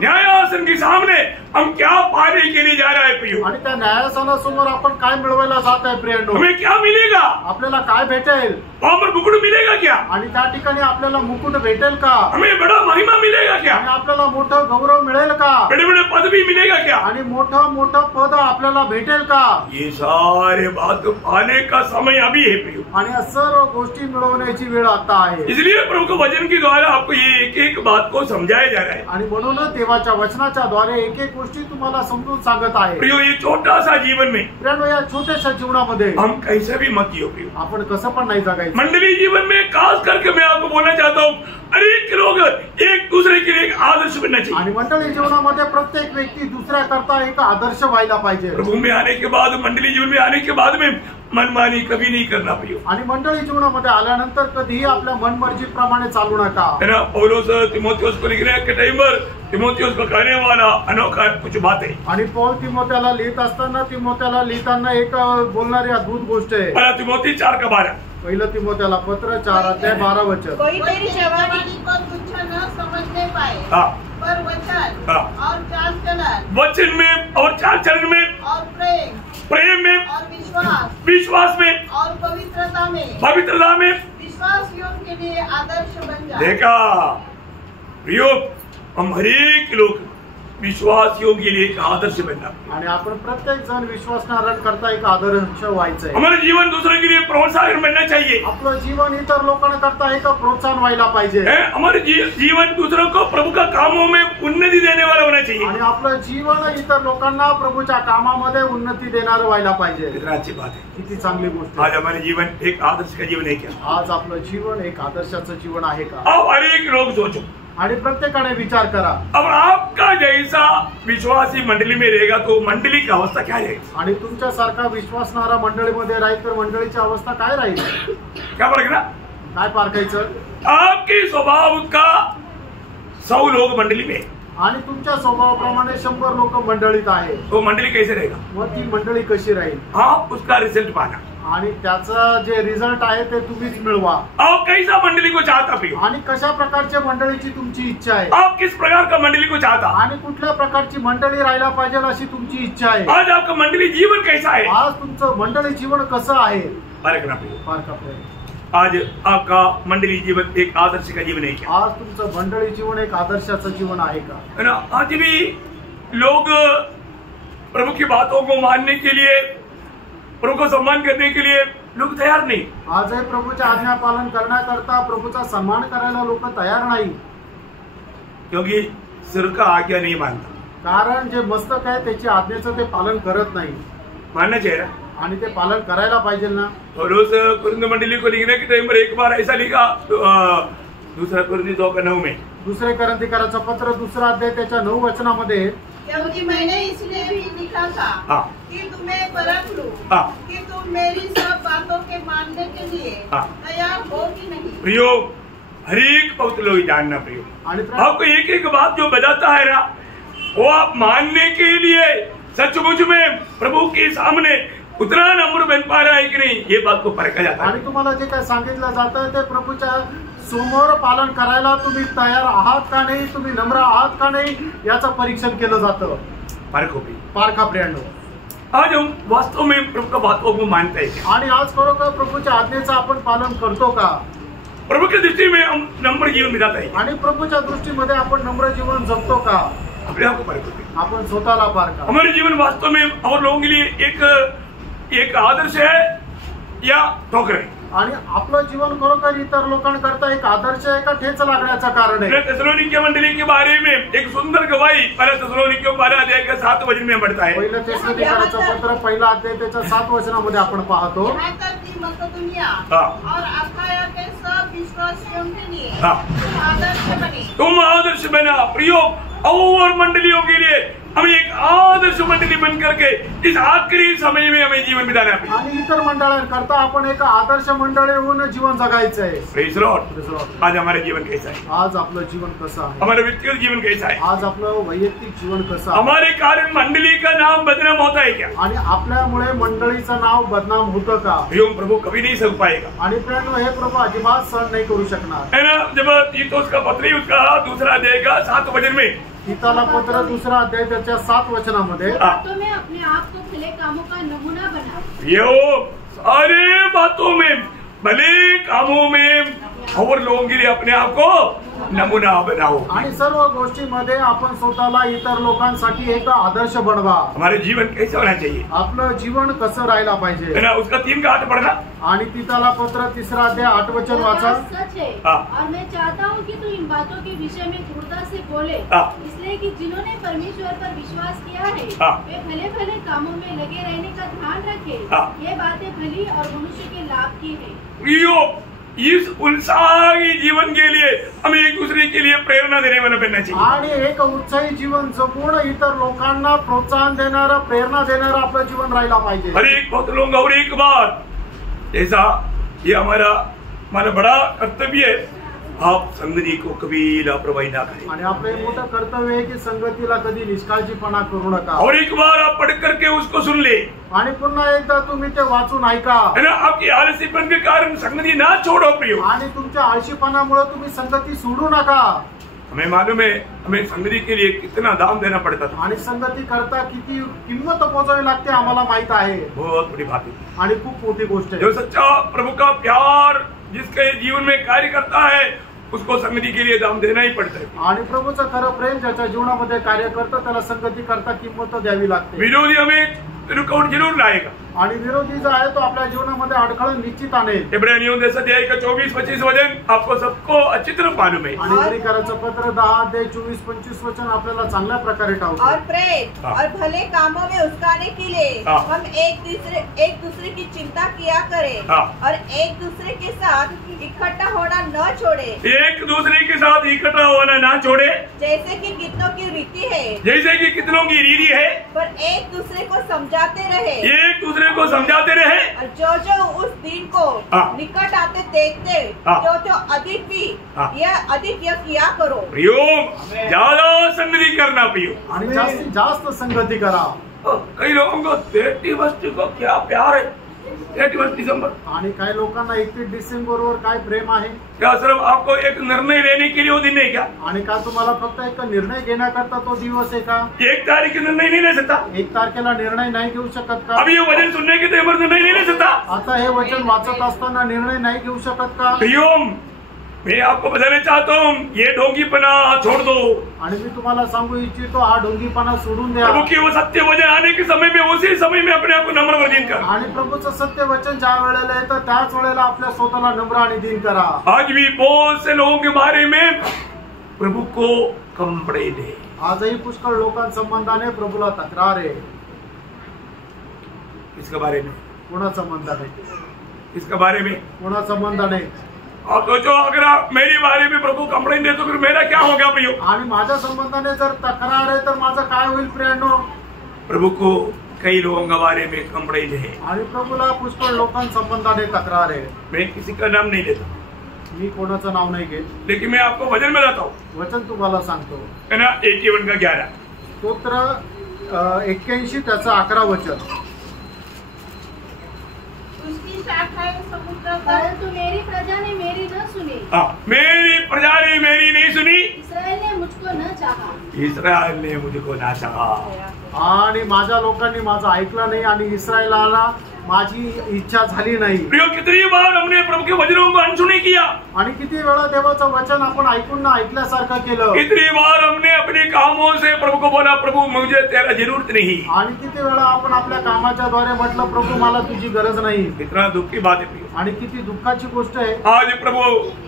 न्यायासन के सामने हम क्या पाने के लिए जा रहे हैं प्रियो? आणि त्या न्यायासनासमोर आपण काय मिळवायला जात आहे प्रियांनो? हमें क्या मिलेगा? आपल्याला काय भेटेल? वहाँ पर मुकुट मिलेगा क्या? आणि त्या ठिकाणी आपल्याला मुकुट भेटेल का? हमें बड़ा महिमा मिलेगा क्या? आणि आपल्याला मोठं गौरव मिळेल का? बड़े बड़े पद भी मिलेगा क्या? आणि मोठं मोठं पद आपल्याला भेटेल का? ये सारे बात पाने का समय अभी है प्रियो। आणि या सर्व गोष्टी मिळवण्याची वेळ आता आहे। इसलिए प्रभु के वचन के द्वारा आपको ये एक एक बात को समझाया जा रहा है। आणि म्हणूनच देवाच्या वचनाच्या द्वारे एक एक गोष्टी तुम्हाला समजून सांगत आहे। प्रियो, ये छोटा सा जीवन में प्रियांनो, या छोट्याशा जीवनामध्ये हम कैसे भी मत जियो प्रियो। आपण कसं पण नाही जगायचं। मंडली जीवन में खास करके मैं आपको बोलना चाहता हूँ, अनेक लोग एक दूसरे के लिए एक आदर्श बनना चाहिए। आणि मंडळी जीवनामध्ये प्रत्येक व्यक्ती दुसऱ्या करता एक आदर्श व्हायला पाहिजे। प्रभु में आने के बाद, मंडली जीवन में आने के बाद में मनमानी कभी नहीं करना प्रियो। आणि मंडळी जीवनामध्ये आल्यानंतर कधीही आपल्या मनमर्जी प्रमाणे चालू नका। है ना, पौलुस तिमोथियुस को लिखने के टाइम पर तिमोथियुस को कहने वाला अनोखा कुछ बातें। आणि पौल तिमोथेला लिहित असताना तिमोथेला लिहिताना एक बोलणारी अद्भुत गोष्ट आहे। पहला तिमोथी 4:12। पहिलं तिमोथेला पत्र 4:12 कोई तेरी जवानी को तुच्छ न समझने पाए, हाँ, पर वचन हाँ। और चाल चलन वचन में और चाल चलन में और प्रेम में और विश्वास में और पवित्रता में विश्वासियों के लिए आदर्श बन जाए। देखा प्रियो, हम हरेक लोग विश्वासियों के लिए एक आदर्श बनना। आणि आपण प्रत्येक जण विश्वासणाऱ्यांकरता एक आदर्श व्हायचंय। हमारा जीवन दूसरे के लिए प्रोत्साहन बनना चाहिए। आपलं जीवन इतर लोकांकरता एक प्रोत्साहन व्हायला पाहिजे। हमारे जीवन दूसरों को प्रभु का कामों में उन्नति देने वाला होना चाहिए। आणि आपलं जीवन इतर लोकांना प्रभूच्या कामामध्ये उन्नती देणारं व्हायला पाहिजे। कितना अच्छी बात है। किती चांगली गोष्ट आज आहे। हमारे जीवन एक आदर्श का जीवन है क्या? आज आपलं जीवन एक आदर्शाचं जीवन आहे का? अब हरेक लोग सोचो, आणि प्रत्येकाने विचार करा। अब आपका जैसा विश्वासी मंडली में रहेगा तो मंडली की अवस्था क्या रहेगी? आणि तुमच्यासारखा विश्वासणारा मंडळीमध्ये राहील तर मंडळीची अवस्था काय राहील? क्या फर्क ना? काय पारखायचं? आपके स्वभाव का 100 लोग मंडली में, आणि तुमच्या स्वभावाप्रमाणे 100 लोक मंडळीत आहे, तो मंडली कैसे रहेगा? मग ती मंडळी कशी राहील? आप उसका रिजल्ट पाना। आणि त्याचा जे रिझल्ट आहे ते तुम्हीच मिळवा। आप कैसा मंडली को चाहता प्रियो? आणि कशा प्रकारच्या मंडळीची तुमची इच्छा आहे? आप किस प्रकार का मंडली को चाहता? आणि कुठल्या प्रकारची मंडळी राहायला पाहिजे अशी तुमची इच्छा आहे? आज आपका मंडली जीवन कैसा है? आज तुमचं मंडळी जीवन कसं आहे? फर्क ना प्रियो। फरक आहे। आज आपका मंडली जीवन एक आदर्श का जीवन है क्या? आज तुमचं मंडळी जीवन एक आदर्शाचं जीवन आहे का? है ना, आज भी लोग प्रभु की बातों को मानने के लिए, प्रभु को सम्मान करने के लिए लोग तैयार नहीं। आजही प्रभूच्या आज्ञा पालन करण्याकरता प्रभूचा सन्मान करायला लोक तयार नाही, क्योंकि सिर का आज्ञा नहीं मानता। कारण जे मस्तक आहे त्याची आज्ञेचं ते पालन करत नाही। मानना चाहिए ना? आणि ते पालन करायला पाहिजे ना। पौलुस कुरिन्थ मंडली को लिखने के टाइम पर एक बार ऐसा लिखा, दूसरा कुरिन्थ 2:9 में, दुसरे करंथीकराचं पत्र 2 अध्याय त्याच्या 9 वचनामध्ये, क्योंकि मैंने इसलिए भी लिखा था हाँ, कि तुम्हें परख लूं हाँ, कि तुम मेरी सब बातों के मानने के लिए हाँ। तैयार हो कि नहीं। प्रियो, हर एक पवित्र लोग जानना प्रियो, आणि आपको एक एक बात जो बताता है ना, वो आप मानने के लिए सचमुच में प्रभु के सामने उतना नम्र बन पा रहा है कि नहीं, ये बात को परखा जाता है। आणि तुम्हाला जे काय सांगितलं जातं ते प्रभूच्या समोर पालन करायला तुम्ही तयार आहात का नाही, तुम्ही नम्र आहात का नाही, याचं परीक्षण केलं जातं। परखो भी। पारखा प्रियांनो, आज हम वास्तव में प्रभु का बातों को मानते हैं क्या? आणि आज खरोखर प्रभूच्या आज्ञेचं आपण पालन करतो का? प्रभु की दृष्टि में हम नम्र जीवन बिताते हैं। आणि प्रभूच्या दृष्टीमध्ये आपण नम्र जीवन जगतो का? अपने आप को परखो भी। आपण स्वतःला पारखा। हमारे जीवन वास्तव में और लोगों के लिए एक आदर्श है या ठोकर है? आणि आपलं जीवन खरोखर इतर लोकांकरता एक आदर्श आहे का ठेच लागण्याचं कारण आहे? थेसलोनिके मंडली के बारे में एक सुंदर गवाही पहला थेसलोनिके 12 अध्याय का 7 वचन में बढ़ता है। पहिलं थेसलोनिकराचं पत्र 1 अध्याय त्याच्या 7 वचनामध्ये आपण पाहतो, यहाँ तक कि मकदूनिया हाँ। और अखाया के सब विश्वासियों के लिए हाँ। तुम आदर्श बने। तुम आदर्श बना प्रियो, और मंडलियों के लिए हमें एक आदर्श मंडली बन करके इस आखिरी समय में हमें जीवन बिताना है। आणि इतर मंडळांकरता आपण एक आदर्श मंडळी होऊन जीवन जगायचं आहे। Praise Lord. आज हमारा जीवन कैसा है? आज आपलं जीवन कसं आहे? हमारा व्यक्तिगत जीवन कैसा है? आज आपलं वैयक्तिक जीवन कसं आहे? हमारे कारण मंडली का नाम बदनाम होता है क्या? आणि आपल्यामुळे मंडळीचं नाव बदनाम होतं का? प्रियो, प्रभु कभी नहीं सह पाएगा। आणि प्रियांनो, हे प्रभू अजिबात सहन नाही करू शकणार है ना। जब तीतुस का पत्री उसका 2 अध्याय का 7 वचन में तीताला पत्र 2 अध्याय त्याच्या 7 वचनामध्ये बातों में अपने आप को भले कामों का नमूना बनाओ। यो सारे बातों में भले कामों में और लोगों के लिए अपने आप को नमूना बनाओ। आणि सर्व गोष्टींमध्ये आपण स्वतःला इतर लोकांसाठी एक आदर्श बनवा। हमारे जीवन कैसे होना चाहिए, आपलं जीवन कसं राहायला है पाहिजे। ना, उसका 3 का 8 पढ़ना। आणि तीताला पत्र 3 अध्याय 8 वचन वाचा। सच है हाँ। और मैं चाहता हूँ कि तू इन बातों के विषय में दृढ़ता से बोले, हाँ। इसलिए कि जिन्होंने परमेश्वर पर विश्वास किया है हाँ। वे भले भले कामों में लगे रहने का ध्यान रखे। हाँ। ये बातें भली और मनुष्य के लाभ की है। प्रियो, इस उत्साही जीवन के लिए हमें एक दूसरे के लिए प्रेरणा देने वाला बनना चाहिए। आणि एक उत्साही जीवन जगून इतर लोकांना प्रोत्साहन देणारं प्रेरणा देणारं आपलं जीवन राहायला पाहिजे। हर एक बहुत लोग और एक बार जैसा ये हमारा बड़ा कर्तव्य है, आप संगति को कभी लापरवाही ना करें। आणि आपलं एक मोठं कर्तव्य आहे की संगतीला कधी निष्काळजीपणा करू नका। और एक बार आप पढ़ करके उसको सुन ले, आणि पुन्हा एकदा तुम्ही ते वाचून ऐका। है ना, आपकी आलसीपन के कारण संगति ना छोड़ो प्रियो। आणि तुमच्या आळशीपणामुळे तुम्ही संगती सोडू नका। हमें मालूम है हमें संगति के लिए कितना दाम देना पड़ता था, आणि संगती करता किती किंमत पोहोचावी लागते आम्हाला माहित आहे। बहुत बड़ी बात है। आणि खूप मोठी गोष्ट जो आहे। सच्चा प्रभु का प्यार जिसके जीवन में कार्य करता है उसको संगति के लिए दाम देना ही पड़ता है। आणि प्रभूचं खरं प्रेम ज्याच्या जीवनामध्ये कार्य करतं त्याला संगती करता किंमत द्यावी लागते। विरोधी हमें रुकावट जरूर लाएगा, आणि विरोधी जो आहे तो आपल्या जीवनामध्ये अडखळण निश्चित आणेल। इब्रानियों 10 अध्याय का 24-25 वचन आपको सबको अच्छी तरह मालूम है। आणि इब्रानियों पत्र 10 अध्याय 24-25 वचन आपल्याला चांगल्या प्रकारे ठाऊक आहे। और प्रेम हाँ। और भले कामों में उस्काने के लिए हाँ। हम एक दूसरे की चिंता किया करें हाँ। और एक दूसरे के साथ इकट्ठा होना न छोड़े, एक दूसरे के साथ इकट्ठा होना ना छोड़े, जैसे कि कितनों की रीति है, जैसे कि कितनों की रीति है, पर एक दूसरे को समझाते रहे एक दूसरे को समझाते रहे। और जो उस दिन को हाँ। निकट आते देखते हाँ। जो अधिक भी हाँ। अधिक यह किया करो। प्रियो, ज्यादा संगति करना प्रियो। आणि जास्तीत जास्त संगती करा। कई लोगों को 31 को क्या प्यार है, 31 दिसंबर, आणि काही लोकांना 31 डिसेंबर वर काय प्रेम आहे। क्या सिर्फ आपको एक निर्णय लेने के लिए वो दिन है क्या? आणि का तुम्हाला फक्त एक निर्णय घेण्याकरता तो दिवस आहे का? 1 तारीख की निर्णय नहीं ले सकता, 1 तारखेला निर्णय नाही घेऊ शकत का? अब ये वचन सुनने के तो निर्णय नहीं ले सकता। आता हे वचन वाचत असताना निर्णय नाही घेऊ शकत का? प्रियो, मैं आपको बताना चाहता हूँ ये ढोंगीपना छोड़ दो। आणि मी तुम्हाला सांगू इच्छितो हा ढोंगीपणा सोडून द्या। प्रभु की वो सत्य वचन आने के समय में उसी समय में अपने आप को नम्र व दीन कर। आणि प्रभूचं सत्य वचन ज्या वेळेला येतं त्याच वेळेला आपल्या स्वतःला नम्र आणि दीन करा। आज भी बहुत से लोगों के बारे में प्रभु को कंप्लेंट है। आजही पुष्कळ लोकांसंबंधाने प्रभूला तक्रार आहे। इसके बारे में कोणाचा संबंधाने? इसके बारे में कोणाचा संबंधाने? आप सोचो, अगर आप मेरे बारे में प्रभु कंप्लेंट दे तो फिर मेरा क्या होगा प्रियो? आणि माझ्या संबंधाने जर तक्रार आहे तर माझं काय होईल प्रियांनो? प्रभु को कई लोगों के बारे में कंप्लेंट है। आणि प्रभूला पुष्कळ लोकांसंबंधाने तक्रार आहे। मैं किसी का नाम नहीं लेता, मी कोणाचं नाव नाही घेत, लेकिन मैं आपको वचन में बताता हूँ, वचन तुम्हाला सांगतो। है ना, 81 का 11 स्तोत्र 81 त्याचं 11 वचन। उसकी शाखाएं समुद्र तक, परंतु मेरी प्रजा ने मेरी न सुनी, मेरी प्रजा ने मेरी नहीं सुनी, इसराइल ने मुझको न चाहा। इस्राएल ने मुझको ना चाहा। आणि माझ्या लोकांनी माझं ऐकलं नाही आणि इस्रायलाला माझी इच्छा झाली नाही। प्रियो, कितनी बार हमने प्रभु के वचनों को अनसुनी किया, आणि किती वेळा देवाचं वचन आपण ऐकून ना ऐकल्यासारखं केलं। कितनी बार हमने अपने कामों से प्रभु को बोला, प्रभु मुझे तेरा जरूरत नहीं। आणि किती वेळा आपण आपल्या कामाच्या द्वारे म्हटलं प्रभु मला तुझी गरज नाही। इतना दुख की बात है प्रियो। आणि किती दुःखाची गोष्ट आहे। आज प्रभु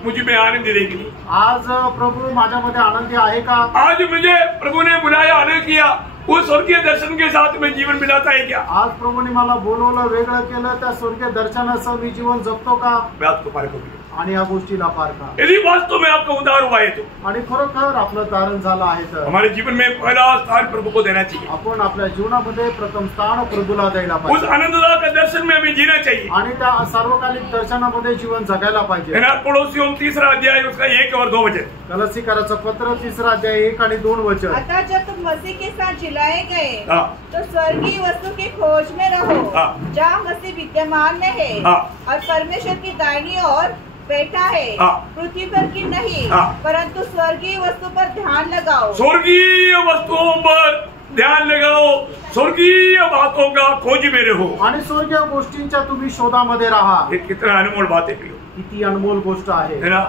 मुझे में आनंद देगी, आज प्रभु माझ्यामध्ये आनंदी आहे का? आज मुझे प्रभु ने बुलाया, आनंद किया, उस स्वर्गीय दर्शन के साथ में जीवन मिलाता है क्या? आज प्रभूने मला बोलवलं, वेगळं केलं, त्या स्वर्गीय दर्शनासह मी जीवन जगतो का? मैं आपको पार करूंगा। आणि या गोष्टीला पार का? यदि वास्तव में आपका उद्धार हुआ है तो आणि खरोखर आपलं तारण झालं आहे तर हमारे जीवन में पहला स्थान प्रभु को देना चाहिए। आपण आपल्या जीवनामध्ये प्रथम स्थान प्रभूला द्यायला उस पाहिजे आनंददायक का दर्शन में हमें जीना चाहिए, आणि त्या सार्वकालिक दर्शनामध्ये जीवन जगायला पाहिजे। है ना। पड़ोसियों 3 अध्याय उसका 1 और 2 वचन। कलसीकराचं पत्र 3 अध्याय 1 आणि 2 वचन। अतः जब तुम मसीह के साथ जिलाए गए हाँ। तो स्वर्गीय वस्तु की खोज में रहो, हाँ। जहाँ मसीह विद्यमान में है हाँ। और परमेश्वर की दाहिनी ओर बैठा है पृथ्वी पर की नहीं, परंतु स्वर्गीय वस्तु पर ध्यान लगाओ। स्वर्गीय वस्तुओं पर ध्यान लगाओ, स्वर्गीय बातों का खोज में रहो आणि स्वर्गीय गोष्टींच्या तुम्ही शोधामध्ये राहा। ये कितना अनमोल बात है प्रियो, किती अनमोल गोष्ट आहे है ना।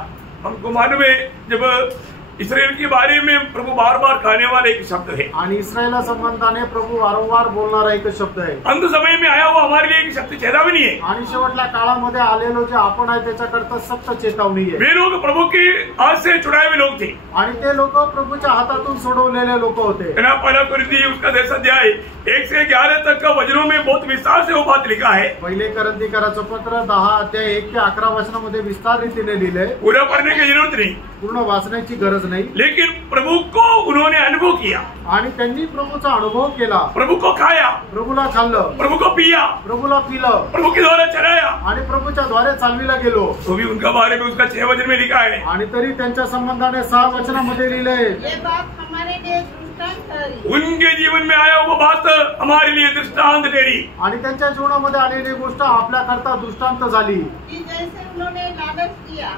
हमको मालूम है जब इसराइल के बारे में प्रभु बार बार कहने वाला एक शब्द है, आणि इस्रायला संबंधाने प्रभु वारंवार बोलणारा एक शब्द आहे। अंत समय में आया हुआ हमारे लिए एक सत्य चेतावनी है, आणि शेवटल्या काळामध्ये आलेलो जे आपण आहे त्याच्याकरता सक्त चेतावणी आहे। वे लोग प्रभु के हाथ से छुड़ाए हुए लोग थे, आणि ते लोक प्रभूच्या हातातून सोडवलेले लोक होते। है ना। पहला कुरिन्थी उसका 10 अध्याय 1 से 11 तक का वचनों में बहुत विस्तार से वो बात लिखा है। पहिले करंथीकराचं पत्र 10 अध्याय 1 ते 11 वचनामध्ये विस्तार रीतीने लिहिले। पूरा पढ़ने की जरूरत नहीं, पूर्ण वाचण्याची गरज नाही, लेकिन प्रभु को उन्होंने अनुभव किया, आणि त्यांनी प्रभूचा अनुभव केला। प्रभु को खाया, प्रभूला खाल्लं, प्रभु को पिया, प्रभूला पिलं, प्रभु के द्वारा चलाया, आणि प्रभूच्या द्वारे चालविला गेलो। तो भी उनका बारे में उसका 6 वचन में लिखा है। आणि तरी त्यांच्या संबंधाने 6 वचनामध्ये लिहिले। ये बात हमारे लिए दृष्टांत ठहरी। उनके जीवन में आया वो बात हमारे लिए दृष्टांत ठहरी, आणि त्यांच्या जीवनामध्ये आलेली गोष्ट आपल्या करता दृष्टांत झाली कि जैसे उन्होंने लालच किया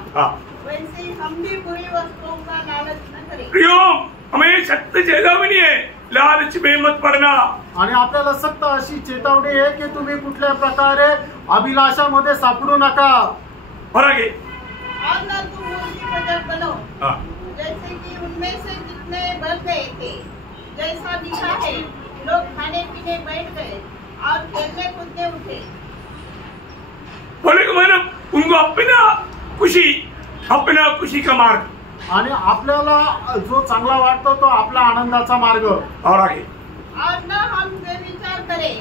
वैसे ही हम भी बुरी वस्तुओं का लालच न करें। प्रियो, हमें सत्य चेतावनी है, लालच में मत पड़ना। आणि आपल्याला सक्त अशी चेतावणी आहे की तुम्ही कुठल्या प्रकारे अभिलाषामध्ये सापडू नका। और आगे और न तुम मूर्ति पूजक बनो, जैसे कि उनमें से कितने बढ़ गए थे। जैसा लिखा है, लोग खाने पीने बैठ गए और खेलने कूदने उठे। बोले कि मैंने उनको अपना खुशी का मार्ग, आणि आपल्याला जो चांगला वाटतो तो आपला आनंदाचा मार्ग। और आगे और न हम व्यभिचार करें,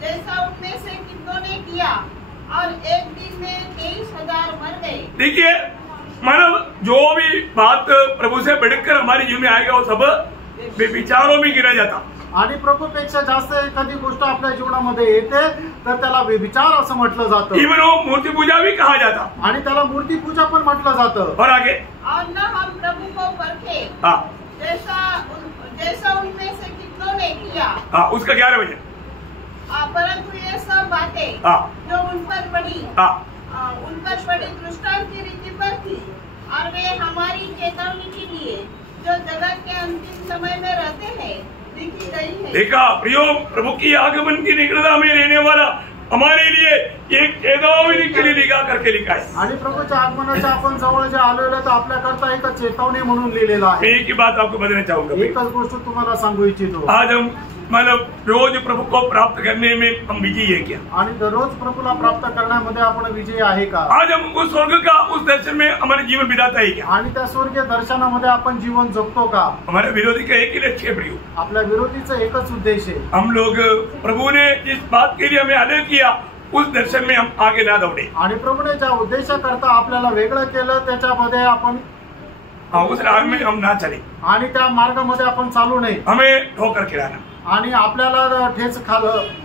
जैसा उनमें से कितनों ने किया और एक दिन में 23,000 मर गए। देखिए, मतलब जो भी बात प्रभु से बढ़कर हमारे जीवन में आएगा वो सब विचारों में गिरा जाता। आणि प्रभूपेक्षा जास्त एखादी गोष्ट आपल्या जीवनामध्ये येते तर त्याला व्यभिचार असं म्हटलं जातं। इवन वो मूर्ति पूजा भी कहा जाता, आणि त्याला मूर्ती पूजा पण म्हटलं जातं। और आगे और न हम प्रभु को परखे, जैसा उनमें से कितनों ने किया। उसका 11 वचन, परंतु ये सब बातें जो उन पर पड़ी दृष्टांत की रीति पर थी, और वे हमारी चेतावनी के लिए जो जगत के अंतिम समय में रहते हैं लिखी गई है। देखा प्रियो, प्रभु की आगमन की निकटता में रहने वाला हमारे लिए एक चेतावनी के लिए लिखा करके लिखा है। आणि प्रभूच्या आगमनाच्या आपण जवळ जे आलेलो तर आपल्याकरता एक चेतावणी म्हणून लिहिलेला आहे। मैं एक ही बात आपको बताना चाहूंगा, एकच गोष्ट तुम्हाला सांगू इच्छितो। आज हम मतलब रोज प्रभु को प्राप्त करने में हम विजयी है क्या? आणि दररोज प्रभूला प्राप्त करण्यामध्ये आपण विजयी आहे का? आज हम उस स्वर्ग का उस दर्शन में हमारे जीवन बिताता है क्या? आणि त्या स्वर्गीय दर्शनामध्ये आपण जीवन जगतो का? हमारे विरोधी का एक ही लक्ष्य है प्रियो, आपल्या विरोधीचा एकच उद्देश आहे। हम लोग प्रभु ने जिस बात के लिए हमें आदेश किया उस दर्शन में हम आगे ना दौड़े, आणि प्रभूने ज्या उद्देशाकरता आपल्याला वेगळं केलं त्याच्यामध्ये आपण उस राह में हम ना चले, आणि त्या मार्गामध्ये आपण चालू नये, हमें ठोकर खिलाना, आणि आपल्याला ठेच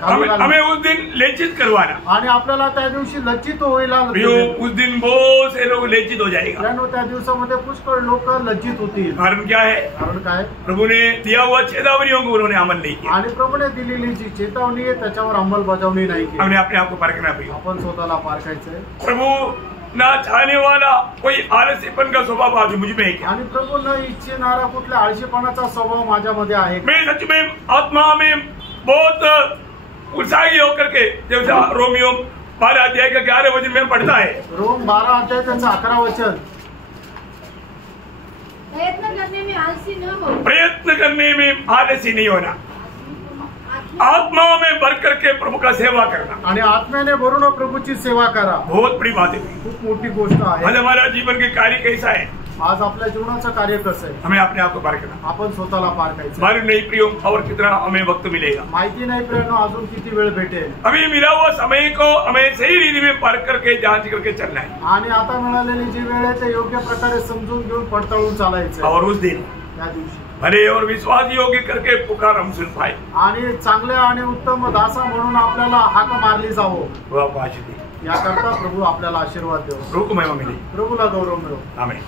हमें उस दिन लज्जित करवाना, आणि आपल्याला त्या दिवशी लज्जित होईल। उस दिन बहुत से लोग लज्जित हो जाएगा, त्या दिवसामध्ये पुष्कळ लोक लज्जित होतील। कारण क्या है? कारण काय? प्रभु ने दिया हुआ चेतावनियों को उन्होंने अमल नहीं किया, आणि प्रभूने दिलेली जी चेतावणी आहे त्याच्यावर अंमलबजावणी नाही केली। हमने अपने आप को परखना प्रियो, आपण स्वतःला पारखायचंय। प्रभु ना चाहने वाला कोई आलसीपन का स्वभाव आज मुझ में है क्या? आणि प्रभू न इच्छेणारा कुठल्या आळशीपणाचा स्वभाव माझ्यामध्ये आहे? मैं सच में आत्मा में बहुत उत्साही होकर के जैसा रोमियो 12 अध्याय का 11 वचन में पढ़ता है, रोम 12 अध्याय त्याचं 11 वचन, प्रयत्न करने में आलसी न हो, प्रयत्न करने में आलसी नहीं होना, आत्मा में भर करके प्रभु का सेवा करना, आणि आत्म्याने भरून प्रभूची सेवा करा। बहुत बड़ी बात है, खूप मोठी गोष्ट आहे। आज हमारा जीवन के कार्य कैसा है? आज आपल्या जीवनाचं कार्य कसं आहे? हमें अपने आप को परखना, आपण स्वतःला पारखायचं। मालूम नहीं प्रियो और कितना हमें वक्त मिलेगा, माहिती नाही प्रियानो अजून किती वेळ भेटेल। अभी मिला हुआ समय को हमें सही रीति में परख करके जांच करके चलना है, आणि आता मिळालेली जी वेळ आहे ते योग्य प्रकारे समजून घेऊन पडताळून चालायचं। और उस दिन त्या दिवशी भले और विश्वास योग्य करके पुकार हम सुन पाए, आणि चांगले आणि उत्तम दासा म्हणून आपल्याला हाक मारली जावो, वह आशीष दे। याकरता प्रभू आपल्याला आशीर्वाद देव, प्रभु को महिमा मिले, प्रभूला गौरव मिळो। आमेन।